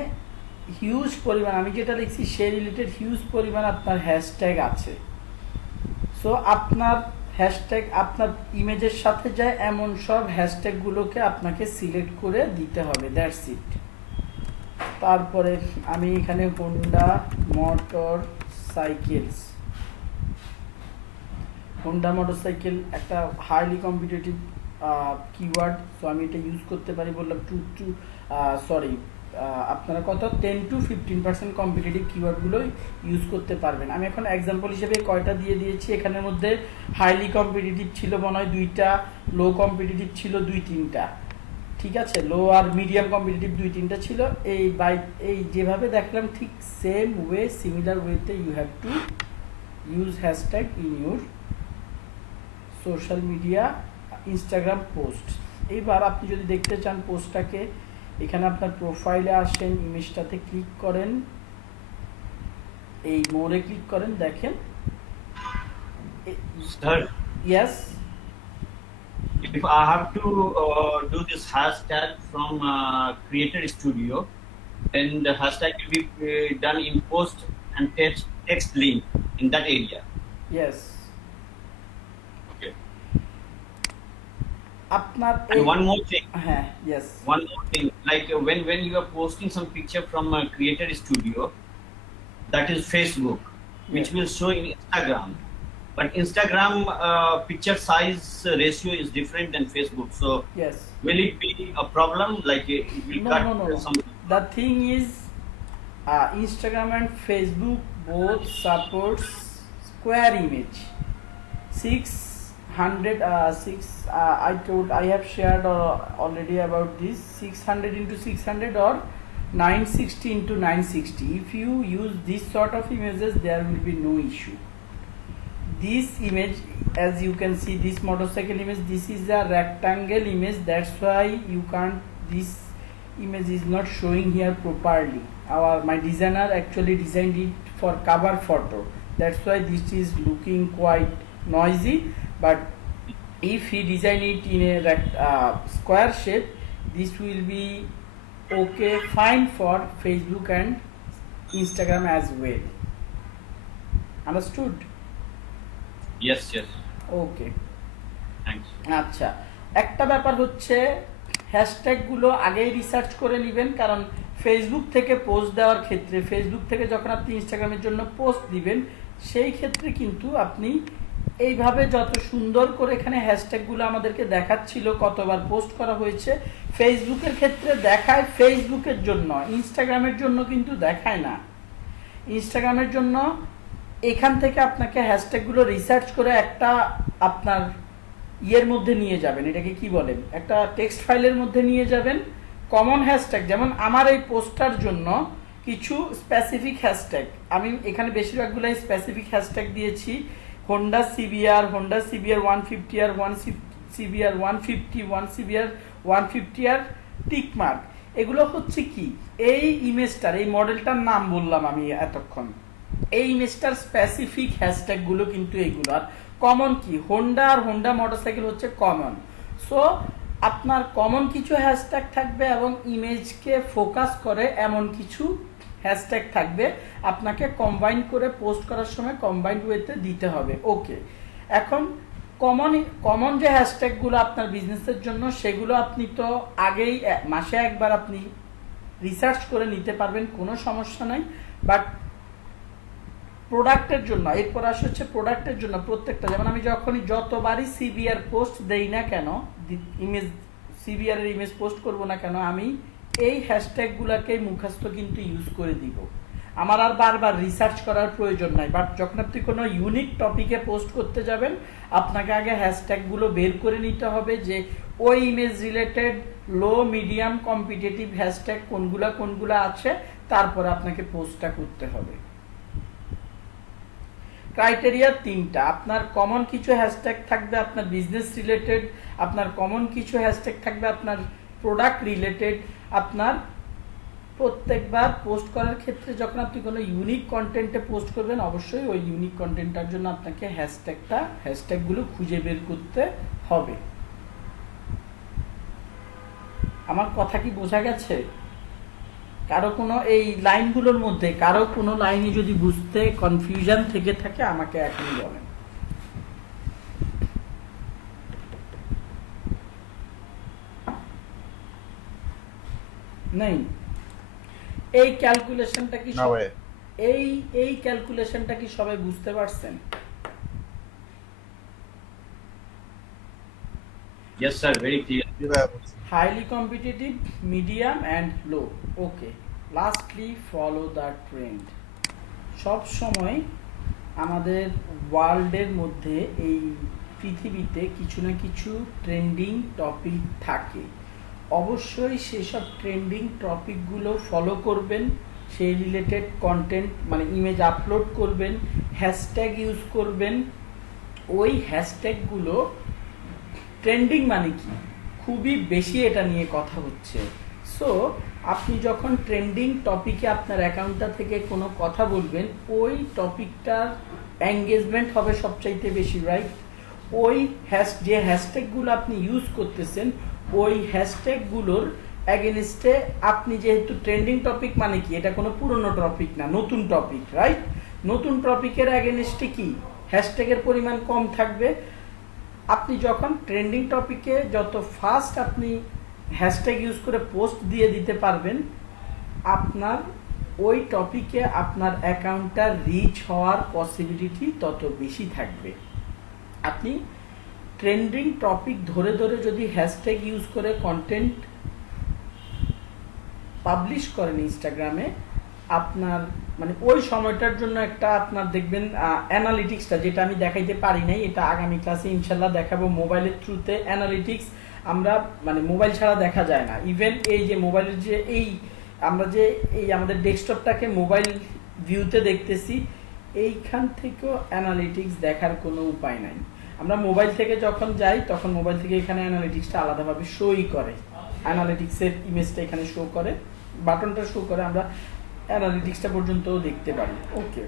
হিউজ পরিমাণ, আমি যেটা লিখছি সে রিলেটেড হিউজ পরিমাণ আপনার হ্যাশট্যাগ আছে। সো আপনার হ্যাশট্যাগ আপনার ইমেজের সাথে যায় এমন সব হ্যাশট্যাগুলোকে আপনাকে সিলেক্ট করে দিতে হবে, দ্যাটস ইট। তারপরে আমি এখানে হোন্ডা মোটরসাইকেল একটা হাইলি কম্পিটিটিভ কিওয়ার্ড, সো আমি এটা ইউজ করতে পারি, বললাম আপনারা কত 10 to 15% কম্পিটিটিভ কিওয়ার্ডগুলো ইউজ করতে পারবেন। আমি এখন এক্সাম্পল হিসেবে কয়টা দিয়ে দিয়েছি, এখানের মধ্যে হাইলি কম্পিটিটিভ ছিল মনে হয় 2টা, লো কম্পিটিটিভ ছিল 2-3টা, ঠিক আছে, লো আর মিডিয়াম কম্পিটিটিভ 2-3টা ছিল। এই যেভাবে দেখলাম ঠিক সেম ওয়ে, সিমিলার ওয়েতে you have to use hashtag in your social media Instagram post. এইবার আপনি যদি দেখতে চান পোস্টটাকে, এখানে আপনার প্রোফাইলে আসেন, ইমেজটাতে ক্লিক করেন, এই মোড়ে ক্লিক করেন, দেখেন yes. If I have to do this hashtag from Creator Studio, then the hashtag will be done in post and text link in that area. Yes. Okay. আপনার And one more thing. হ্যাঁ, yes. One more thing, like when you are posting some picture from Creator Studio, that is Facebook, which Yes. will show in Instagram. But Instagram picture size ratio is different than Facebook. So Yes. will it be a problem? Like it will cut No. some. The thing is, Instagram and Facebook both supports square image. 600, I have shared already about this, 600 into 600 or 960 into 960. If you use this sort of images, there will be no issue. This image, as you can see, this motorcycle image, this is a rectangle image, that's why you can't, this image is not showing here properly. My designer actually designed it for cover photo, that's why this is looking quite noisy. But if he design it in a square shape, this will be okay, fine for Facebook and Instagram as well. Understood? Yes. Okay, Thanks. আচ্ছা, একটা ব্যাপার হচ্ছে hashtag গুলো আগেই research করে নেবেন, কারণ Facebook থেকে পোস্ট দেওয়ার ক্ষেত্রে, ফেসবুক থেকে যখন আপনি ইনস্টাগ্রামের জন্য পোস্ট দিবেন, সেই ক্ষেত্রে কিন্তু আপনি এইভাবে যত সুন্দর করে এখানে হ্যাশট্যাগুলো আমাদেরকে দেখাচ্ছিল, কতবার পোস্ট করা হয়েছে, ফেসবুকের ক্ষেত্রে দেখায় ফেসবুকের জন্য, ইনস্টাগ্রামের জন্য কিন্তু দেখায় না। ইনস্টাগ্রামের জন্য এখান থেকে আপনাকে হ্যাশট্যাগুলো রিসার্চ করে একটা আপনার ইয়ের মধ্যে নিয়ে যাবেন, এটাকে কি বলেন, একটা টেক্সট ফাইলের মধ্যে নিয়ে যাবেন কমন হ্যাশট্যাগ। যেমন আমার এই পোস্টটার জন্য কিছু স্পেসিফিক হ্যাশট্যাগ, আমি এখানে বেশিরভাগগুলাই স্পেসিফিক হ্যাশট্যাগ দিয়েছি। হোন্ডা সিবিআর 150 আর 1 সিবিআর 150, 1 সিবিআর 150 আর টিকমার্ক। এগুলো হচ্ছে কি, এই ইমেজটার, এই মডেলটার নাম বললাম আমি এতক্ষণ, এই ইমেজটার স্পেসিফিক হ্যাশট্যাগ গুলো কিন্তু এইগুলো। আর কমন কি, হোন্ডা আর হোন্ডা মোটরসাইকেল হচ্ছে কমন। সো আপনার কমন কিছু হ্যাশট্যাগ থাকবে এবং ইমেজকে ফোকাস করে এমন কিছু হ্যাশট্যাগ থাকবে, আপনাকে কম্বাইন করে পোস্ট করার সময় কম্বাইন্ড ওয়েতে দিতে হবে। ওকে, এখন কমন যে হ্যাশট্যাগুলো আপনার বিজনেসের জন্য, সেগুলো আপনি তো আগেই মাসে একবার আপনি রিসার্চ করে নিতে পারবেন, কোনো সমস্যা নাই। বাট প্রোডাক্টের জন্য, এরপর আসে হচ্ছে প্রোডাক্টের জন্য প্রত্যেকটা, যেমন আমি যতবারই সিবিআর পোস্ট দেই না কেন, ইমেজ সিবিআর এর ইমেজ পোস্ট করব না কেন, আমি এই হ্যাশট্যাগুলোকে মুখস্থ কিন্তু ইউজ করে দিব, আমার আর বারবার রিসার্চ করার প্রয়োজন নাই। বাট যখন আপনি কোনো ইউনিক টপিকে পোস্ট করতে যাবেন, আপনাকে আগে হ্যাশট্যাগুলো বের করে নিতে হবে যে ওই ইমেজ রিলেটেড লো মিডিয়াম কম্পিটিটিভ হ্যাশট্যাগ কোনগুলা আছে, তারপরে আপনাকে পোস্টটা করতে হবে। ক্রাইটেরিয়া 3টা, আপনার কমন কিছু হ্যাশট্যাগ থাকবে আপনার বিজনেস রিলেটেড, আপনার কমন কিছু হ্যাশট্যাগ থাকবে আপনার প্রোডাক্ট রিলেটেড। আপনার প্রত্যেকবার পোস্ট করার ক্ষেত্রে যখন আপনি কোনো ইউনিক কন্টেন্টে পোস্ট করবেন, অবশ্যই ওই ইউনিক কন্টেন্টটার জন্য আপনাকে হ্যাশট্যাগুলো খুঁজে বের করতে হবে। আমার কথা কি বোঝা গেছে? কারো কোনো এই লাইনগুলোর মধ্যে কারো কোনো লাইনে যদি বুঝতে কনফিউশন থেকে থাকে আমাকে এখনই বলেন। নেই এই ক্যালকুলেশনটা কি এই ক্যালকুলেশনটা কি সবাই বুঝতে পারছেন? Yes sir, very clear. Highly competitive, medium and low. Okay. Lastly, follow the trend. সব সময় আমাদের ওয়ার্ল্ডের মধ্যে, এই পৃথিবীতে কিছু না কিছু ট্রেন্ডিং টপিক থাকে। অবশ্যই সেসব ট্রেন্ডিং টপিকগুলো ফলো করবেন, সেই রিলেটেড কন্টেন্ট মানে ইমেজ আপলোড করবেন, হ্যাশট্যাগ ইউজ করবেন। ওই হ্যাশট্যাগুলো ট্রেন্ডিং মানে কি, খুবই বেশি এটা নিয়ে কথা হচ্ছে। সো আপনি যখন ট্রেন্ডিং টপিকে আপনার অ্যাকাউন্টটা থেকে কোনো কথা বলবেন, ওই টপিকটার এঙ্গেজমেন্ট হবে সবচাইতে বেশি, রাইট? ওই যে হ্যাশট্যাগুলো আপনি ইউজ করতেছেন, ওই হ্যাশট্যাগুলোর অ্যাগেনস্টে আপনি, যেহেতু ট্রেন্ডিং টপিক মানে কি, এটা কোনো পুরনো টপিক না, নতুন টপিক, রাইট? নতুন টপিকের অ্যাগেনস্টে কি হ্যাশট্যাগের পরিমাণ কম থাকবে। আপনি যখন ট্রেন্ডিং টপিকে যত ফাস্ট আপনি হ্যাশট্যাগ ইউজ করে পোস্ট দিয়ে দিতে পারবেন, আপনার ওই টপিকে আপনার অ্যাকাউন্টটা রিচ হওয়ার পসিবিলিটি তত বেশি থাকবে। আপনি ট্রেন্ডিং টপিক ধরে ধরে যদি হ্যাশট্যাগ ইউজ করে কন্টেন্ট পাবলিশ করেন ইনস্টাগ্রামে, আপনার মানে ওই সময়টার জন্য একটা আপনার দেখবেন অ্যানালিটিক্সটা, যেটা আমি দেখাইতে পারি নাই, এটা আগামী ক্লাসে ইনশাল্লাহ দেখাবো। মোবাইলের থ্রুতে অ্যানালিটিক্স আমরা মানে মোবাইল ছাড়া দেখা যায় না। ইভেন এই যে মোবাইলের যে আমরা যে আমাদের ডেস্কটপটাকে মোবাইল ভিউতে দেখতেছি, এইখান থেকেও অ্যানালিটিক্স দেখার কোনো উপায় নাই। আমরা মোবাইল থেকে যখন যাই, তখন মোবাইল থেকে এখানে অ্যানালিটিক্সটা আলাদাভাবে শোই করে, অ্যানালিটিক্সের ইমেজটা এখানে শো করে, বাটনটা শো করে, আমরা অ্যানালিটিক্সটা পর্যন্তও দেখতে পারি। ওকে,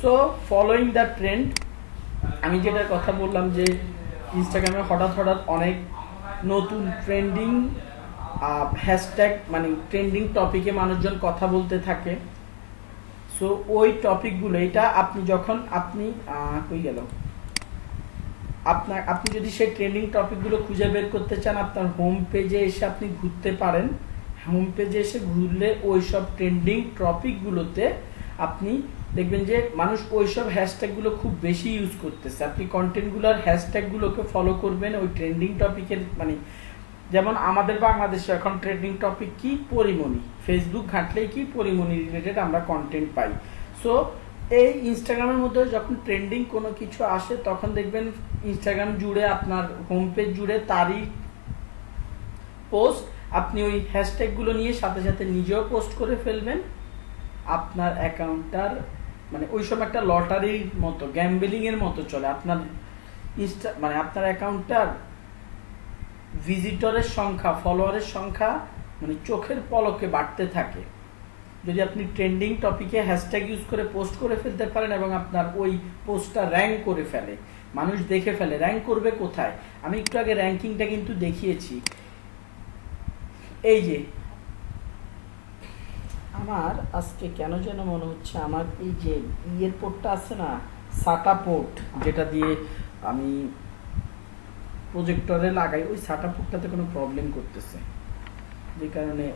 সো ফলোইং দ্য ট্রেন্ড, আমি যেটার কথা বললাম যে ইনস্টাগ্রামে হঠাৎ অনেক নতুন ট্রেন্ডিং হ্যাশট্যাগ মানে ট্রেন্ডিং টপিকে মানুষজন কথা বলতে থাকে। সো ওই টপিকগুলো, এটা আপনি যখন আপনি আপনি যদি সেই ট্রেন্ডিং টপিকগুলো খুঁজে বের করতে চান, আপনার হোম পেজে এসে আপনি ঘুরতে পারেন। হোম পেজে এসে ঘুরলে ওই সব ট্রেন্ডিং টপিকগুলোতে আপনি দেখবেন যে মানুষ ওইসব হ্যাশট্যাগুলো খুব বেশি ইউজ করতেছে। আপনি কন্টেন্টগুলোর হ্যাশট্যাগুলোকে ফলো করবেন ওই ট্রেন্ডিং টপিকের, মানে যেমন আমাদের বাংলাদেশে এখন ট্রেন্ডিং টপিক কি, পরিমণি। ফেসবুক ঘাঁটলেই কি পরিমণি রিলেটেড আমরা কন্টেন্ট পাই। সো এই ইনস্টাগ্রামের মধ্যে যখন ট্রেন্ডিং কোনো কিছু আসে তখন দেখবেন ইনস্টাগ্রাম জুড়ে আপনার হোম পেজ জুড়ে তারই পোস্ট, আপনি ওই হ্যাশট্যাগুলো নিয়ে সাথে সাথে নিজেও পোস্ট করে ফেলবেন। আপনার অ্যাকাউন্টটার মানে ওই সময় একটা লটারির মতো, গ্যাম্বলিং এর মতো চলে। আপনার মানে আপনার অ্যাকাউন্টটার ভিজিটরের সংখ্যা, ফলোয়ারের সংখ্যা মানে চোখের পলকে বাড়তে থাকে যদি আপনি ট্রেন্ডিং টপিকে হ্যাশট্যাগ ইউজ করে পোস্ট করে ফেলতে পারেন এবং আপনার ওই পোস্টটা র্যাঙ্ক করে ফেলে, মানুষ দেখে ফেলে। র্যাঙ্ক করবে কোথায়? আমি একটু আগে র্যাঙ্কিংটা কিন্তু দেখিয়েছি। এই যে আমার আজকে কেন যেন মনে হচ্ছে আমার এই যে ইয়ের পোর্টটা আছে না, সাটা পোর্ট, যেটা দিয়ে আমি প্রজেক্টরে লাগাই, ওই সাটা পোর্টটাতে কোনো প্রবলেম করতেছে, যে কারণে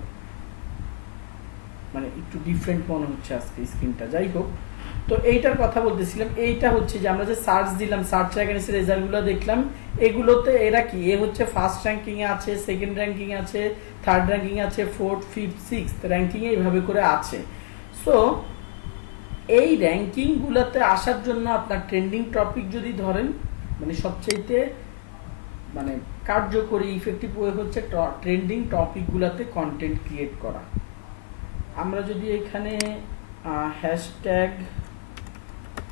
মানে একটু ডিফারেন্ট মনে হচ্ছে আজকে স্ক্রিনটা। যাই হোক, তো এইটার কথা বলতেছিলাম। এইটা হচ্ছে যে আমরা যে সার্চ দিলাম, সার্চ এগেইনস্ট রেজাল্টগুলো দেখলাম, এগুলোতে এরা কি, এ হচ্ছে ফার্স্ট র্যাঙ্কিং এ আছে, সেকেন্ড র্যাঙ্কিং এ আছে, থার্ড র্যাঙ্কিং এ আছে, ফোর্থ, ফিফথ, সিক্সথ র্যাঙ্কিং এ এইভাবে করে আছে। সো এই র্যাঙ্কিং গুলাতে আসার জন্য আপনার ট্রেন্ডিং টপিক যদি ধরেন, মানে সবচাইতে মানে কার্যকরী ইফেক্টিভ ওয়ে হচ্ছে ট্রেন্ডিং টপিক গুলাতে কন্টেন্ট ক্রিয়েট করা। আমরা যদি এখানে হ্যাশট্যাগ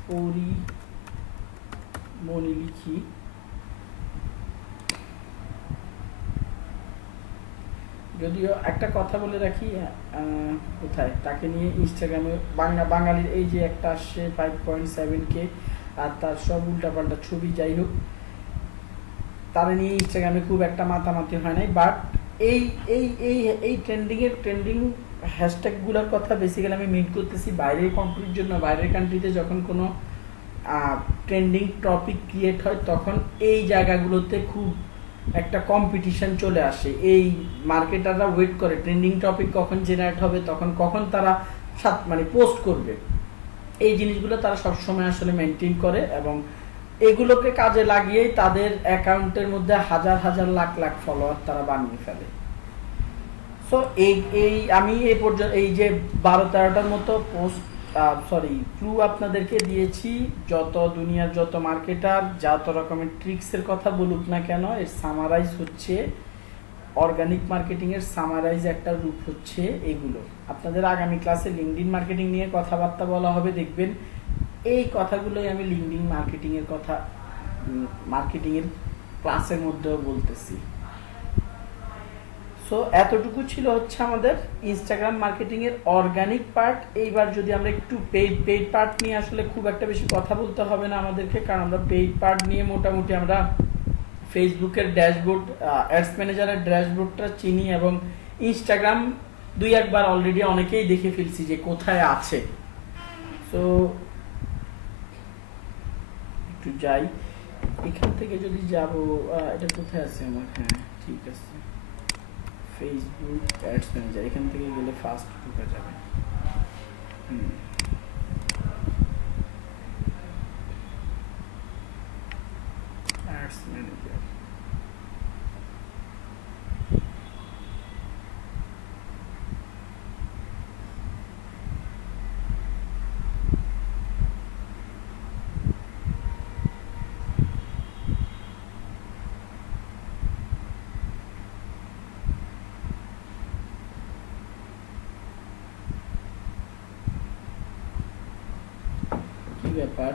পরিমণি লিখি, যদিও একটা কথা বলে রাখি, কোথায় তাকে নিয়ে ইনস্টাগ্রামে বাঙালির এই যে একটা আসছে 5.7K আর তার সব উল্টাপাল্টা ছবি, যাই হোক তারা নিয়ে ইনস্টাগ্রামে খুব একটা মাতামাতি হয় নাই। বাট এই এই এই এই ট্রেন্ডিং হ্যাশট্যাগুলোর কথা বেসিক্যালি আমি মিট করতেছি বাইরের কান্ট্রির জন্য। বাইরের কান্ট্রিতে যখন কোনো ট্রেন্ডিং টপিক ক্রিয়েট হয় তখন এই জায়গাগুলোতে খুব একটা কম্পিটিশন চলে আসে। এই মার্কেটাররা ওয়েট করে ট্রেন্ডিং টপিক কখন জেনারেট হবে, কখন তারা মানে পোস্ট করবে। এই জিনিসগুলো তারা সবসময় আসলে মেনটেন করে এবং এগুলোকে কাজে লাগিয়েই তাদের অ্যাকাউন্টের মধ্যে হাজার হাজার লাখ লাখ ফলোয়ার তারা বানিয়ে ফেলে। সো এই আমি এই পর্যন্ত এই যে 12-13টার মতো পোস্ট ক্লু আপনাদেরকে দিয়েছি। যত দুনিয়ার যত মার্কেটার যত রকমের ট্রিক্সের কথা বলুক না কেন, এর সামারাইজ হচ্ছে অর্গানিক মার্কেটিং এর সামারাইজ একটা রূপ হচ্ছে এগুলো। আপনাদের আগামী ক্লাসে লিঙ্কডইন মার্কেটিং নিয়ে কথাবার্তা বলা হবে, দেখবেন এই কথাগুলোই আমি লিঙ্কডইন মার্কেটিং এর কথা মার্কেটিং এর ক্লাসের মধ্যেও বলতেছি। সো এতটুকু ছিল হচ্ছে আমাদের ইনস্টাগ্রাম মার্কেটিং এর অর্গানিক পার্ট। এইবার যদি আমরা একটু পেইড পার্ট নিয়ে, আসলে খুব একটা বেশি কথা বলতে হবে না আমাদেরকে, কারণ আমরা পেইড পার্ট নিয়ে মোটামুটি আমরা ফেসবুকের ড্যাশবোর্ড, অ্যাডস ম্যানেজারের ড্যাশবোর্ডটা চিনি এবং ইনস্টাগ্রাম 2-1 বার অলরেডি অনেকেই দেখে ফেলছি যে কোথায় আছে। সো একটু যাই, এখান থেকে যদি যাব, এটা কোথায় আছে আমার, হ্যাঁ ঠিক আছে, ফেসবুক অ্যাডস ম্যানেজার, এখান থেকে গেলে ফার্স্ট ঢোকা যাবে। অ্যাডস ম্যানেজার, কি ব্যাপার?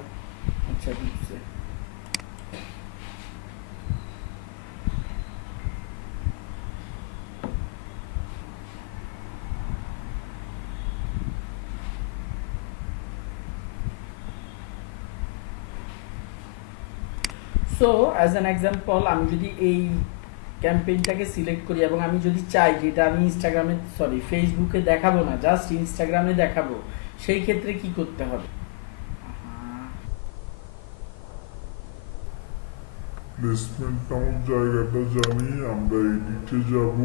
আচ্ছা বুঝছে। সো অ্যাজ অ্যান এক্সাম্পল, আমি যদি এই ক্যাম্পেইনটাকে সিলেক্ট করি এবং আমি যদি চাই যে এটা আমি ফেসবুকে দেখাবো না, জাস্ট ইনস্টাগ্রামে দেখাবো, সেই ক্ষেত্রে কি করতে হবে? প্লেসমেন্ট নামক জায়গাটা জানি, আমরা এডিটে যাব,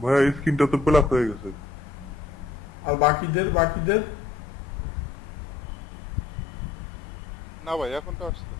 ভাইয়া এই স্ক্রিনটা তো প্লাস হয়ে গেছে। আর বাকিদের না ভাই এখন তো আসছে।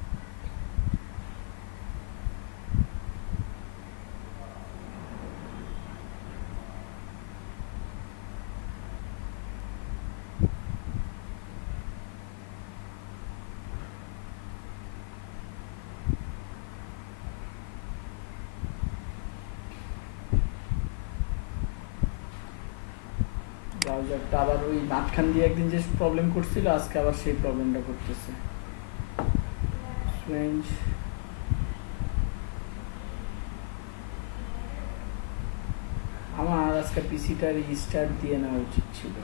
ব্রাউজারটা আবার ওই মাঝখান দিয়ে একদিন যে প্রবলেম করছিল, আজকে আবার সেই প্রবলেমটা করতেছে। স্ট্রেঞ্জ। আমার আজকে পিসিটা রিস্টার্ট দিয়ে নেওয়া উচিত ছিল।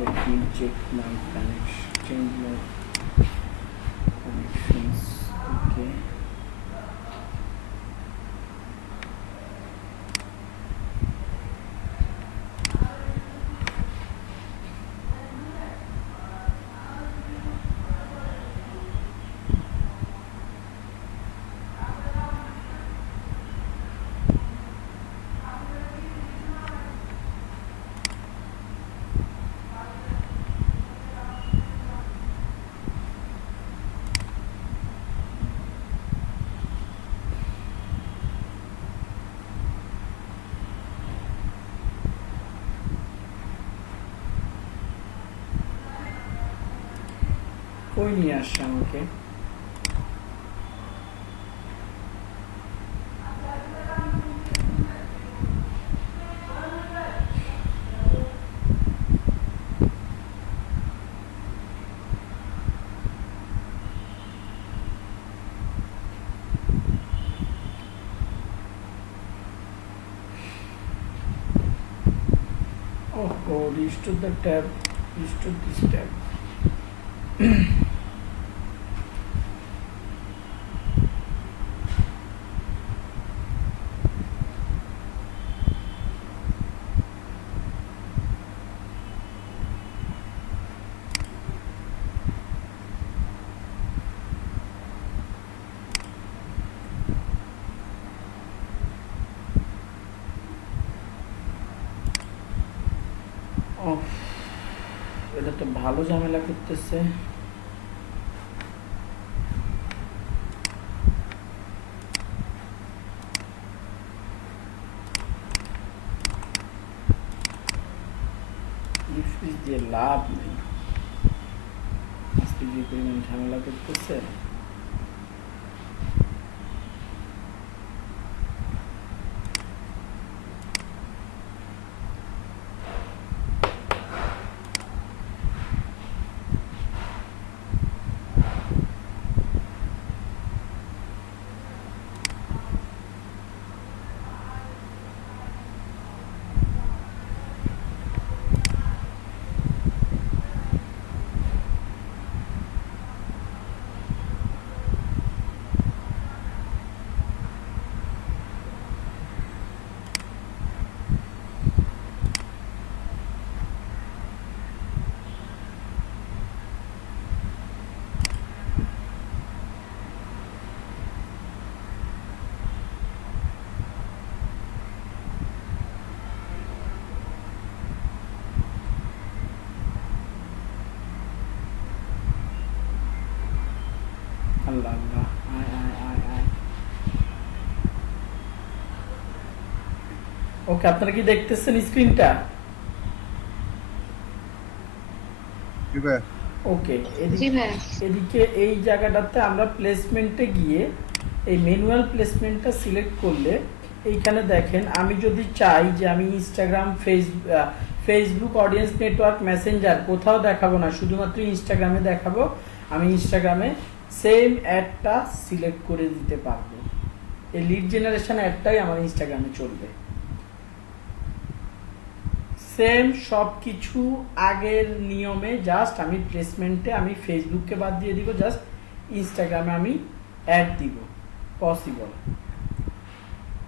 Let me check my connection, change my connections. Okay. কই নিয়ে আসছে আমাকে? Oh God, restore the tab, restore this tab. এটা তো ভালো ঝামেলা করতেছে। ডিফিউজ দিয়ে লাভ নেই, আজকে যে পরিমাণ ঝামেলা করতেছে। আল্লাহ আল্লাহ, আয় আয় আয় আয়। ওকে, আপনারা কি দেখতেছেন স্ক্রিনটা? ওকে, এদিকে এই জায়গাটাতে আমরা প্লেসমেন্টে গিয়ে এই ম্যানুয়াল প্লেসমেন্টটা সিলেক্ট করলে এইখানে দেখেন, আমি যদি চাই যে আমি Instagram Facebook audience network Messenger কোথাও দেখাবো না, শুধুমাত্র ইনস্টাগ্রামে দেখাবো। আমি ইনস্টাগ্রামে সেম অ্যাডটা সিলেক্ট করে দিতে পারবো। এই লিড জেনারেশন অ্যাডটাই আমার ইনস্টাগ্রামে চলবে। সেম সব কিছু আগের নিয়মে, জাস্ট আমি প্লেসমেন্টে আমি ফেসবুককে বাদ দিয়ে দিব, জাস্ট ইনস্টাগ্রামে আমি অ্যাড দিব পসিবল।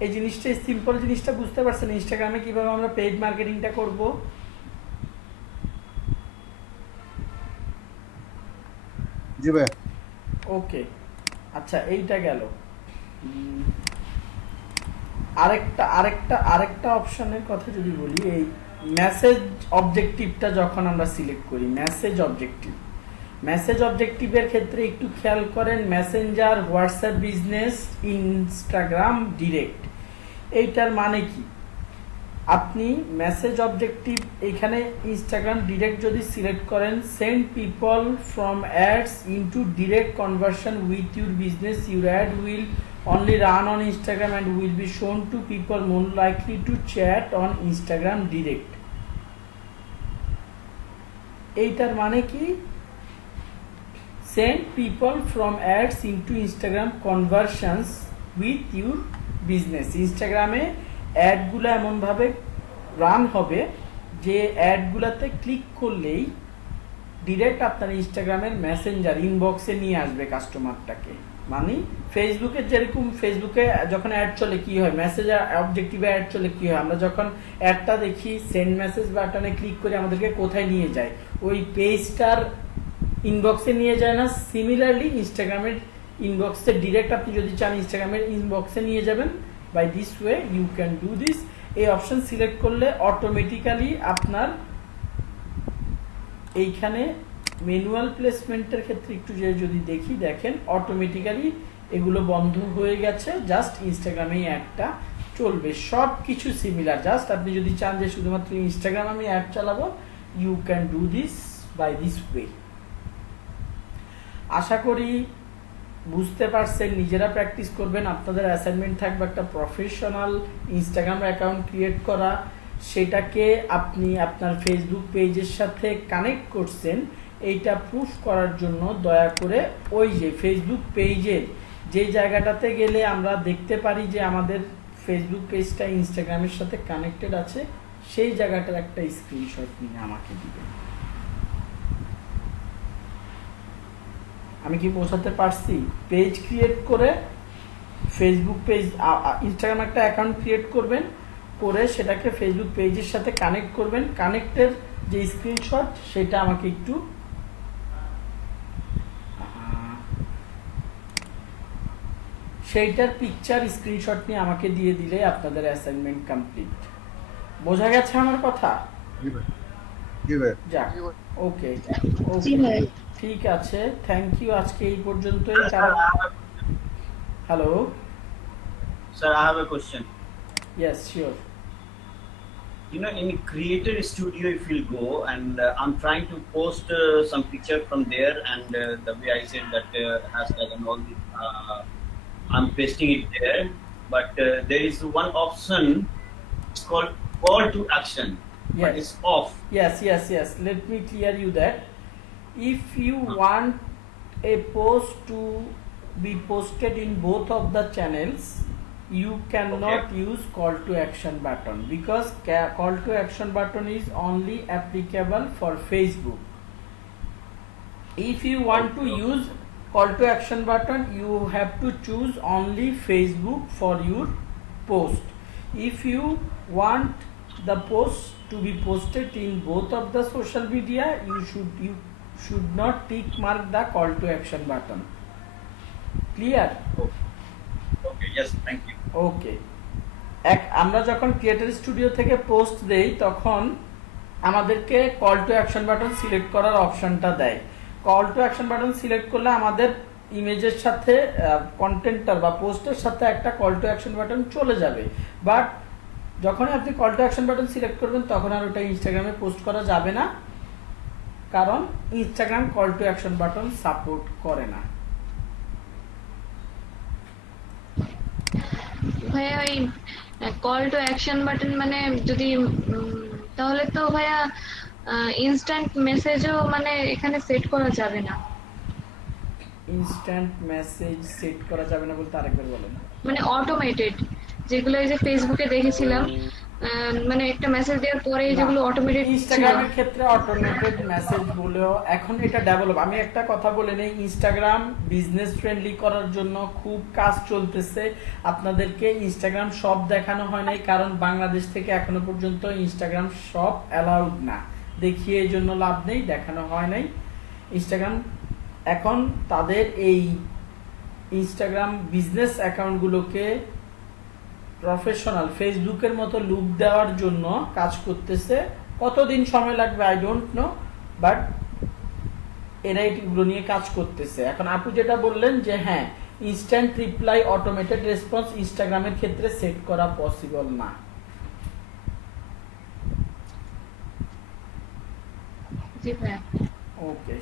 এই জিনিসটা সিম্পল জিনিসটা বুঝতে পারছেন ইনস্টাগ্রামে কিভাবে আমরা পেইড মার্কেটিংটা করব। জি ভাই। ওকে, আচ্ছা এইটা গেল। আরেকটা অপশনের কথা যদি বলি, এই মেসেজ অবজেক্টিভটা যখন আমরা সিলেক্ট করি, মেসেজ অবজেক্টিভের ক্ষেত্রে একটু খেয়াল করেন, Messenger, WhatsApp business, Instagram direct, এইটার মানে কি? আপনি মেসেজ অবজেক্টিভ এখানে ইনস্টাগ্রাম ডিরেক্ট যদি সিলেক্ট করেন, send people from ads into direct conversion with your business, your add will only run on Instagram and will be shown to people more likely to chat on Instagram direct. এইটার মানে কি? send people from ads into Instagram conversions with your business. ইনস্টাগ্রামে অ্যাডগুলো এমন ভাবে run হবে যে অ্যাডগুলোতে click করলেই direct আপনার ইনস্টাগ্রামের মেসেঞ্জার ইনবক্সে নিয়ে আসবে কাস্টমারটাকে। মানে ফেসবুকে যেরকম, ফেসবুকে যখন অ্যাড চলে কি হয়, মেসেজ অবজেক্টিভে অ্যাড চলে কি হয়, আমরা যখন অ্যাডটা দেখি সেন্ড মেসেজ বাটনে ক্লিক করে আমাদেরকে কোথায় নিয়ে যায়, ওই পেজটার ইনবক্সে নিয়ে যায় না? সিমিলারলি ইনস্টাগ্রামের ইনবক্সে ডিরেক্ট আপনি যদি চান ইনস্টাগ্রামের ইনবক্সে নিয়ে যাবেন। By this way you can do this. এই অপশন সিলেক্ট করলে অটোমেটিক্যালি আপনার এইখানে ম্যানুয়াল প্লেসমেন্টের ক্ষেত্রে একটু যদি দেখি, দেখেন অটোমেটিক্যালি এগুলো বন্ধ হয়ে গেছে, জাস্ট ইনস্টাগ্রামেই অ্যাডটা চলবে। সব কিছু সিমিলার, জাস্ট আপনি যদি চান যে শুধুমাত্র ইনস্টাগ্রাম আমি অ্যাড চালাবো, you can do this by this way. আশা করি বুঝতে পারছেন, নিজেরা প্র্যাকটিস করবেন। আপনাদের অ্যাসাইনমেন্ট থাকবে একটা প্রফেশনাল ইনস্টাগ্রাম অ্যাকাউন্ট ক্রিয়েট করা, সেটাকে আপনি আপনার ফেসবুক পেজের সাথে কানেক্ট করছেন, এইটা প্রুফ করার জন্য দয়া করে ওই যে ফেসবুক পেজের যে জায়গাটাতে গেলে আমরা দেখতে পারি যে আমাদের ফেসবুক পেজটা ইনস্টাগ্রামের সাথে কানেক্টেড আছে, সেই জায়গাটার একটা স্ক্রিনশট নিয়ে আমাকে দিবেন। আমি কি বোঝাতে পারছি? পেজ ক্রিয়েট করে ফেসবুক পেজ, ইনস্টাগ্রাম একটা অ্যাকাউন্ট ক্রিয়েট করবেন, করে সেটাকে ফেসবুক পেজের সাথে কানেক্ট করবেন। কানেক্টের যে স্ক্রিনশট সেটা আমাকে একটু সেইটার পিকচার স্ক্রিনশট নিয়ে আমাকে দিয়ে দিলে আপনাদের অ্যাসাইনমেন্ট কমপ্লিট। বোঝা গেছে আমার কথা? যাক, ওকে ওকে, ঠিক আছে, থ্যাংক ইউ। আজকে এই পর্যন্তই। Hello sir, I have a question. Yes, sure. You know, in Creator Studio, if you go and I'm trying to post some picture from there, and the way I said that hashtag and all this, I'm pasting it there. But there is one option. It's called call to action. Yes. But it's off. Yes. Let me clear you that. If you want a post to be posted in both of the channels, you cannot use call to action button, because call to action button is only applicable for Facebook. If you want to use call to action button, you have to choose only Facebook for your post. If you want the post to be posted in both of the social media, you should not tick mark the call to action button. Clear? Okay, yes, thank you. ওকে, আমরা যখন creator studio থেকে post দেই তখন আমাদেরকে call to action button select করার অপশনটা দেয়। Call to action button select করলে আমাদের ইমেজের সাথে, কন্টেন্টটার বা পোস্টের সাথে একটা কল টু অ্যাকশন বাটন চলে যাবে। বাট যখনই আপনি call to action button select করবেন তখন আর ওটা ইনস্টাগ্রামে পোস্ট করা যাবে না, কারণ Instagram call to action button support করে না। ভাইয়া ওই কল টু অ্যাকশন বাটন মানে যদি তাহলে তো ভাইয়া ইনস্ট্যান্ট মেসেজও মানে এখানে সেট করা যাবে না। ইনস্ট্যান্ট মেসেজ সেট করা যাবে না বলতে আরেকবার বলেন। মানে অটোমেটেড, যেগুলো এই যে ফেসবুকে দেখেছিলাম, মানে একটা মেসেজ দেওয়ার পরে যেগুলো অটোমেটেড ছিল। ইনস্টাগ্রামের ক্ষেত্রে অটোমেটেড মেসেজ বলেও এখন এটা ডেভেলপ। আমি একটা কথা বলে নেই, ইনস্টাগ্রাম বিজনেস ফ্রেন্ডলি করার জন্য খুব কাজ চলতেছে। আপনাদেরকে ইনস্টাগ্রাম শপ দেখানো হয় নাই, কারণ বাংলাদেশ থেকে এখনো পর্যন্ত ইনস্টাগ্রাম শপ অ্যালাউড না। দেখিয়ে এই জন্য লাভ নেই, দেখানো হয় নাই। ইনস্টাগ্রাম এখন তাদের এই ইনস্টাগ্রাম বিজনেস অ্যাকাউন্টগুলোকে প্রফেশনাল ফেসবুকের মতো লুক দেওয়ার জন্য কাজ করতেছে। কতদিন সময় লাগবে আই ডোন্ট নো, বাট এরা এগুলো নিয়ে কাজ করতেছে। এখন আপু যেটা বললেন যে হ্যাঁ, ইনস্ট্যান্ট রিপ্লাই অটোমেটেড রেসপন্স ইনস্টাগ্রামের ক্ষেত্রে সেট করা পসিবল না। জি ভাইয়া। ওকে।